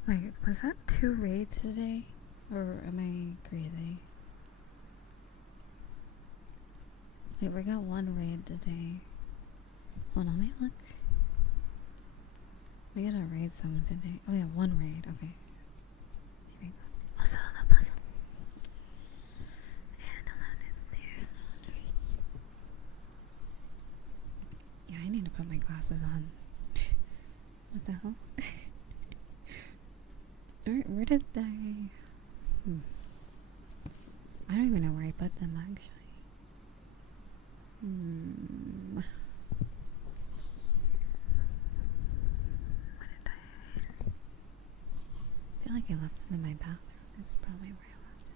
Wait, was that 2 raids today? Or am I crazy? Wait, we got 1 raid today. Hold on, let me look. We got a raid summon today. Oh yeah, 1 raid, okay. Here we go. Also, the puzzle. And alone in there. Yeah, I need to put my glasses on. What the hell? Where did I... I don't even know where I put them, actually. What did I... I feel like I left them in my bathroom. That's probably where I left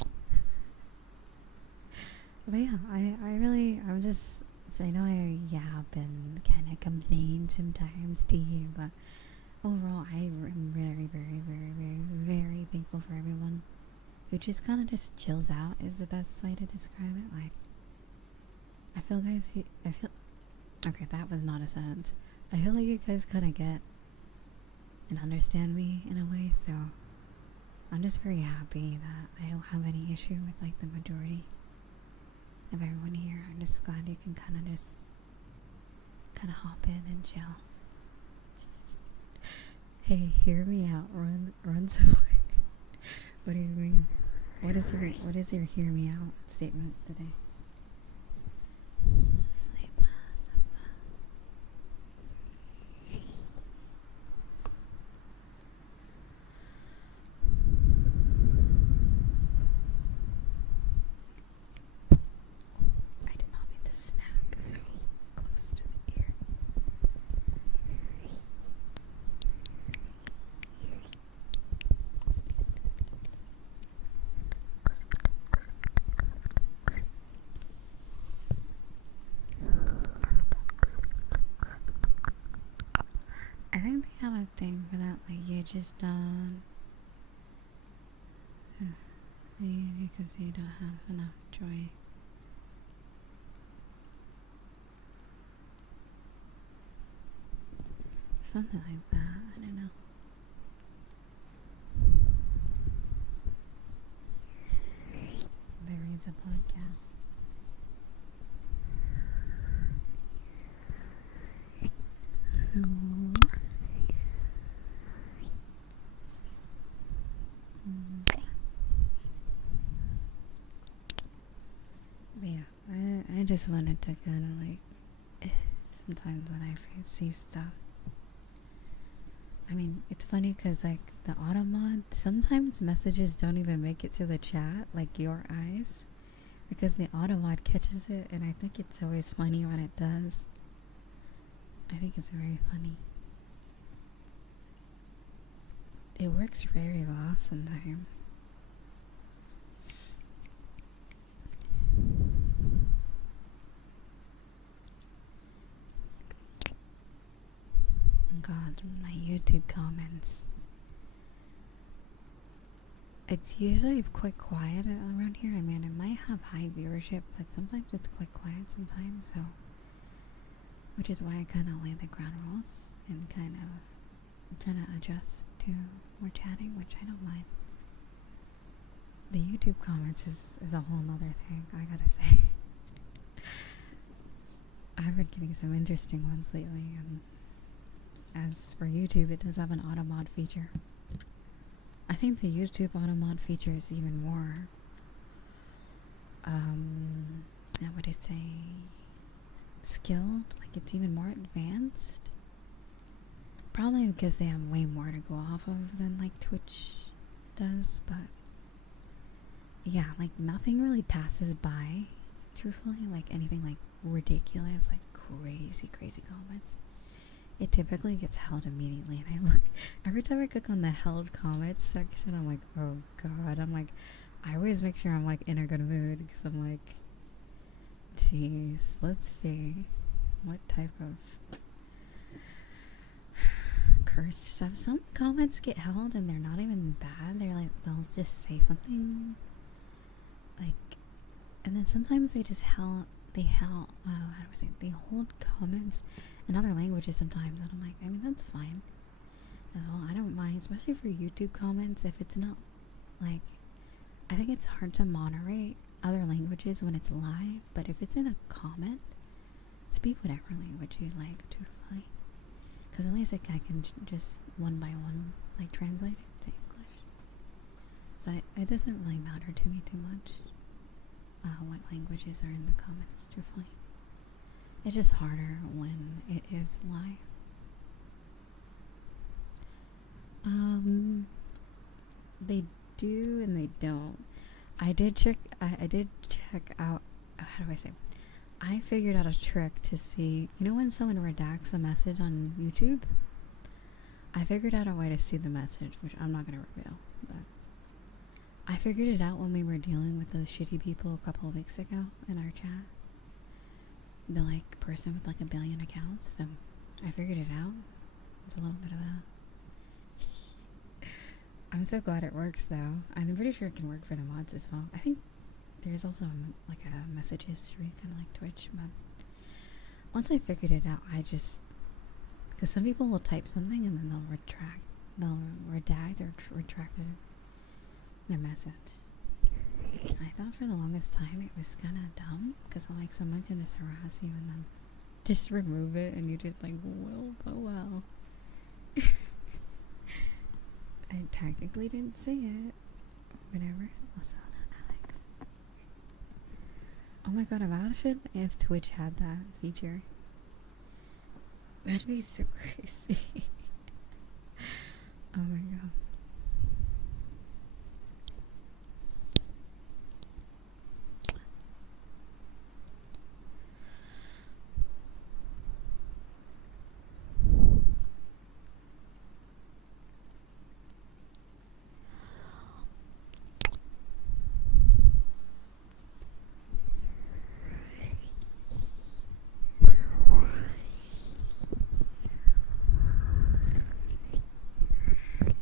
it. But yeah, I'm just... So I know I yap and kind of complain sometimes to you, but overall I am very, very, very, very, very thankful for everyone who just kind of just chills out is the best way to describe it. Like, I feel okay, that was not a sentence. I feel like you guys kind of get and understand me in a way, so I'm just very happy that I don't have any issue with like the majority of everyone here. I'm just glad you can kind of hop in and chill. Hey, hear me out. Run somewhere. What do you mean? What is your hear me out statement today? Sleep. I did not mean to snap so close to the ear. I think they have a thing for that, like you just don't because you don't have enough joy. Something like that, I don't know. The Riza podcast. just wanted to kind of like, sometimes when I see stuff. I mean, it's funny because like the auto mod, sometimes messages don't even make it to the chat, like your eyes, because the auto mod catches it, and I think it's always funny when it does. I think it's very funny. It works very well sometimes. God, my YouTube comments. It's usually quite quiet around here. I mean, it might have high viewership, but sometimes it's quite quiet sometimes, so. Which is why I kind of lay the ground rules and kind of trying to adjust to more chatting, which I don't mind. The YouTube comments is a whole nother thing, I gotta say. I've been getting some interesting ones lately, and as for YouTube, it does have an auto mod feature. I think the YouTube auto mod feature is even more, what would I say, skilled? Like, it's even more advanced. Probably because they have way more to go off of than like Twitch does, but yeah, like nothing really passes by, truthfully, like anything like ridiculous, like crazy comments. It typically gets held immediately, and I look, every time I click on the held comments section, I'm like, oh god, I'm like, I always make sure I'm like in a good mood, because I'm like, jeez, let's see what type of cursed stuff. Some comments get held and they're not even bad, they're like, they'll just say something like, and then sometimes they just they hold comments in other languages sometimes, and I'm like, I mean, that's fine as well. I don't mind, especially for YouTube comments, if it's not like, I think it's hard to moderate other languages when it's live, but if it's in a comment, speak whatever language you like, truthfully, because at least like I can just one by one like translate it to English. So it doesn't really matter to me too much what languages are in the comments, truthfully. It's just harder when it is live. They do and they don't. I did check out, how do I say? I figured out a trick to see, you know when someone redacts a message on YouTube? I figured out a way to see the message, which I'm not going to reveal, but I figured it out when we were dealing with those shitty people a couple of weeks ago in our chat. The like person with like 1 billion accounts, so I figured it out. It's a little bit of a I'm so glad it works though. I'm pretty sure it can work for the mods as well. I think there's also like a message history, kind of like Twitch, but once I figured it out, I just, because some people will type something and then they'll redact or retract their message. I thought for the longest time it was kind of dumb, because like someone can just harass you and then just remove it, and you just like, well. I technically didn't say it. Whatever. Also, Alex. Oh my god, imagine if Twitch had that feature. That'd be so crazy. Oh my god.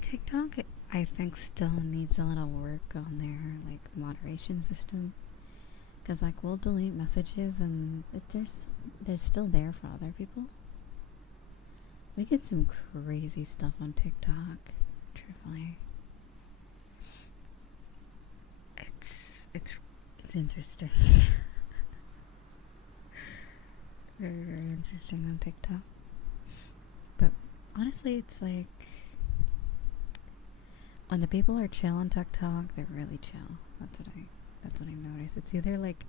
TikTok, I think, still needs a little work on their like moderation system, because like we'll delete messages and they're still there for other people. We get some crazy stuff on TikTok, truthfully. It's interesting. Very, very interesting on TikTok. But honestly, it's like, when the people are chill on TikTok, they're really chill. That's what I noticed. It's either like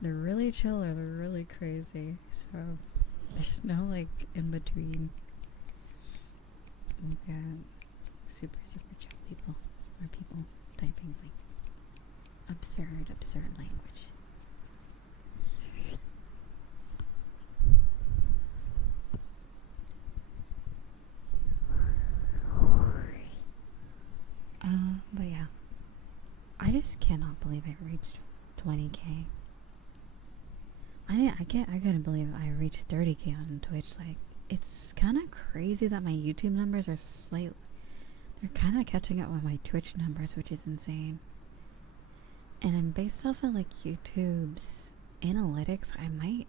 they're really chill or they're really crazy. So there's no like in between. Yeah, super chill people, or people typing like absurd language. But yeah, I just cannot believe I reached 20k. I couldn't believe I reached 30k on Twitch. Like, it's kind of crazy that my YouTube numbers are they're kind of catching up with my Twitch numbers, which is insane. And I'm based off of like YouTube's analytics. my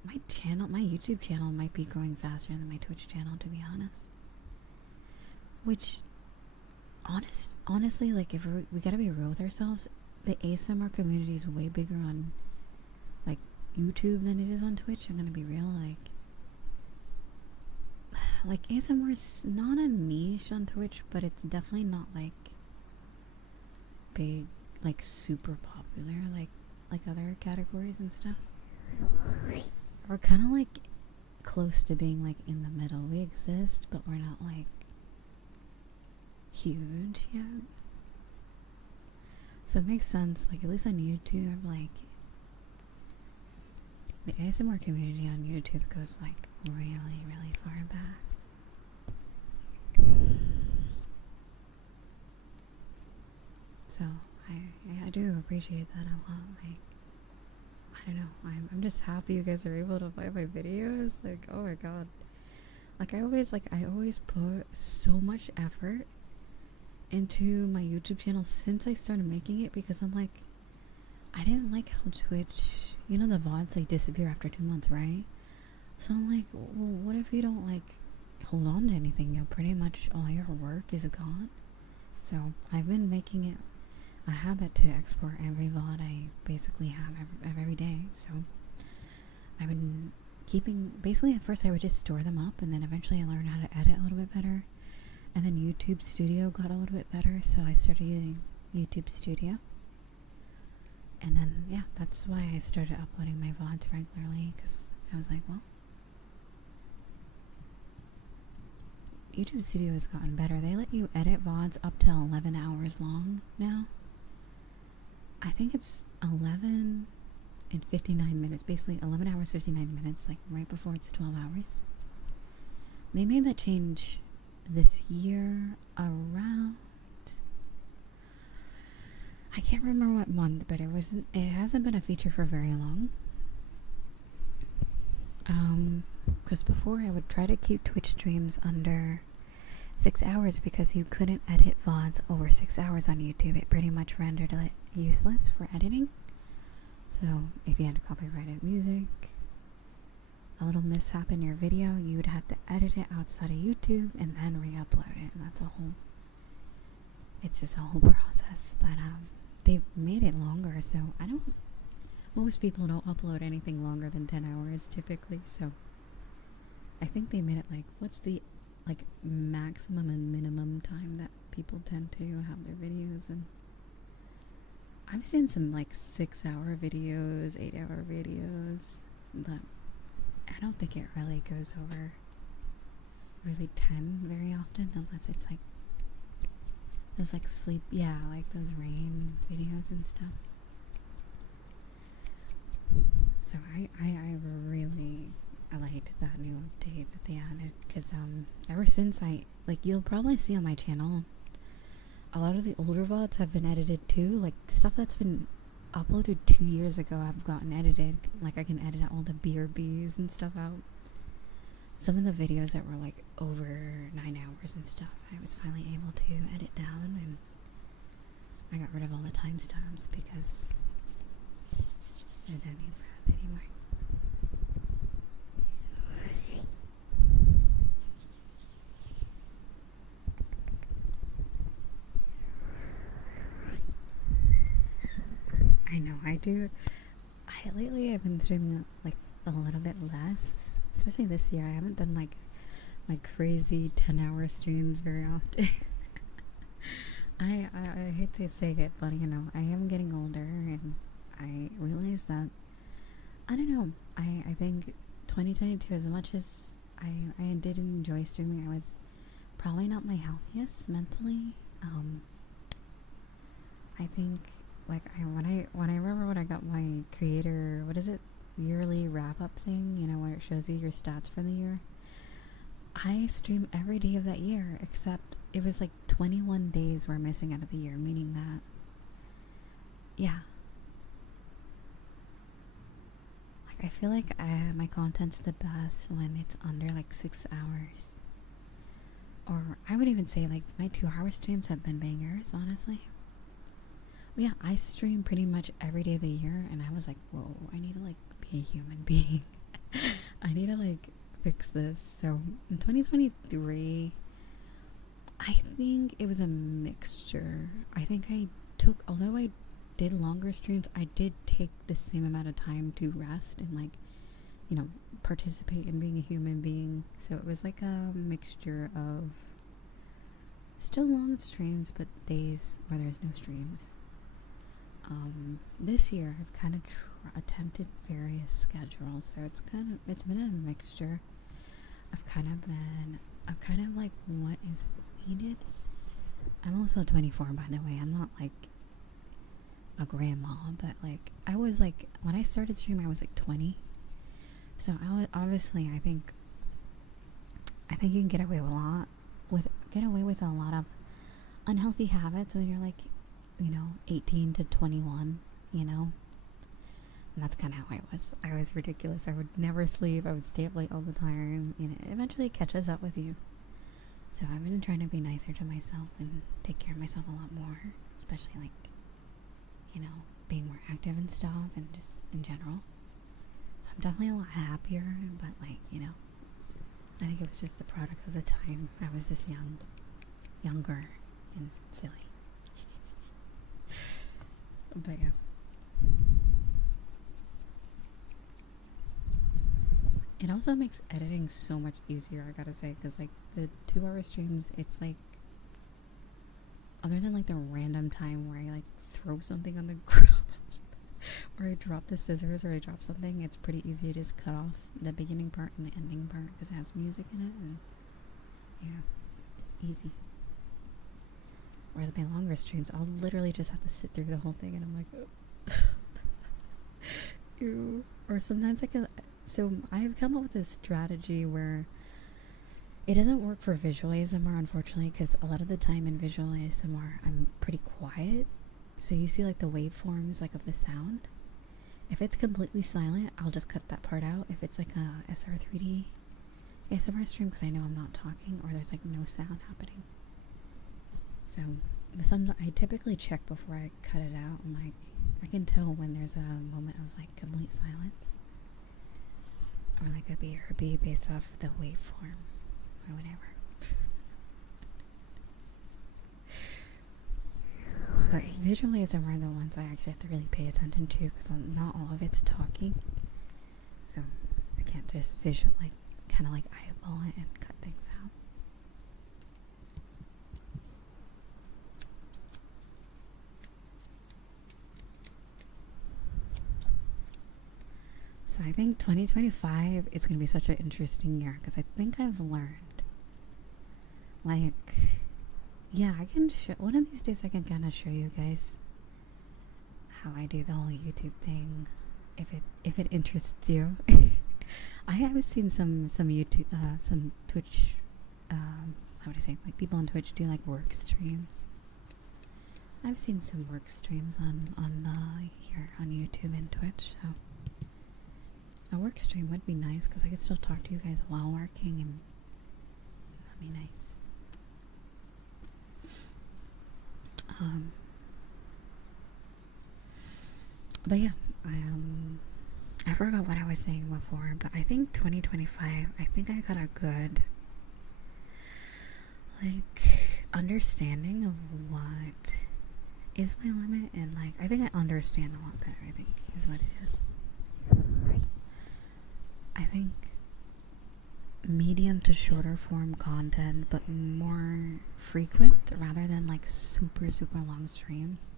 YouTube channel might be growing faster than my Twitch channel, to be honest. Which, honestly, like, if we gotta be real with ourselves, the ASMR community is way bigger on like YouTube than it is on Twitch. I'm gonna be real, like ASMR is not a niche on Twitch, but it's definitely not like big, like super popular like other categories and stuff. We're kind of like close to being like in the middle. We exist, but we're not like huge yet. So it makes sense, like at least on YouTube, like the ASMR community on YouTube goes like really far back. So I do appreciate that a lot. Like, I don't know, I'm just happy you guys are able to buy my videos. Like, oh my god, like I always put so much effort into my YouTube channel since I started making it, because I'm like, I didn't like how Twitch, you know, the VODs like disappear after 2 months, right? So I'm like, well, what if you don't like hold on to anything? You know, pretty much all your work is gone. So I've been making it a habit to export every VOD I basically have every day. So I've been keeping, basically at first I would just store them up, and then eventually I learned how to edit a little bit better. And then YouTube Studio got a little bit better, so I started using YouTube Studio. And then, yeah, that's why I started uploading my VODs regularly, because I was like, well, YouTube Studio has gotten better. They let you edit VODs up to 11 hours long now. I think it's 11 and 59 minutes, basically 11 hours, 59 minutes, like right before it's 12 hours. They made that change this year around, I can't remember what month, but it hasn't been a feature for very long. Because before I would try to keep Twitch streams under 6 hours, because you couldn't edit VODs over 6 hours on YouTube. It pretty much rendered it useless for editing. So if you had copyrighted music, a little mishap in your video, you would have to edit it outside of YouTube and then re-upload it, and it's just a whole process. But they've made it longer, so most people don't upload anything longer than 10 hours typically. So I think they made it like, what's the like maximum and minimum time that people tend to have their videos. And I've seen some like 6-hour videos, 8-hour videos, but I don't think it really goes over really 10 very often, unless it's like those like like those rain videos and stuff. So I really liked that new update that they added, because ever since you'll probably see on my channel, a lot of the older VODs have been edited too. Like stuff that's been uploaded 2 years ago, I've gotten edited. Like I can edit all the BRBs and stuff out. Some of the videos that were like over 9 hours and stuff, I was finally able to edit down, and I got rid of all the timestamps because I didn't need that anymore. I know, I do. Lately I've been streaming like a little bit less, especially this year. I haven't done like my crazy 10-hour streams very often. I hate to say it, but you know, I am getting older, and I realize that I don't know. I think 2022, as much as I did enjoy streaming, I was probably not my healthiest mentally. I think like when I remember when I got my creator, what is it, yearly wrap up thing, you know, where it shows you your stats for the year. I stream every day of that year except it was like 21 days were missing out of the year, meaning that, yeah, like I feel like my content's the best when it's under like 6 hours. Or I would even say like my 2-hour streams have been bangers, honestly. But yeah, I stream pretty much every day of the year, and I was like, whoa, I need to like be a human being. I need to like fix this. So in 2023, I think it was a mixture. I think I took, although I did longer streams, I did take the same amount of time to rest and like, you know, participate in being a human being. So it was like a mixture of still long streams, but days where there's no streams. This year I've kind of attempted various schedules, so it's been a mixture. I've kind of like what is needed. I'm also 24, by the way. I'm not like a grandma, but like I was like, when I started streaming I was like 20. So I was, obviously I think you can get away with a lot of unhealthy habits when you're like, you know, 18 to 21, you know. And that's kind of how I was. I was ridiculous. I would never sleep. I would stay up late all the time. You know, it eventually catches up with you. So I've been trying to be nicer to myself and take care of myself a lot more, especially like, you know, being more active and stuff and just in general. So I'm definitely a lot happier, but like, you know, I think it was just the product of the time. I was just younger and silly. But yeah. It also makes editing so much easier, I gotta say, because like the 2-hour streams, it's like, other than like the random time where I like throw something on the ground or I drop the scissors or I drop something, it's pretty easy to just cut off the beginning part and the ending part because it has music in it, and yeah, easy. Whereas my longer streams, I'll literally just have to sit through the whole thing and I'm like, ew. Or sometimes so I've come up with this strategy where it doesn't work for visual ASMR, unfortunately, because a lot of the time in visual ASMR I'm pretty quiet, so you see like the waveforms like of the sound. If it's completely silent, I'll just cut that part out. If it's like a SR3D ASMR stream, because I know I'm not talking or there's like no sound happening. So I typically check before I cut it out. I'm like, I can tell when there's a moment of like complete silence, or like a BRB based off the waveform or whatever. But visual ASMR are the ones I actually have to really pay attention to, because not all of it's talking. So I can't just like kind of like eyeball it and cut things out. So I think 2025 is going to be such an interesting year, because I think I've learned, like, yeah, I can one of these days I can kind of show you guys how I do the whole YouTube thing, if it interests you. I have seen some YouTube, some Twitch, how would I say, like people on Twitch do like work streams. I've seen some work streams on here on YouTube and Twitch, so a work stream would be nice because I could still talk to you guys while working, and that'd be nice. But yeah, I forgot what I was saying before, but I think 2025, I think I got a good like understanding of what is my limit, and like I think I understand a lot better, I think is what it is. I think medium to shorter form content, but more frequent rather than like super long streams.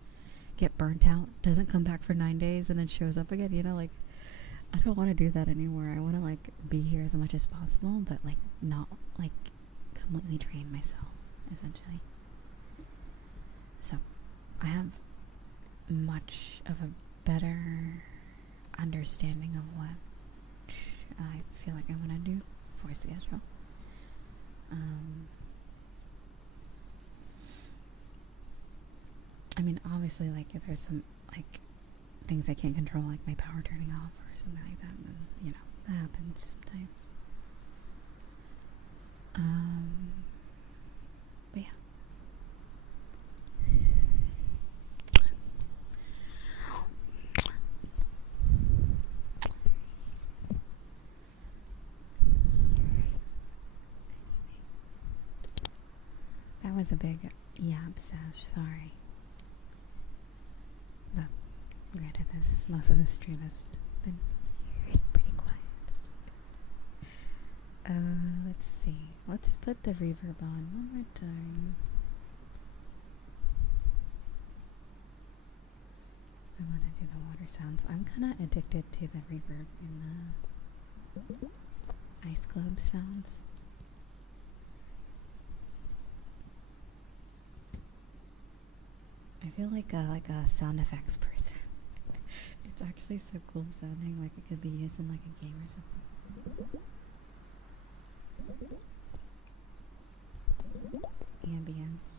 Get burnt out, doesn't come back for 9 days and then shows up again, you know, like I don't want to do that anymore. I want to like be here as much as possible, but like not like completely train myself, essentially. So I have much of a better understanding of what I feel like I want to do for schedule. I mean, obviously, like if there's some like things I can't control, like my power turning off or something like that, then you know that happens sometimes. But yeah. That was a big yap sash, sorry. But granted, most of the stream has been pretty quiet. Let's see. Let's put the reverb on one more time. I want to do the water sounds. I'm kind of addicted to the reverb in the ice globe sounds. I feel like a sound effects person. It's actually so cool sounding, like it could be used in like a game or something. Ambience.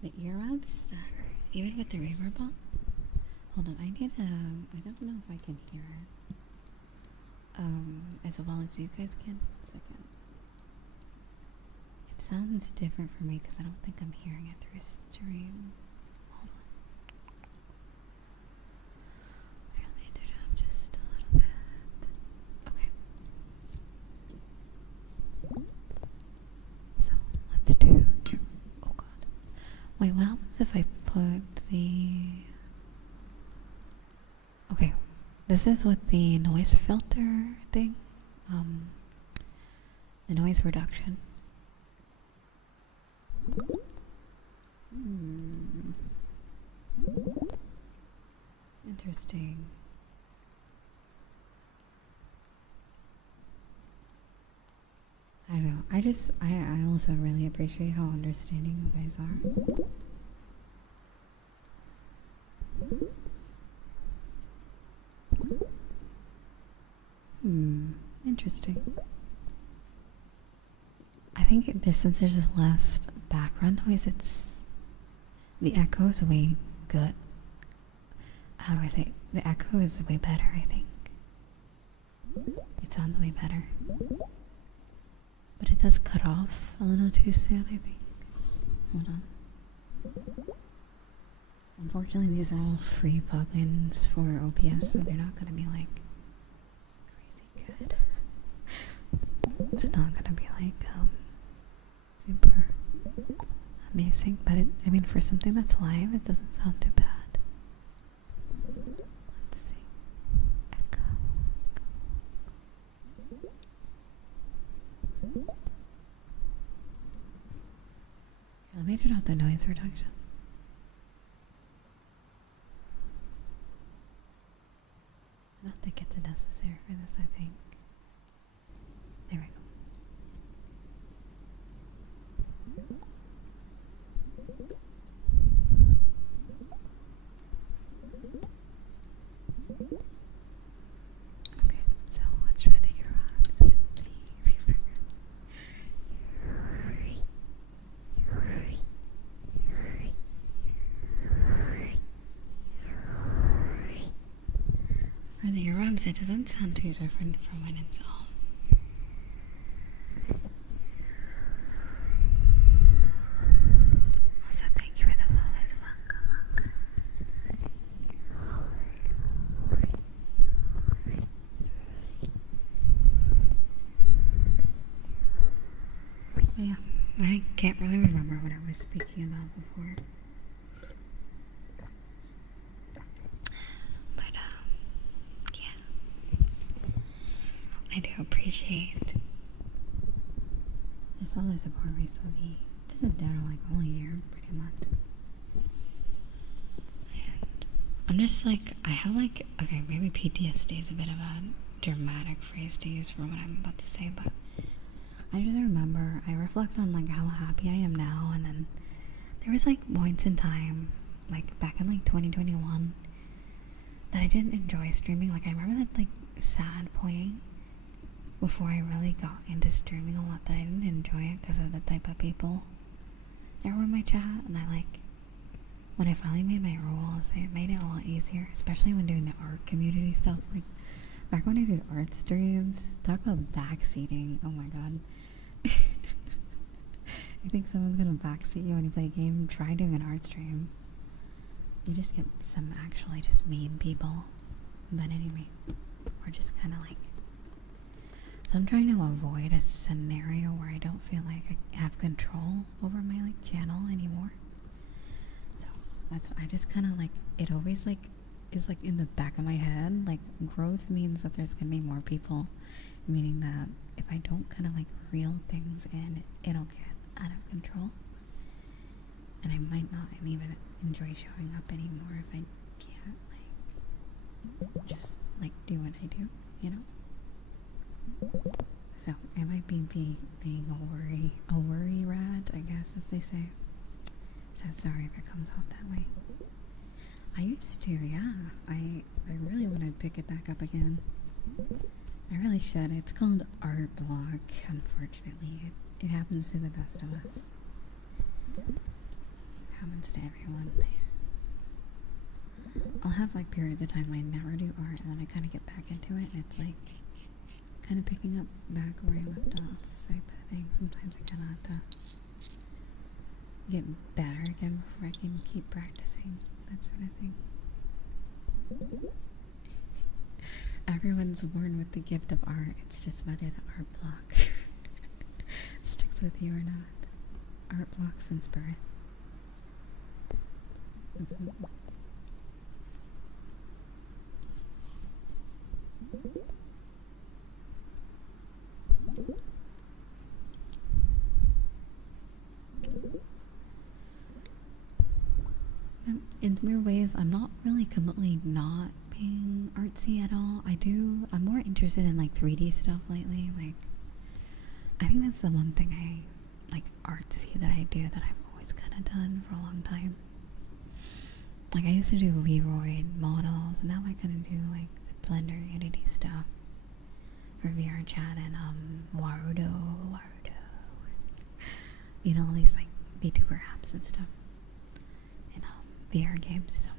The earrobes, even with the reverb on. Hold on, I don't know if I can hear as well as you guys can. One second. It sounds different for me because I don't think I'm hearing it through stream. Hold on. Let me turn it up just a little bit. Okay. So let's do. Oh god. Wait, what happens if I put the... Okay, this is with the noise filter thing. The noise reduction. Interesting. I know. I also really appreciate how understanding you guys are. Interesting. I think since there's less background noise, the echo is way good. How do I say it? The echo is way better, I think. It sounds way better. But it does cut off a little too soon, I think. Hold on. Unfortunately, these are all free plugins for OBS, so they're not going to be like crazy good. It's not going to be like super amazing, but I mean, for something that's live, it doesn't sound too bad. Let's see. Echo. Let me turn out the noise reduction. I don't think it's necessary for this, I think. There we go. Okay, so let's try the earobes with the reverb. For the your rubs, it doesn't sound too different from when it's off. Also, thank you for the follows. Welcome. But yeah, I can't really remember what I was speaking about before. But yeah, I do appreciate just all the support recently, just in general, like all year, pretty much. And I'm just like, I have like, okay, maybe PTSD is a bit of a dramatic phrase to use for what I'm about to say, but I just remember, I reflect on like how happy I am now, and then there was like points in time, like back in like 2021, that I didn't enjoy streaming. Like I remember that like sad point before I really got into streaming a lot, that I didn't enjoy it because of the type of people that were in my chat. And I like, when I finally made my rules, it made it a lot easier, especially when doing the art community stuff. Like back when I did art streams, talk about backseating, oh my god. You think someone's gonna backseat you when you play a game? Try doing an art stream. You just get some actually just mean people. But anyway, we're just kind of like, so I'm trying to avoid a scenario where I don't feel like I have control over my like channel anymore. So that's, I just kind of like, it always like is like in the back of my head, like growth means that there's gonna be more people, meaning that if I don't kind of like reel things in, it'll get out of control, and I might not even enjoy showing up anymore if I can't like just like do what I do, you know. So I might be being a worry rat, I guess, as they say. So sorry if it comes off that way. I used to, yeah. I really want to pick it back up again. I really should. It's called art block, unfortunately. It happens to the best of us. It happens to everyone. I'll have like periods of time when I never do art, and then I kind of get back into it, and it's like kind of picking up back where I left off type of thing. Sometimes I kind of have to get better again before I can keep practicing, that sort of thing. Everyone's born with the gift of art. It's just whether the art block sticks with you or not. Art block since birth. In weird ways, I'm not really completely not being artsy at all. I'm more interested in like 3D stuff lately. Like, I think that's the one thing I like artsy that I do that I've always kind of done for a long time. Like I used to do Vroid models, and now I kind of do like the Blender Unity stuff for VR chat and Warudo, you know, all these like vtuber apps and stuff, and VR games. So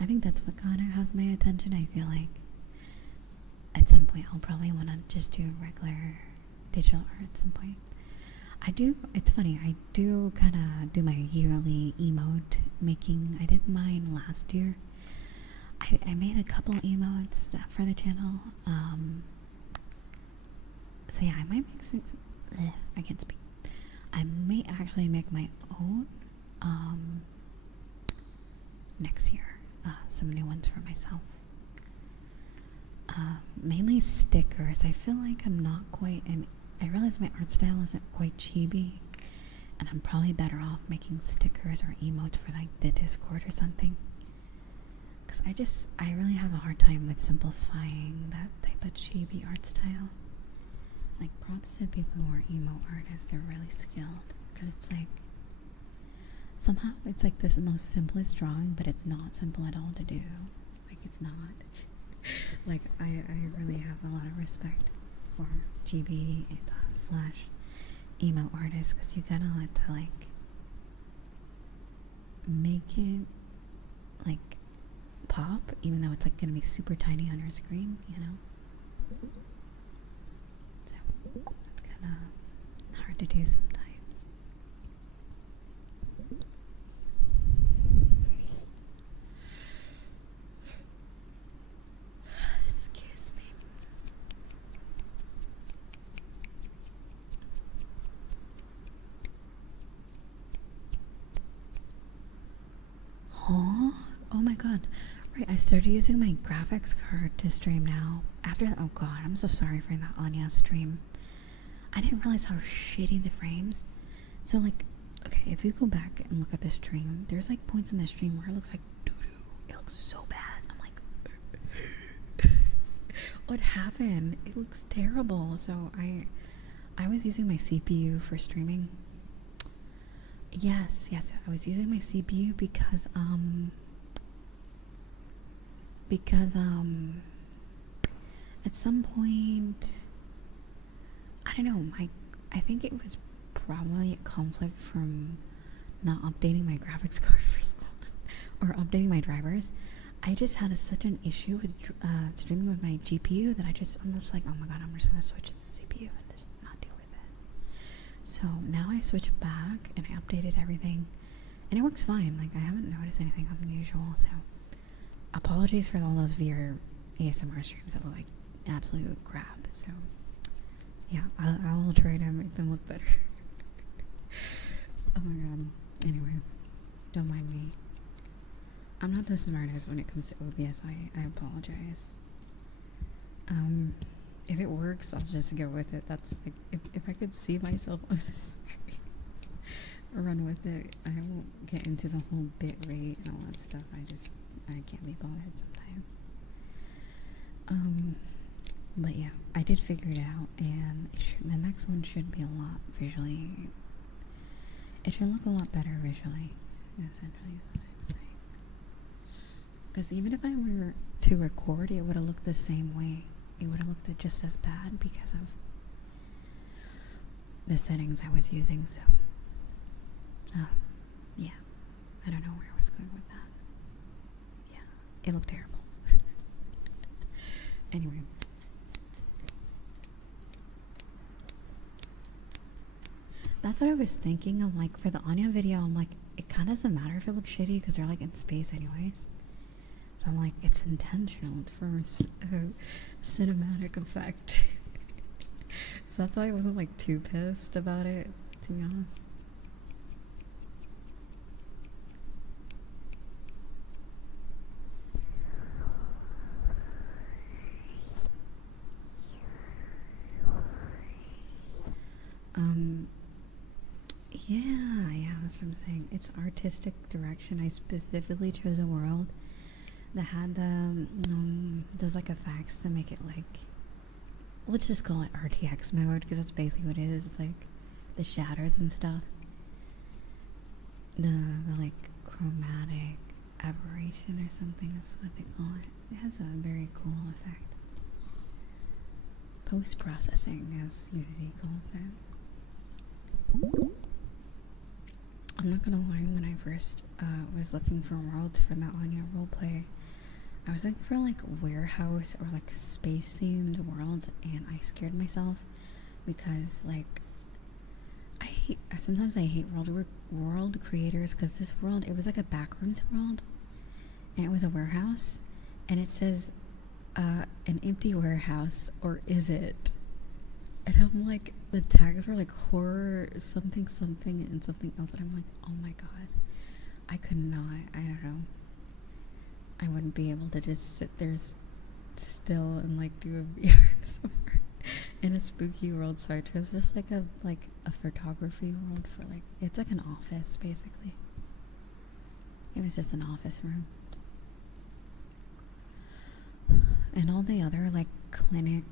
I think that's what kind of has my attention. I feel like at some point I'll probably want to just do regular digital art at some point. It's funny, I do kind of do my yearly emote making. I did mine last year. I made a couple emotes for the channel. So yeah, I might make some, I can't speak. I may actually make my own next year. Some new ones for myself. Mainly stickers. I feel like I'm not quite, and I realize my art style isn't quite chibi, and I'm probably better off making stickers or emotes for like the Discord or something. Because I really have a hard time with simplifying that type of chibi art style. Like, props to people who are emo artists, they're really skilled. Because it's like, somehow it's like this most simplest drawing, but it's not simple at all to do. Like, it's not. Like, I really have a lot of respect for GB / emo artists, because you gotta have to like make it like pop, even though it's like gonna be super tiny on your screen, you know? So it's kinda hard to do sometimes. Excuse me. Huh? Oh my god. Right, I started using my graphics card to stream now. After that, oh god, I'm so sorry for that Anya stream. I didn't realize how shitty the frames. So like, okay, if you go back and look at the stream, there's like points in the stream where it looks like doo-doo. It looks so bad. I'm like, what happened? It looks terrible. So I was using my CPU for streaming. Yes, I was using my CPU because at some point, I don't know, I think it was probably a conflict from not updating my graphics card for so long, or updating my drivers. I just had such an issue with streaming with my GPU that I'm just like, oh my god, I'm just gonna switch to the CPU and just not deal with it. So now I switched back and I updated everything, and it works fine. Like, I haven't noticed anything unusual. So apologies for all those VR ASMR streams that look like absolute crap. So yeah, I'll try to make them look better. Oh my god. Anyway, don't mind me. I'm not the smartest when it comes to OBS. I apologize. If it works, I'll just go with it. That's like, if I could see myself on the screen, run with it. I won't get into the whole bit rate and all that stuff. I can't be bothered sometimes. But yeah, I did figure it out, and the next one should be a lot visually. It should look a lot better visually, essentially, is what I'm saying. Because even if I were to record, it would have looked the same way. It would have looked just as bad because of the settings I was using. So, yeah, I don't know where I was going with that. Yeah, it looked terrible. Anyway. That's what I was thinking. I'm like, for the Anya video, I'm like, it kind of doesn't matter if it looks shitty because they're like in space anyways. So I'm like, it's intentional for a cinematic effect. So that's why I wasn't like too pissed about it, to be honest. Yeah, that's what I'm saying. It's artistic direction. I specifically chose a world that had those like effects to make it like, let's just call it RTX mode, because that's basically what it is. It's like the shadows and stuff. The like chromatic aberration or something is what they call it. It has a very cool effect. Post-processing, as Unity calls it. I'm not gonna lie, when I first was looking for worlds for that Anya roleplay, I was looking for like warehouse or like space themed worlds, and I scared myself because like sometimes I hate world creators, because this world, it was like a backrooms world and it was a warehouse, and it says an empty warehouse, or is it? And I'm like, the tags were like horror something and something else, and I'm like, oh my god, I could not. I don't know, I wouldn't be able to just sit there still and like do a VR in a spooky world. So I chose just like a photography world for like, it's like an office basically. It was just an office room. And all the other like clinic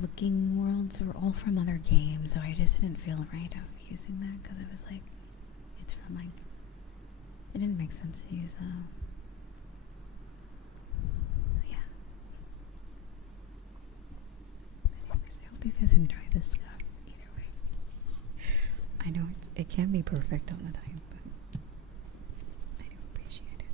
looking worlds were all from other games, so I just didn't feel right of using that, because it was like, it's from like, it didn't make sense to use yeah. But anyways, I hope you guys enjoy this stuff either way. I know it can be perfect all the time, but I do appreciate it.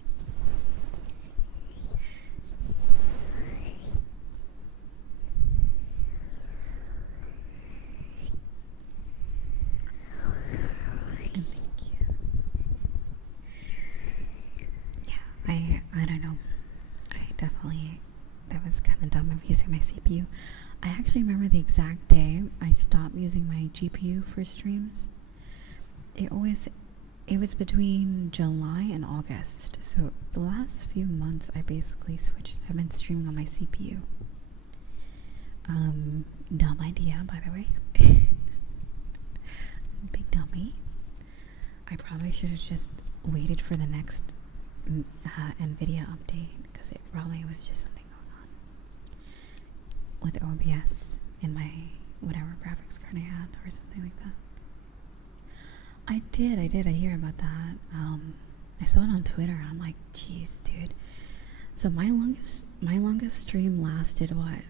I don't know. I definitely, that was kind of dumb of using my CPU. I actually remember the exact day I stopped using my GPU for streams. It was between July and August. So the last few months I basically switched. I've been streaming on my CPU. Dumb idea, by the way. Big dummy. I probably should have just waited for the next NVIDIA update, because it probably was just something going on with OBS in my whatever graphics card I had or something like that. I did. I hear about that. I saw it on Twitter. I'm like, jeez, dude. So my longest stream lasted what,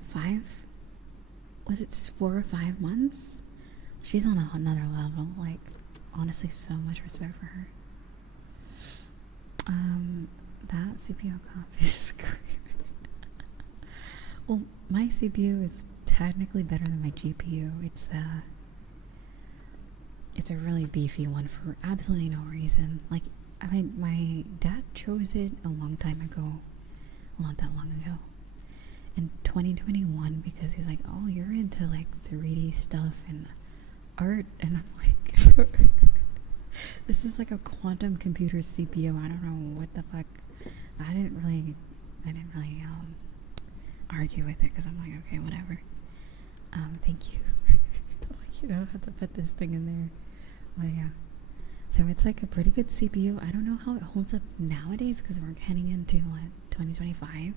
4 or 5 months? She's on another level. Like, honestly, so much respect for her. That CPU copy is screaming. Well, my CPU is technically better than my GPU. It's a really beefy one for absolutely no reason. Like, I mean, my dad chose it a long time ago. Well, not that long ago. In 2021, because he's like, oh, you're into like 3D stuff and art, and I'm like, this is like a quantum computer CPU. I don't know what the fuck. I didn't really argue with it, because I'm like, okay, whatever. Thank you. Like, you don't have to put this thing in there. Well, yeah. So it's like a pretty good CPU. I don't know how it holds up nowadays, because we're heading into what, 2025.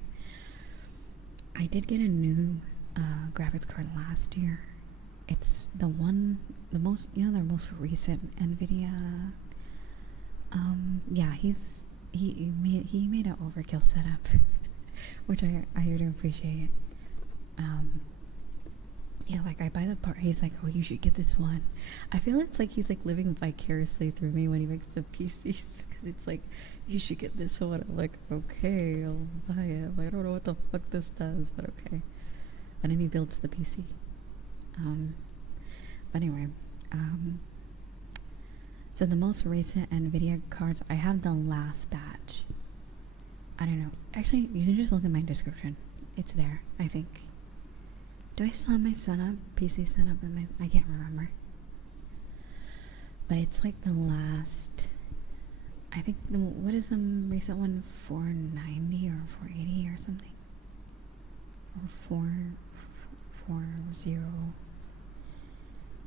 I did get a new graphics card last year. It's the most recent NVIDIA. Yeah, he made an overkill setup, which I do appreciate. Yeah, like I buy the part. He's like, oh, you should get this one. I feel it's like he's like living vicariously through me when he makes the PCs, because it's like, you should get this one. I'm like, okay, I'll buy it. I don't know what the fuck this does, but okay. And then he builds the PC. But anyway, so the most recent NVIDIA cards, I have the last batch. I don't know. Actually, you can just look at my description. It's there, I think. Do I still have my setup, PC setup in my, I can't remember. But it's like the last, I think, what is the recent one, 490 or 480 or something? Or 440.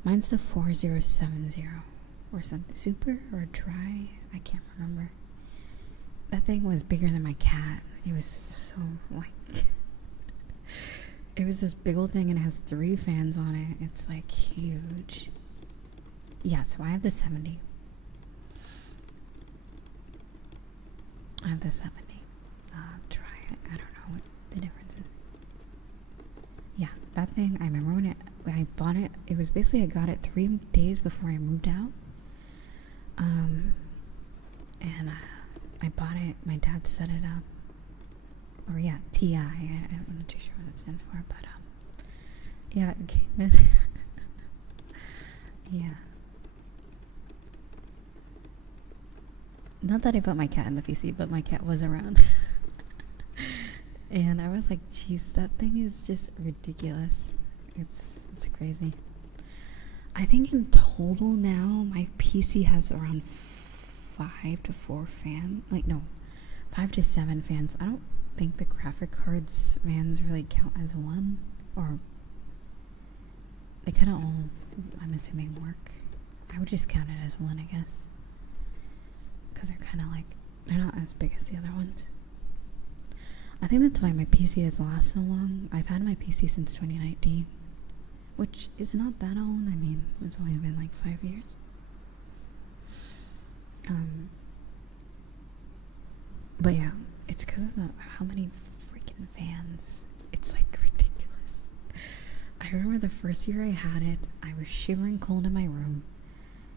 Mine's the 4070 or something. Super or dry? I can't remember. That thing was bigger than my cat. It was so, like... It was this big old thing, and it has 3 fans on it. It's like huge. Yeah, so I have the 70. I have the 70. Try it. I don't know what the difference is. Yeah, that thing, I remember when I bought it, it was basically, I got it 3 days before I moved out. And I bought it, my dad set it up. Or yeah, TI. I'm not too sure what that stands for, but yeah, it came in. Yeah. Not that I put my cat in the PC, but my cat was around. And I was like, geez, that thing is just ridiculous. It's crazy. I think in total now, my PC has around 5 to 4 fans. Like, no, 5 to 7 fans. I don't think the graphic cards fans really count as one, or they kind of all, I'm assuming, work. I would just count it as one, I guess, because they're kind of like, they're not as big as the other ones. I think that's why my PC has lasted so long. I've had my PC since 2019, which is not that old. I mean, it's only been like 5 years. But yeah, it's because of how many freaking fans. It's like ridiculous. I remember the first year I had it, I was shivering cold in my room.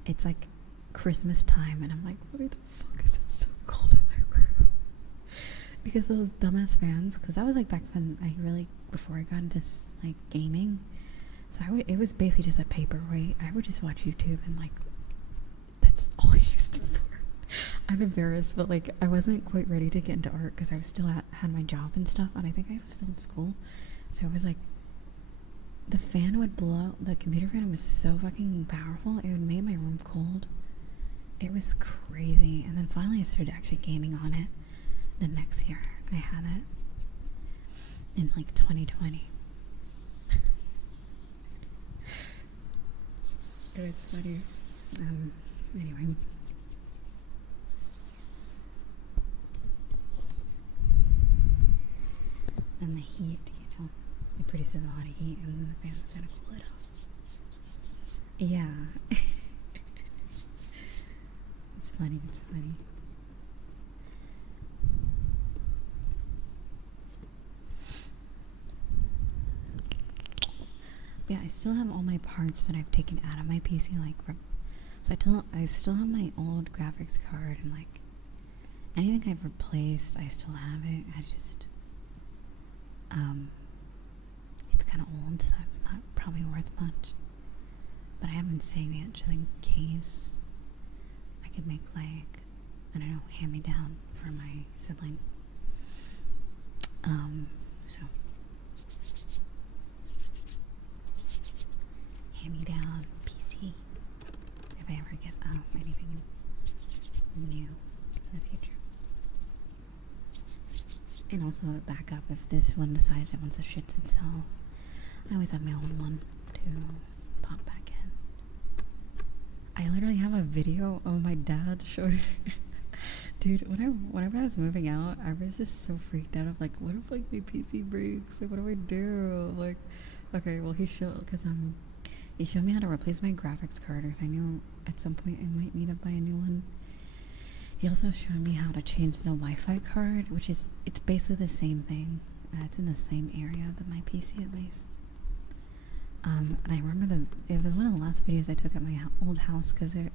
It's like Christmas time, and I'm like, why the fuck is it so cold in my room? Because of those dumbass fans. Because that was like back when before I got into like gaming. So it was basically just a paperweight. I would just watch YouTube, and like, that's all I used it for. I'm embarrassed, but like I wasn't quite ready to get into art because I was still had my job and stuff, and I think I was still in school. So I was like, the fan would blow. The computer fan was so fucking powerful. It would make my room cold. It was crazy. And then finally, I started actually gaming on it. The next year, I had it in like 2020. It was funny. Anyway. And the heat, you know, it produces a lot of heat, and the fan's gonna cool it off. Yeah. It's funny, it's funny. But yeah, I still have all my parts that I've taken out of my PC, like, so I still have my old graphics card, and like, anything I've replaced, I still have it. I just, it's kind of old, so it's not probably worth much. But I have been saving it just in case I could make, like, I don't know, hand-me-down for my sibling. So hand-me-down PC if I ever get anything new in the future. And also a backup if this one decides it wants to shit itself. I always have my own one to pop back in. I literally have a video of my dad showing. Dude, whenever I was moving out, I was just so freaked out of like, what if like my PC breaks? Like, what do I do? Like, okay, well he showed me how to replace my graphics card because I knew at some point I might need to buy a new one. He also showed me how to change the Wi-Fi card, which is, it's basically the same thing. It's in the same area of my PC at least. And I remember it was one of the last videos I took at my old house because it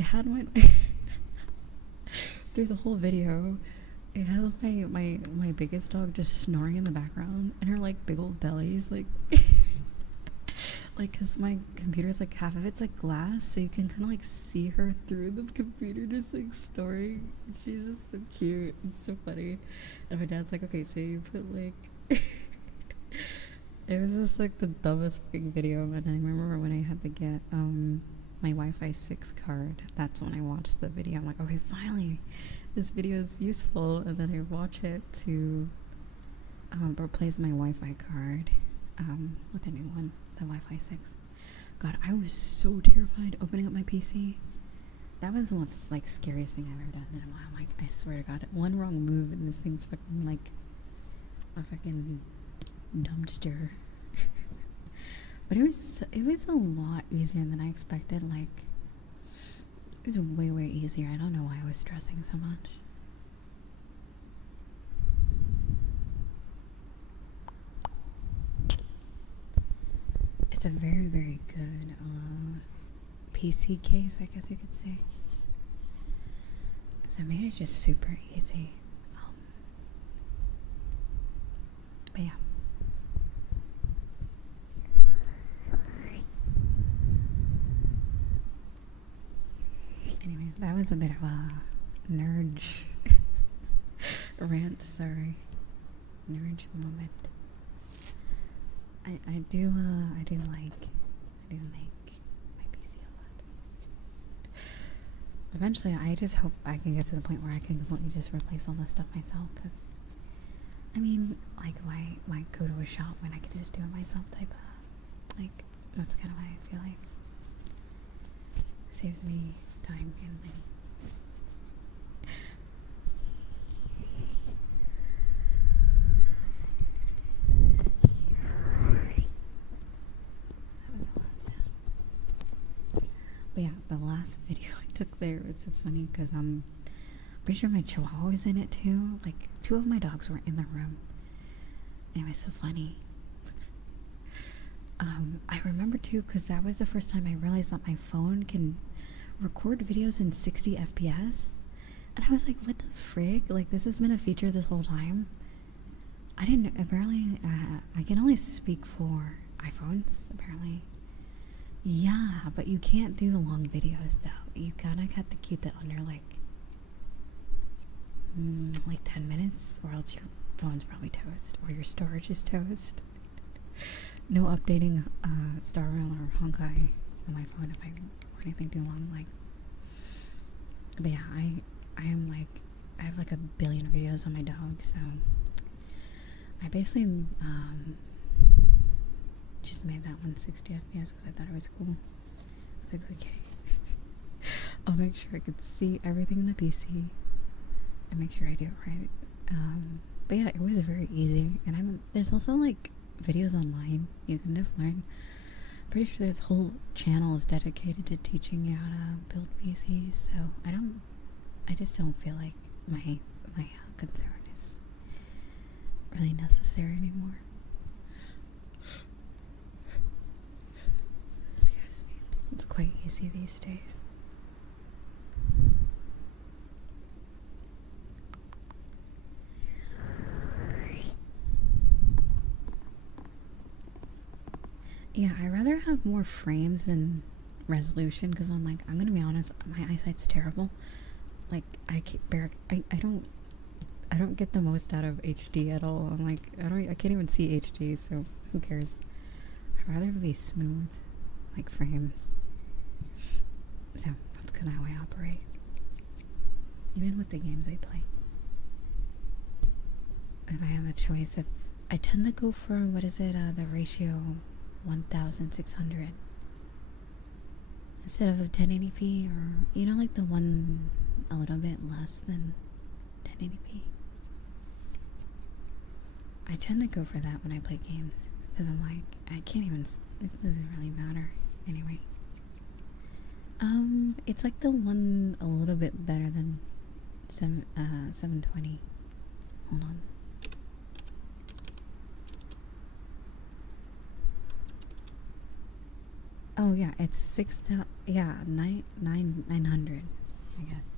had my through the whole video, it has my biggest dog just snoring in the background, and her like big old bellies like. Like, cause my computer's like half of it's like glass, so you can kind of like see her through the computer, just like snoring. She's just so cute. It's so funny. And my dad's like, okay, so you put like, it was just like the dumbest fucking video. And I remember when I had to get my Wi-Fi 6 card. That's when I watched the video. I'm like, okay, finally, this video is useful. And then I watch it to replace my Wi-Fi card with a new one. The Wi-Fi 6. God, I was so terrified opening up my PC. That was the most like scariest thing I've ever done in a while. Like, I swear to God, one wrong move and this thing's fucking like a fucking dumpster. But it was a lot easier than I expected. Like, it was way easier. I don't know why I was stressing so much. It's a very good PC case, I guess you could say. Because I made it just super easy. But yeah. Anyway, that was a bit of a nerd rant, sorry. Nerd moment. I do make my PC a lot. Eventually, I just hope I can get to the point where I can completely just replace all this stuff myself, because, I mean, like, why go to a shop when I can just do it myself type of, like, that's kind of why I feel like it saves me time and money. But yeah, the last video I took there, it's so funny because I'm pretty sure my chihuahua was in it too. Like, 2 of my dogs were in the room. It was so funny. I remember too, because that was the first time I realized that my phone can record videos in 60 FPS. And I was like, what the frick? Like, this has been a feature this whole time. I didn't, apparently, I can only speak for iPhones, apparently. Yeah, but you can't do long videos though. You kind of have to keep it under like like 10 minutes, or else your phone's probably toast, or your storage is toast. No updating Starrail or Honkai on my phone if I or anything too long. Like, but yeah, I am like, I have like a billion videos on my dog, so I basically just made that 160 FPS because I thought it was cool. I was like, okay, I'll make sure I could see everything in the PC and make sure I do it right. But yeah, it was very easy, and there's also like videos online you can just learn. Pretty sure this whole channel is dedicated to teaching you how to build PCs, so I just don't feel like my concern is really necessary anymore. Excuse me. It's quite easy these days. Yeah, I rather have more frames than resolution, because I'm gonna be honest, my eyesight's terrible. Like, I don't get the most out of HD at all. I'm like, I can't even see HD, so who cares? I'd rather be smooth, like frames. So that's kind of how I operate, even with the games I play. If I have a choice, if I tend to go for, what is it, the ratio 1600 instead of a 1080p, or you know, like the one a little bit less than 1080p. I tend to go for that when I play games, because I'm like, I can't even, this doesn't really matter anyway. It's like the one a little bit better than 720. Hold on. Oh yeah, it's 900, I guess.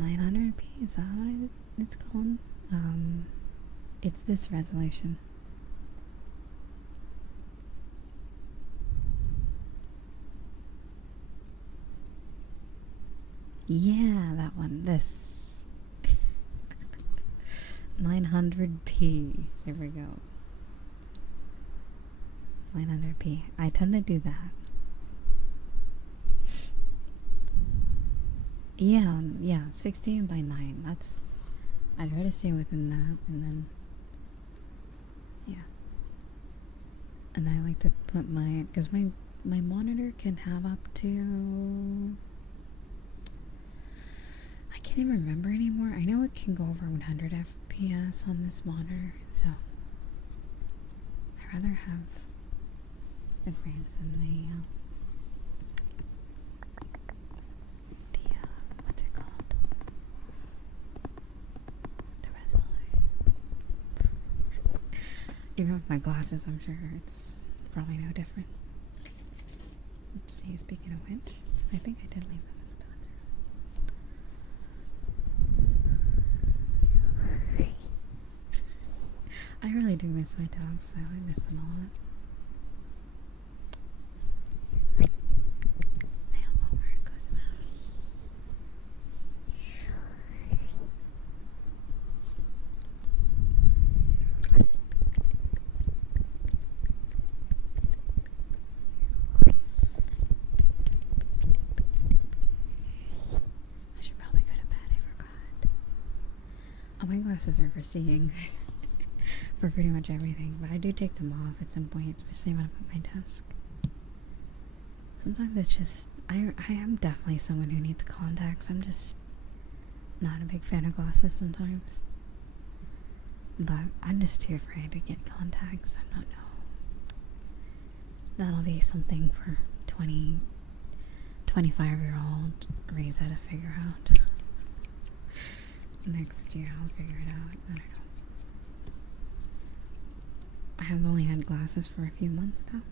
900p, is that what it's called? It's this resolution. Yeah, that one. This. 900p. Here we go. 900p. I tend to do that. Yeah, 16 by 9. That's, I try to stay within that, and then, yeah. And I like to put because my monitor can have up to, I can't even remember anymore. I know it can go over 100 FPS on this monitor, so I'd rather have the frames than the what's it called? The resolution. Even with my glasses, I'm sure it's probably no different. Let's see, speaking of which, I think I did leave them in the bathroom. I really do miss my dogs, though. I miss them a lot. My glasses are for seeing for pretty much everything, but I do take them off at some point, especially when I'm at my desk. Sometimes it's just, I am definitely someone who needs contacts. I'm just not a big fan of glasses sometimes, but I'm just too afraid to get contacts. I don't know. That'll be something for 25-year-old Riza to figure out. Next year I'll figure it out. I don't know. I have only had glasses for a few months now.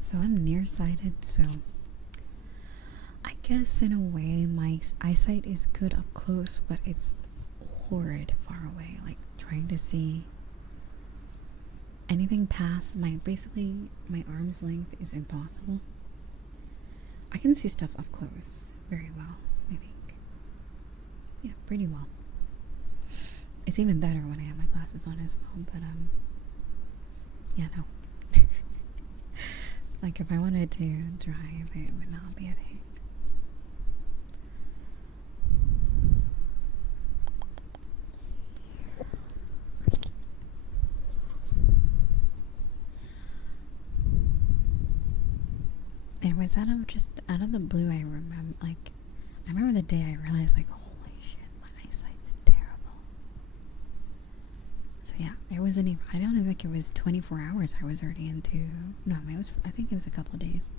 So I'm nearsighted, so I guess in a way my eyesight is good up close, but it's horrid far away. Like trying to see anything past basically my arm's length is impossible. I can see stuff up close very well, I think. Yeah, pretty well. It's even better when I have my glasses on as well, but yeah, no. Like if I wanted to drive, it would not be a thing. It was out of the blue. I remember the day I realized, like, holy shit, my eyesight's terrible. So yeah, it wasn't even, I don't even think it was 24 hours I was already into, no, I think it was a couple days.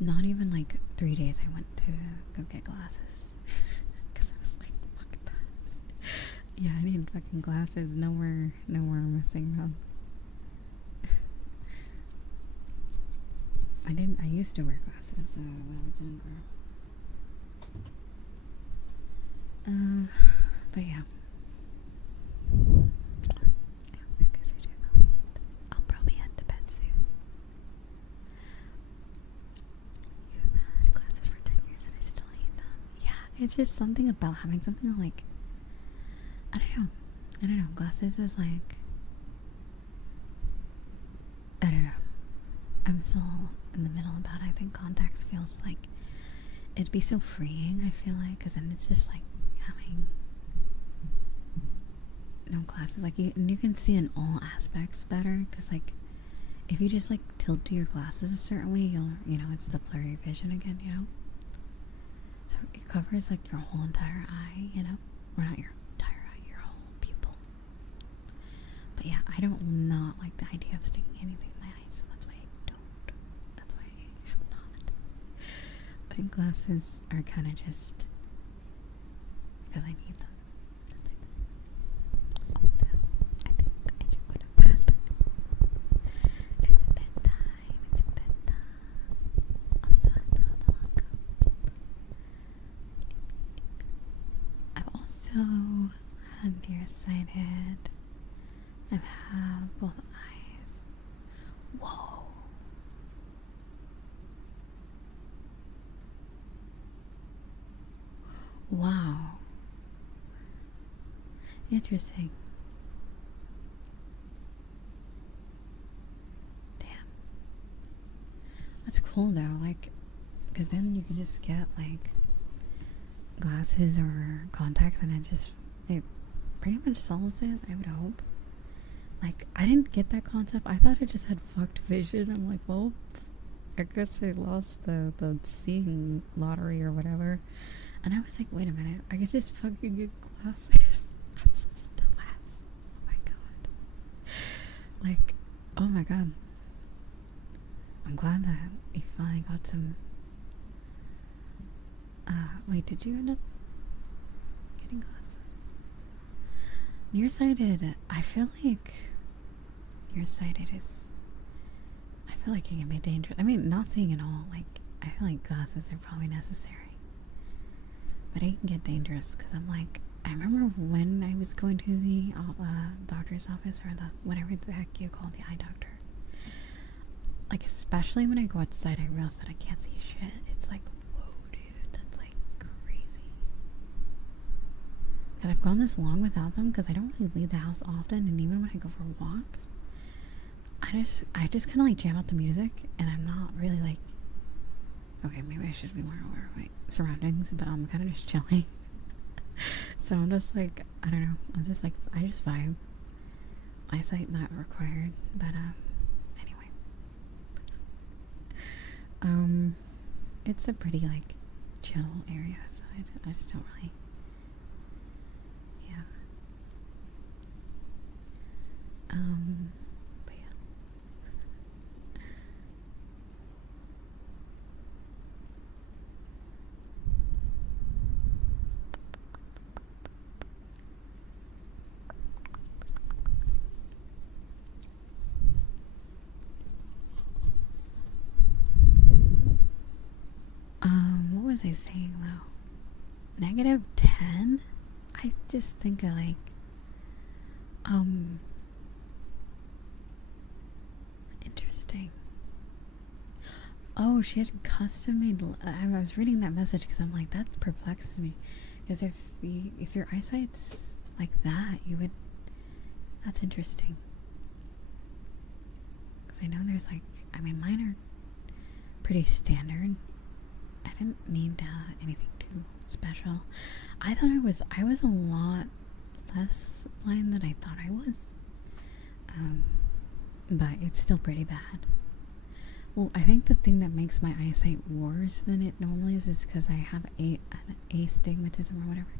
Not even like 3 days I went to go get glasses. Because I was like, fuck that. Yeah, I need fucking glasses, no more messing around. I used to wear glasses when I was younger. But yeah. I'll probably head to bed soon. You've had glasses for 10 years and I still hate them. Yeah, it's just something about having something like, I don't know, glasses is like, I don't know. I'm still in the middle about it. I think contacts feels like it'd be so freeing, I feel like, because then it's just like having no glasses. Like you can see in all aspects better, because like if you just like tilt your glasses a certain way, it's the blurry vision again, so it covers like your whole entire eye, or not your entire eye, your whole pupil. But yeah, I don't not like the idea of sticking anything in my eyes, so that's why I have not. I think glasses are kind of just because I need them. Also, I think I should go to bed. It's bedtime. Also, I've also had nearsighted. I've had both eyes. Whoa. Wow. Interesting. Damn. That's cool though, like, because then you can just get like glasses or contacts and it pretty much solves it, I would hope. Like, I didn't get that concept. I thought I just had fucked vision. I'm like, well, I guess I lost the seeing lottery or whatever. And I was like, wait a minute, I could just fucking get glasses. I'm such a dumbass. Oh my god. Like, oh my god. I'm glad that you finally got some. Wait, did you end up getting glasses? Nearsighted, I feel like nearsighted is, I feel like it can be dangerous. I mean, not seeing at all, like, I feel like glasses are probably necessary. But it can get dangerous because I'm like, I remember when I was going to the doctor's office, or the whatever the heck you call the eye doctor. Like, especially when I go outside, I realize that I can't see shit. It's like, whoa, dude, that's like crazy. Because I've gone this long without them because I don't really leave the house often, and even when I go for walks, I just kind of like jam out the music, and I'm not really like, okay, maybe I should be more aware of my surroundings, but I'm kind of just chilling. So I'm just like, I don't know, I just vibe. Eyesight not required, but anyway. It's a pretty like chill area, so I just don't really, yeah. But yeah. What was I saying though? -10? I just think I like, Interesting. Oh, she had custom made. I was reading that message because I'm like, that perplexes me. Because if your eyesight's like that, you would. That's interesting. Because I know there's like, I mean, mine are pretty standard. I didn't need anything too special. I thought I was a lot less blind than I thought I was. But it's still pretty bad. Well, I think the thing that makes my eyesight worse than it normally is because I have an astigmatism or whatever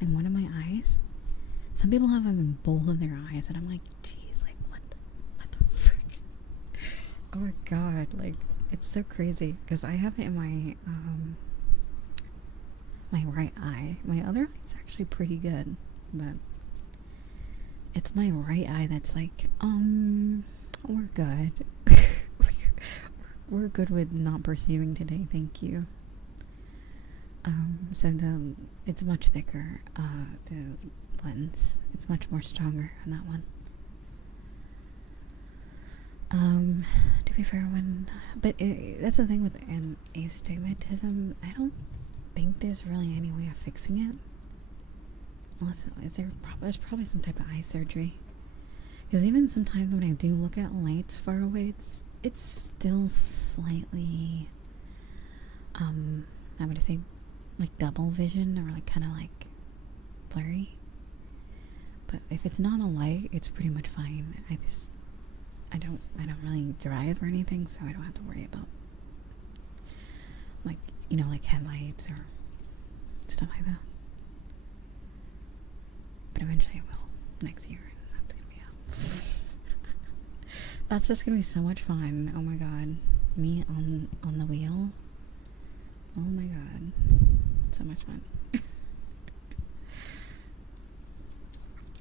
in one of my eyes. Some people have them in both of their eyes, and I'm like, geez, like what the frick? Oh my god, like it's so crazy because I have it in my my right eye. My other eye's actually pretty good, but it's my right eye that's like, we're good. We're good with not perceiving today, thank you. So it's much thicker, the lens. It's much more stronger on that one. To be fair, that's the thing with an astigmatism. I don't think there's really any way of fixing it. Unless, there's probably some type of eye surgery. Because even sometimes when I do look at lights far away, it's still slightly, how would I say, like double vision or like kind of like blurry. But if it's not a light, it's pretty much fine. I don't really drive or anything, so I don't have to worry about like, like headlights or stuff like that. But eventually I will next year. That's gonna be out. That's just gonna be so much fun. Oh my god, me on the wheel. Oh my god, so much fun.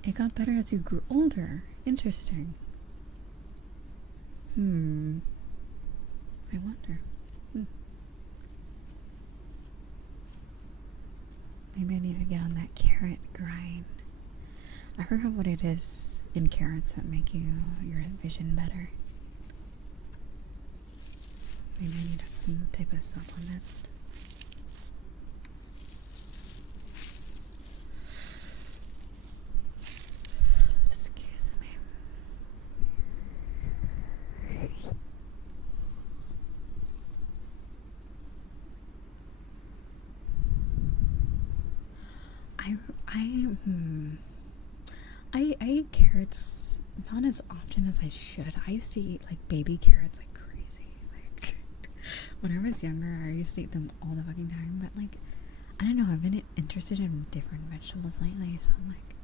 It got better as you grew older. Interesting. I wonder. Maybe I need to get on that carrot grind. I forgot what it is in carrots that make your vision better. Maybe I need some type of supplement. Excuse me. I eat carrots not as often as I should. I used to eat like baby carrots like crazy. Like when I was younger, I used to eat them all the fucking time. But like, I don't know. I've been interested in different vegetables lately, so I'm like,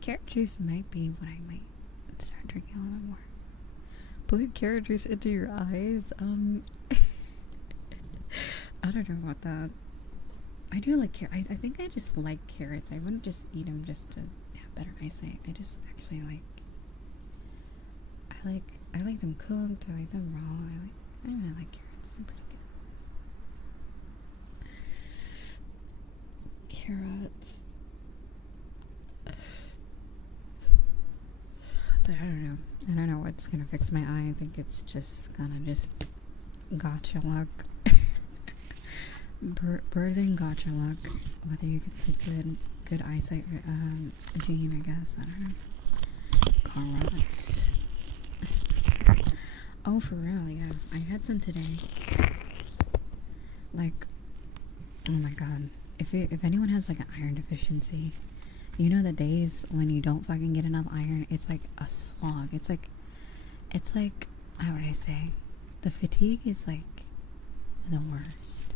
carrot juice might be what I might start drinking a little bit more. Put carrot juice into your eyes. I don't know about that. I do like carrots. I think I just like carrots. I wouldn't just eat them just to have better eyesight. I just actually like. I like them cooked. I like them raw. I really like carrots. They're pretty good. Carrots. But I don't know. I don't know what's gonna fix my eye. I think it's just gonna just gotcha luck. Birthing gotcha luck. Whether you get the good eyesight gene, I guess. I don't know. Carrots. Oh, for real, yeah. I had some today. Like, oh my god. If anyone has like an iron deficiency, you know the days when you don't fucking get enough iron, it's like a slog. It's like how would I say? The fatigue is like the worst.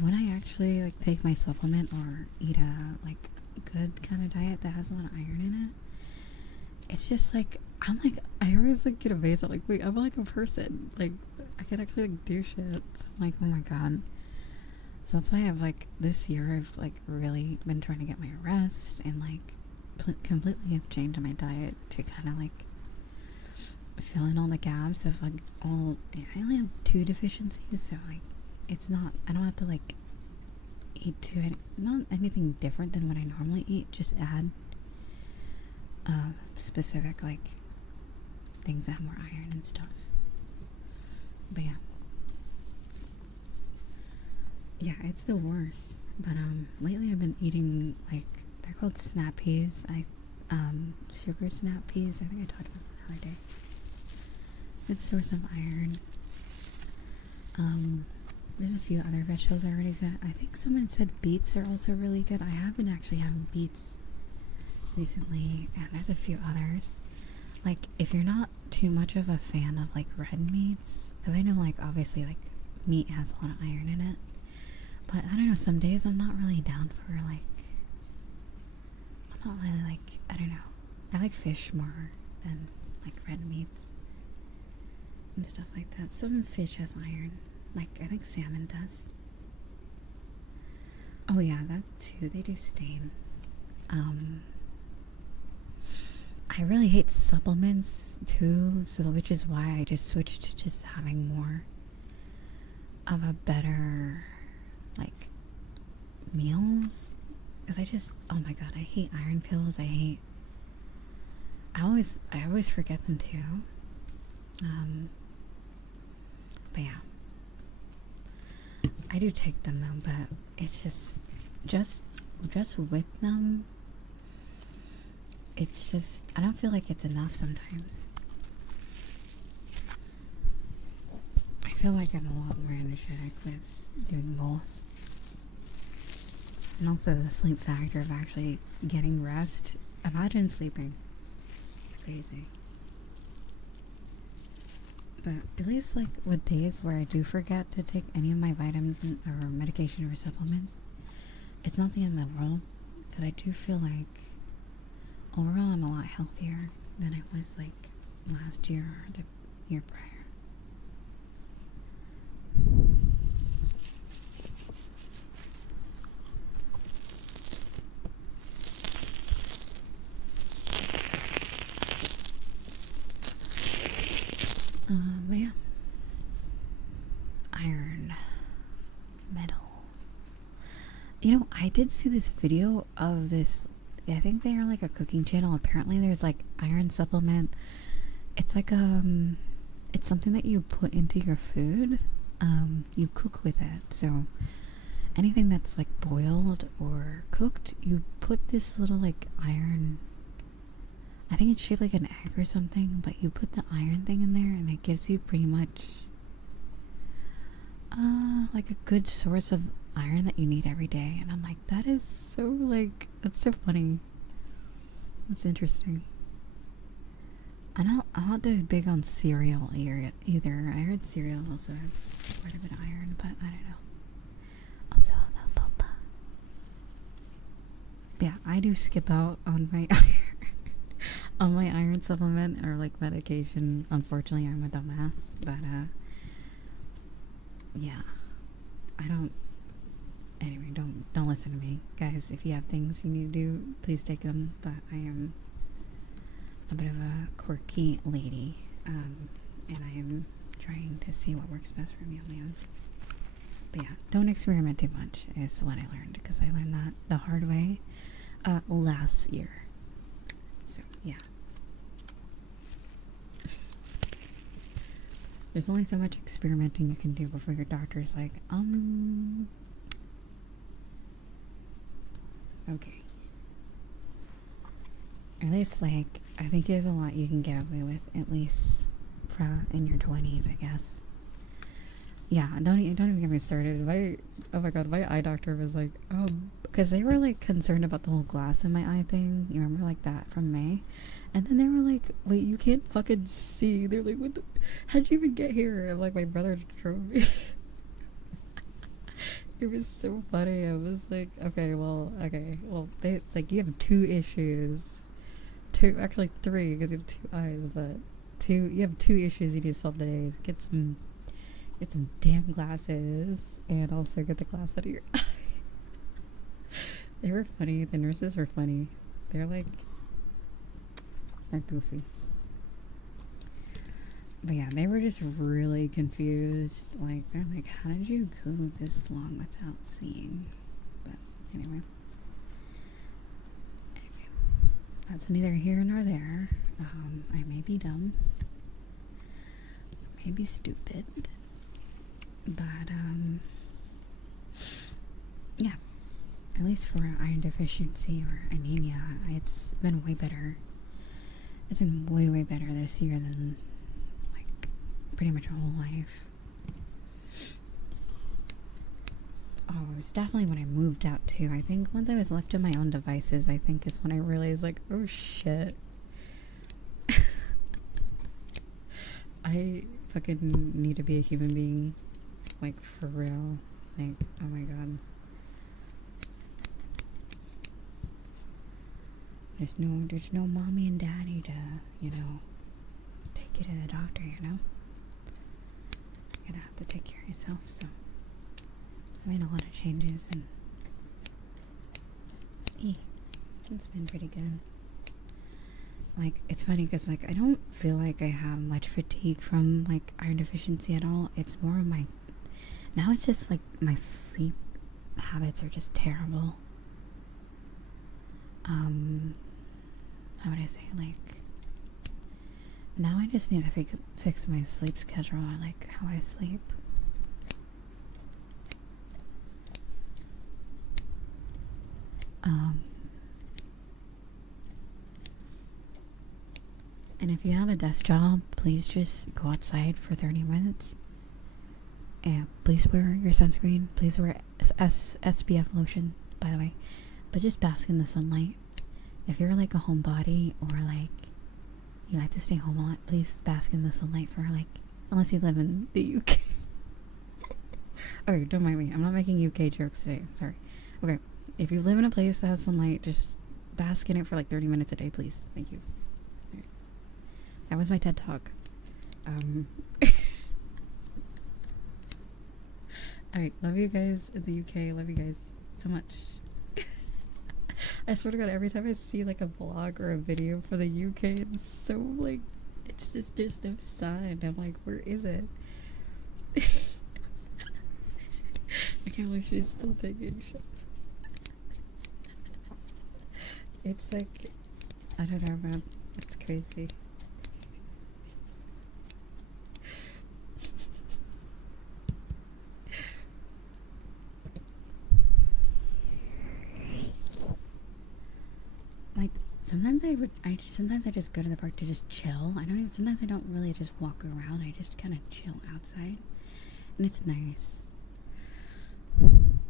When I actually like take my supplement or eat a like good kind of diet that has a lot of iron in it, it's just like I always like get amazed. I'm like, wait, I'm like a person. Like I can actually like do shit. So I'm like, oh my god. So that's why I've like this year I've like really been trying to get my rest and like completely have changed my diet to kind of like fill in all the gaps of like I only have 2 deficiencies, so like it's not, I don't have to like eat not anything different than what I normally eat, just add specific like things that have more iron and stuff. But yeah, it's the worst. But lately I've been eating, like, they're called snap peas. Sugar snap peas. I think I talked about that the other day. Good source of iron. There's a few other vegetables that are really good. I think someone said beets are also really good. I have been actually having beets recently, and there's a few others. Like, if you're not too much of a fan of like red meats, because I know like obviously like meat has a lot of iron in it, but I don't know, some days I'm not really down for like, I'm not really like, I don't know, I like fish more than like red meats and stuff like that. Some fish has iron, like I think salmon does. Oh yeah, that too, they do stain. I really hate supplements too, so which is why I just switched to just having more of a better like meals, because I just, oh my god, I hate iron pills. I always forget them too. But yeah, I do take them though, but it's just with them, it's just, I don't feel like it's enough sometimes. I feel like I'm a lot more energetic with doing both. And also the sleep factor of actually getting rest. Imagine sleeping. It's crazy. But at least like with days where I do forget to take any of my vitamins or medication or supplements, it's not the end of the world, because I do feel like overall I'm a lot healthier than I was like last year or the year prior. But yeah, iron, metal. You know, I did see this video of this, I think they are like a cooking channel. Apparently there's like iron supplement. It's like it's something that you put into your food. You cook with it. So anything that's like boiled or cooked, you put this little like iron, I think it's shaped like an egg or something, but you put the iron thing in there and it gives you pretty much like a good source of iron that you need every day. And I'm like, that is so like, that's so funny. That's interesting. I'm not that big on cereal either. I heard cereal also has quite a bit of iron, but I don't know. Also the boba. But yeah, I do skip out on my on my iron supplement or like medication. Unfortunately, I'm a dumbass, but yeah, I don't. Anyway, don't listen to me, guys. If you have things you need to do, please take them. But I am a bit of a quirky lady, and I am trying to see what works best for me on my own. But yeah, don't experiment too much is what I learned, because I learned that the hard way last year. So yeah, there's only so much experimenting you can do before your doctor's like, okay. Or at least like, I think there's a lot you can get away with, at least in your 20s, I guess. Yeah, don't even get me started. Oh my god, my eye doctor was like, because they were like concerned about the whole glass in my eye thing. You remember like that from May? And then they were like, wait, you can't fucking see. They're like, what the, how'd you even get here? I'm like, my brother drove me. It was so funny. I was like, okay, well, it's like, you have two issues. Actually three, because you have two eyes, but you have two issues you need to solve today. Get some damn glasses, and also get the glass out of your eye. They were funny. The nurses were funny. They're goofy. But yeah, they were just really confused. Like, they're like, how did you go this long without seeing? But anyway. that's neither here nor there. I may be dumb, may be stupid, but yeah, at least for iron deficiency or anemia, it's been way better. It's been way better this year than like pretty much my whole life. Oh, it was definitely when I moved out too. I think once I was left to my own devices, I think is when I realized like, oh shit. I fucking need to be a human being. Like, for real. Like, oh my god. There's no mommy and daddy to, you know, take you to the doctor, you know? You're gonna have to take care of yourself, so I made a lot of changes and it's been pretty good. Like, it's funny because like I don't feel like I have much fatigue from like iron deficiency at all. It's more of my, now it's just like my sleep habits are just terrible. How would I say, like, now I just need to fix my sleep schedule, or like how I sleep. And if you have a desk job, please just go outside for 30 minutes. And please wear your sunscreen. Please wear SPF lotion, by the way. But just bask in the sunlight. If you're like a homebody or like you like to stay home a lot, please bask in the sunlight for like, unless you live in the UK. Alright, don't mind me. I'm not making UK jokes today. I'm sorry. Okay, if you live in a place that has sunlight, just bask in it for like 30 minutes a day, please. Thank you. Right. That was my TED Talk. Alright, love you guys in the UK. Love you guys so much. I swear to god, every time I see like a vlog or a video for the UK, it's so like, it's just there's no sign. I'm like, where is it? I can't believe she's still taking shit. It's like, I don't know, man. It's crazy. Like, sometimes I just go to the park to just chill. Sometimes I don't really just walk around. I just kind of chill outside. And it's nice.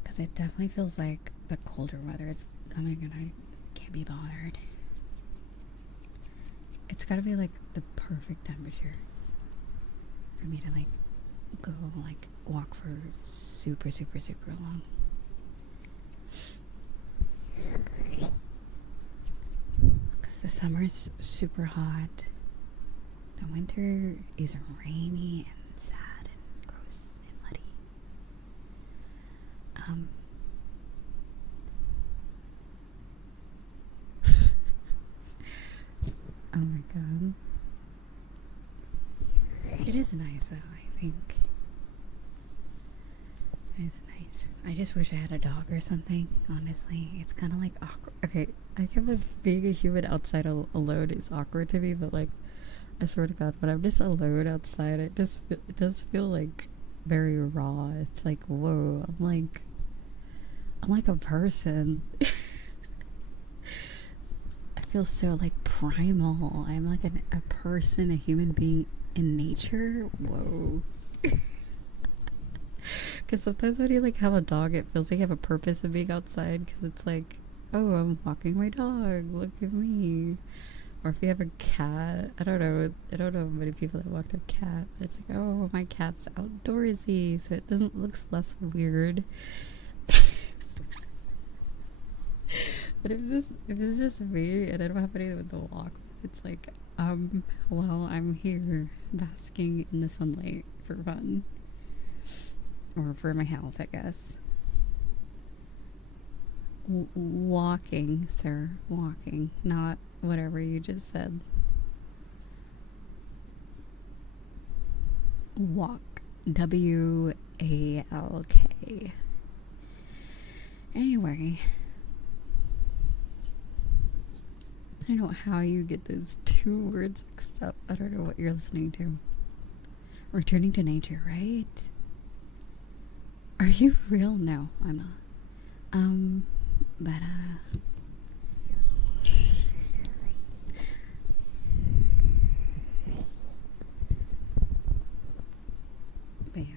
Because it definitely feels like the colder weather is coming and I can't be bothered. It's gotta be like the perfect temperature for me to like go like walk for super long. Because the summer's super hot. The winter is rainy and sad and gross and muddy. Oh my god. It is nice though, I think. It is nice. I just wish I had a dog or something, honestly. It's kind of like awkward. Okay, I get like being a human outside alone is awkward to me, but like, I swear to god, when I'm just alone outside, it does feel like very raw. It's like, whoa, I'm like a person. I feel so like primal. I'm like a person, a human being in nature. Whoa. Because sometimes when you like have a dog, it feels like you have a purpose of being outside, because it's like, oh, I'm walking my dog, look at me. Or if you have a cat, I don't know many people that walk their cat, but it's like, oh, my cat's outdoorsy, so it looks less weird. But if it's just me and I don't have anyone to walk with, it's like, well, I'm here basking in the sunlight for fun. Or for my health, I guess. Walking, sir. Walking. Not whatever you just said. Walk. W-A-L-K. Anyway. I don't know how you get those two words mixed up. I don't know what you're listening to. Returning to nature, right? Are you real? No, I'm not. But yeah.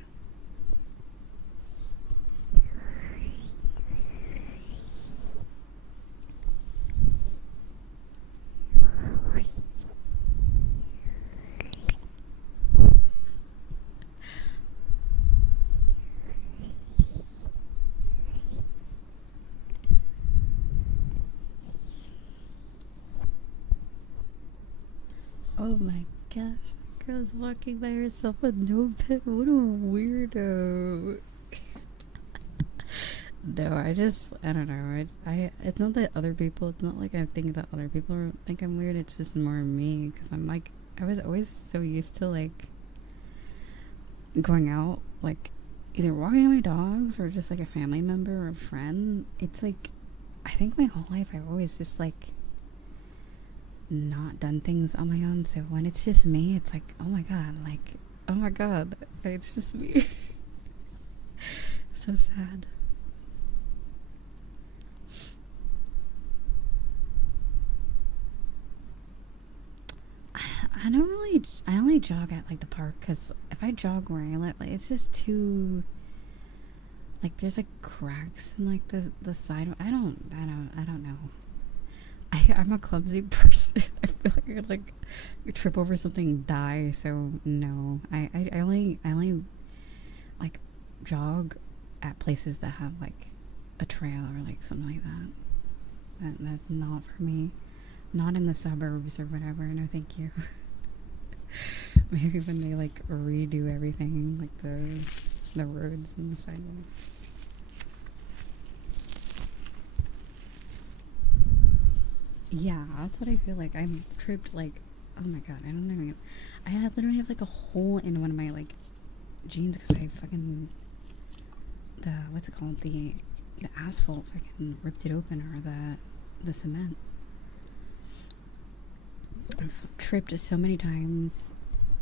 Oh my gosh, that girl's walking by herself with no pet. What a weirdo. No, I don't know. It's not that other people, it's not like I think that other people think I'm weird. It's just more me. Because I'm like, I was always so used to like going out, like either walking my dogs or just like a family member or a friend. It's like, I think my whole life I've always just like not done things on my own. So when it's just me, it's like, oh my god, it's just me. So sad. I only jog at like the park, because if I jog where I live, like it's just too, like there's like cracks in like the side. I don't know. I'm a clumsy person. I feel like I could like trip over something and die. So no, I only like jog at places that have like a trail or like something like that. That's not for me. Not in the suburbs or whatever. No, thank you. Maybe when they like redo everything, like the roads and the sidewalks. Yeah, that's what I feel like. I'm tripped like, oh my god, I don't know. I had literally have like a hole in one of my like jeans because I fucking what's it called, the asphalt fucking ripped it open, or the cement. I've tripped so many times,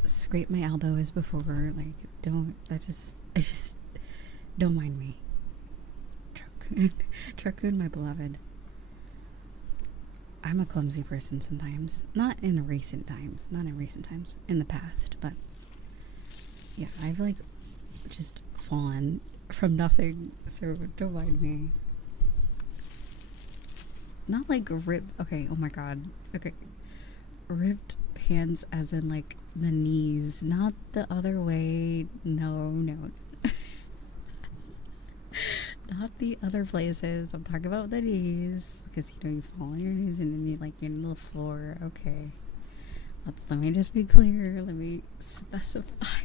scraped my elbows before. Like, I just don't mind me. Truckoon, my beloved. I'm a clumsy person sometimes. Not in recent times. In the past, but yeah, I've like just fallen from nothing, so don't mind me. Not like okay, oh my god. Okay. Ripped pants as in like the knees, not the other way. No. Not the other places. I'm talking about the knees, because you fall on your knees and then you like you're in the floor. Okay, let me just be clear. Let me specify.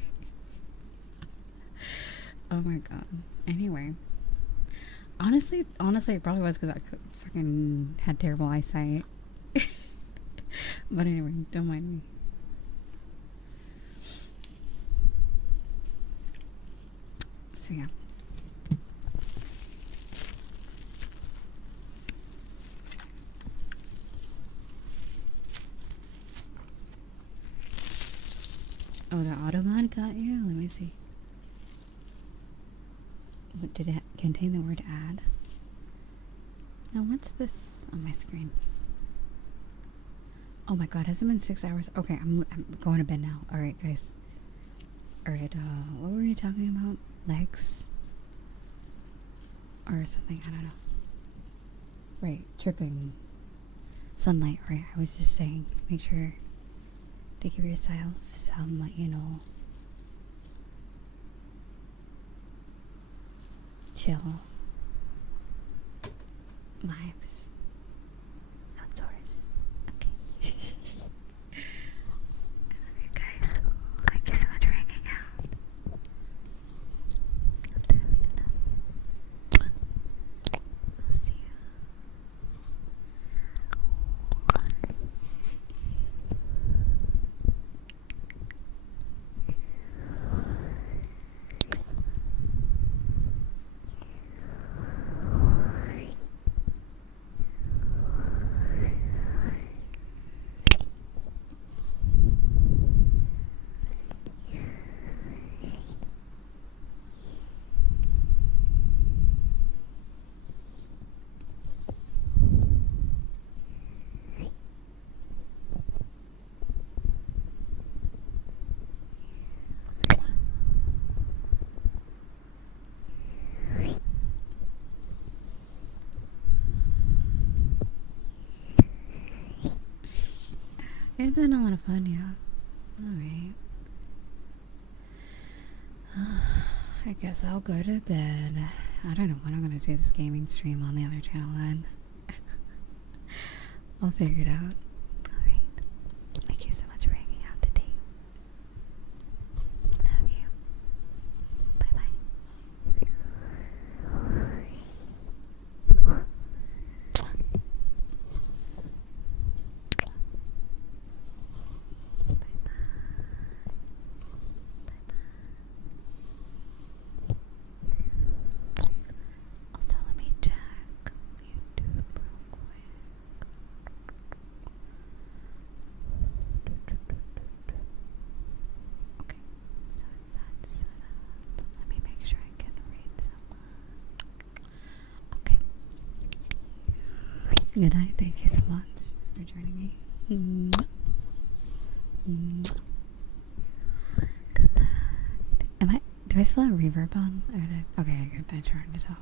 Oh my god. Anyway, honestly, it probably was because I fucking had terrible eyesight. But anyway, don't mind me. So yeah. Oh, the Automod got you? Let me see. What did it contain? The word add? Now what's this on my screen? Oh my god, has it been 6 hours? Okay, I'm going to bed now. Alright, guys. Alright, what were you talking about? Legs? Or something, I don't know. Right, tripping. Sunlight, right, I was just saying, make sure to give yourself some, chill vibes outdoors. Okay. I love you guys. Thank you so much for hanging out. I'll see you. It's been a lot of fun, yeah. Alright. I guess I'll go to bed. I don't know when I'm gonna do this gaming stream on the other channel then. I'll figure it out. Alright. Thank you so much for hanging out today. Love you. Bye bye. Also, let me check YouTube real quick. Okay, so it's that set up. Let me make sure I can read someone. Okay. Good night. Thank you so much for joining me. Good night. Do I still have reverb on? Or okay, good. I turned it off.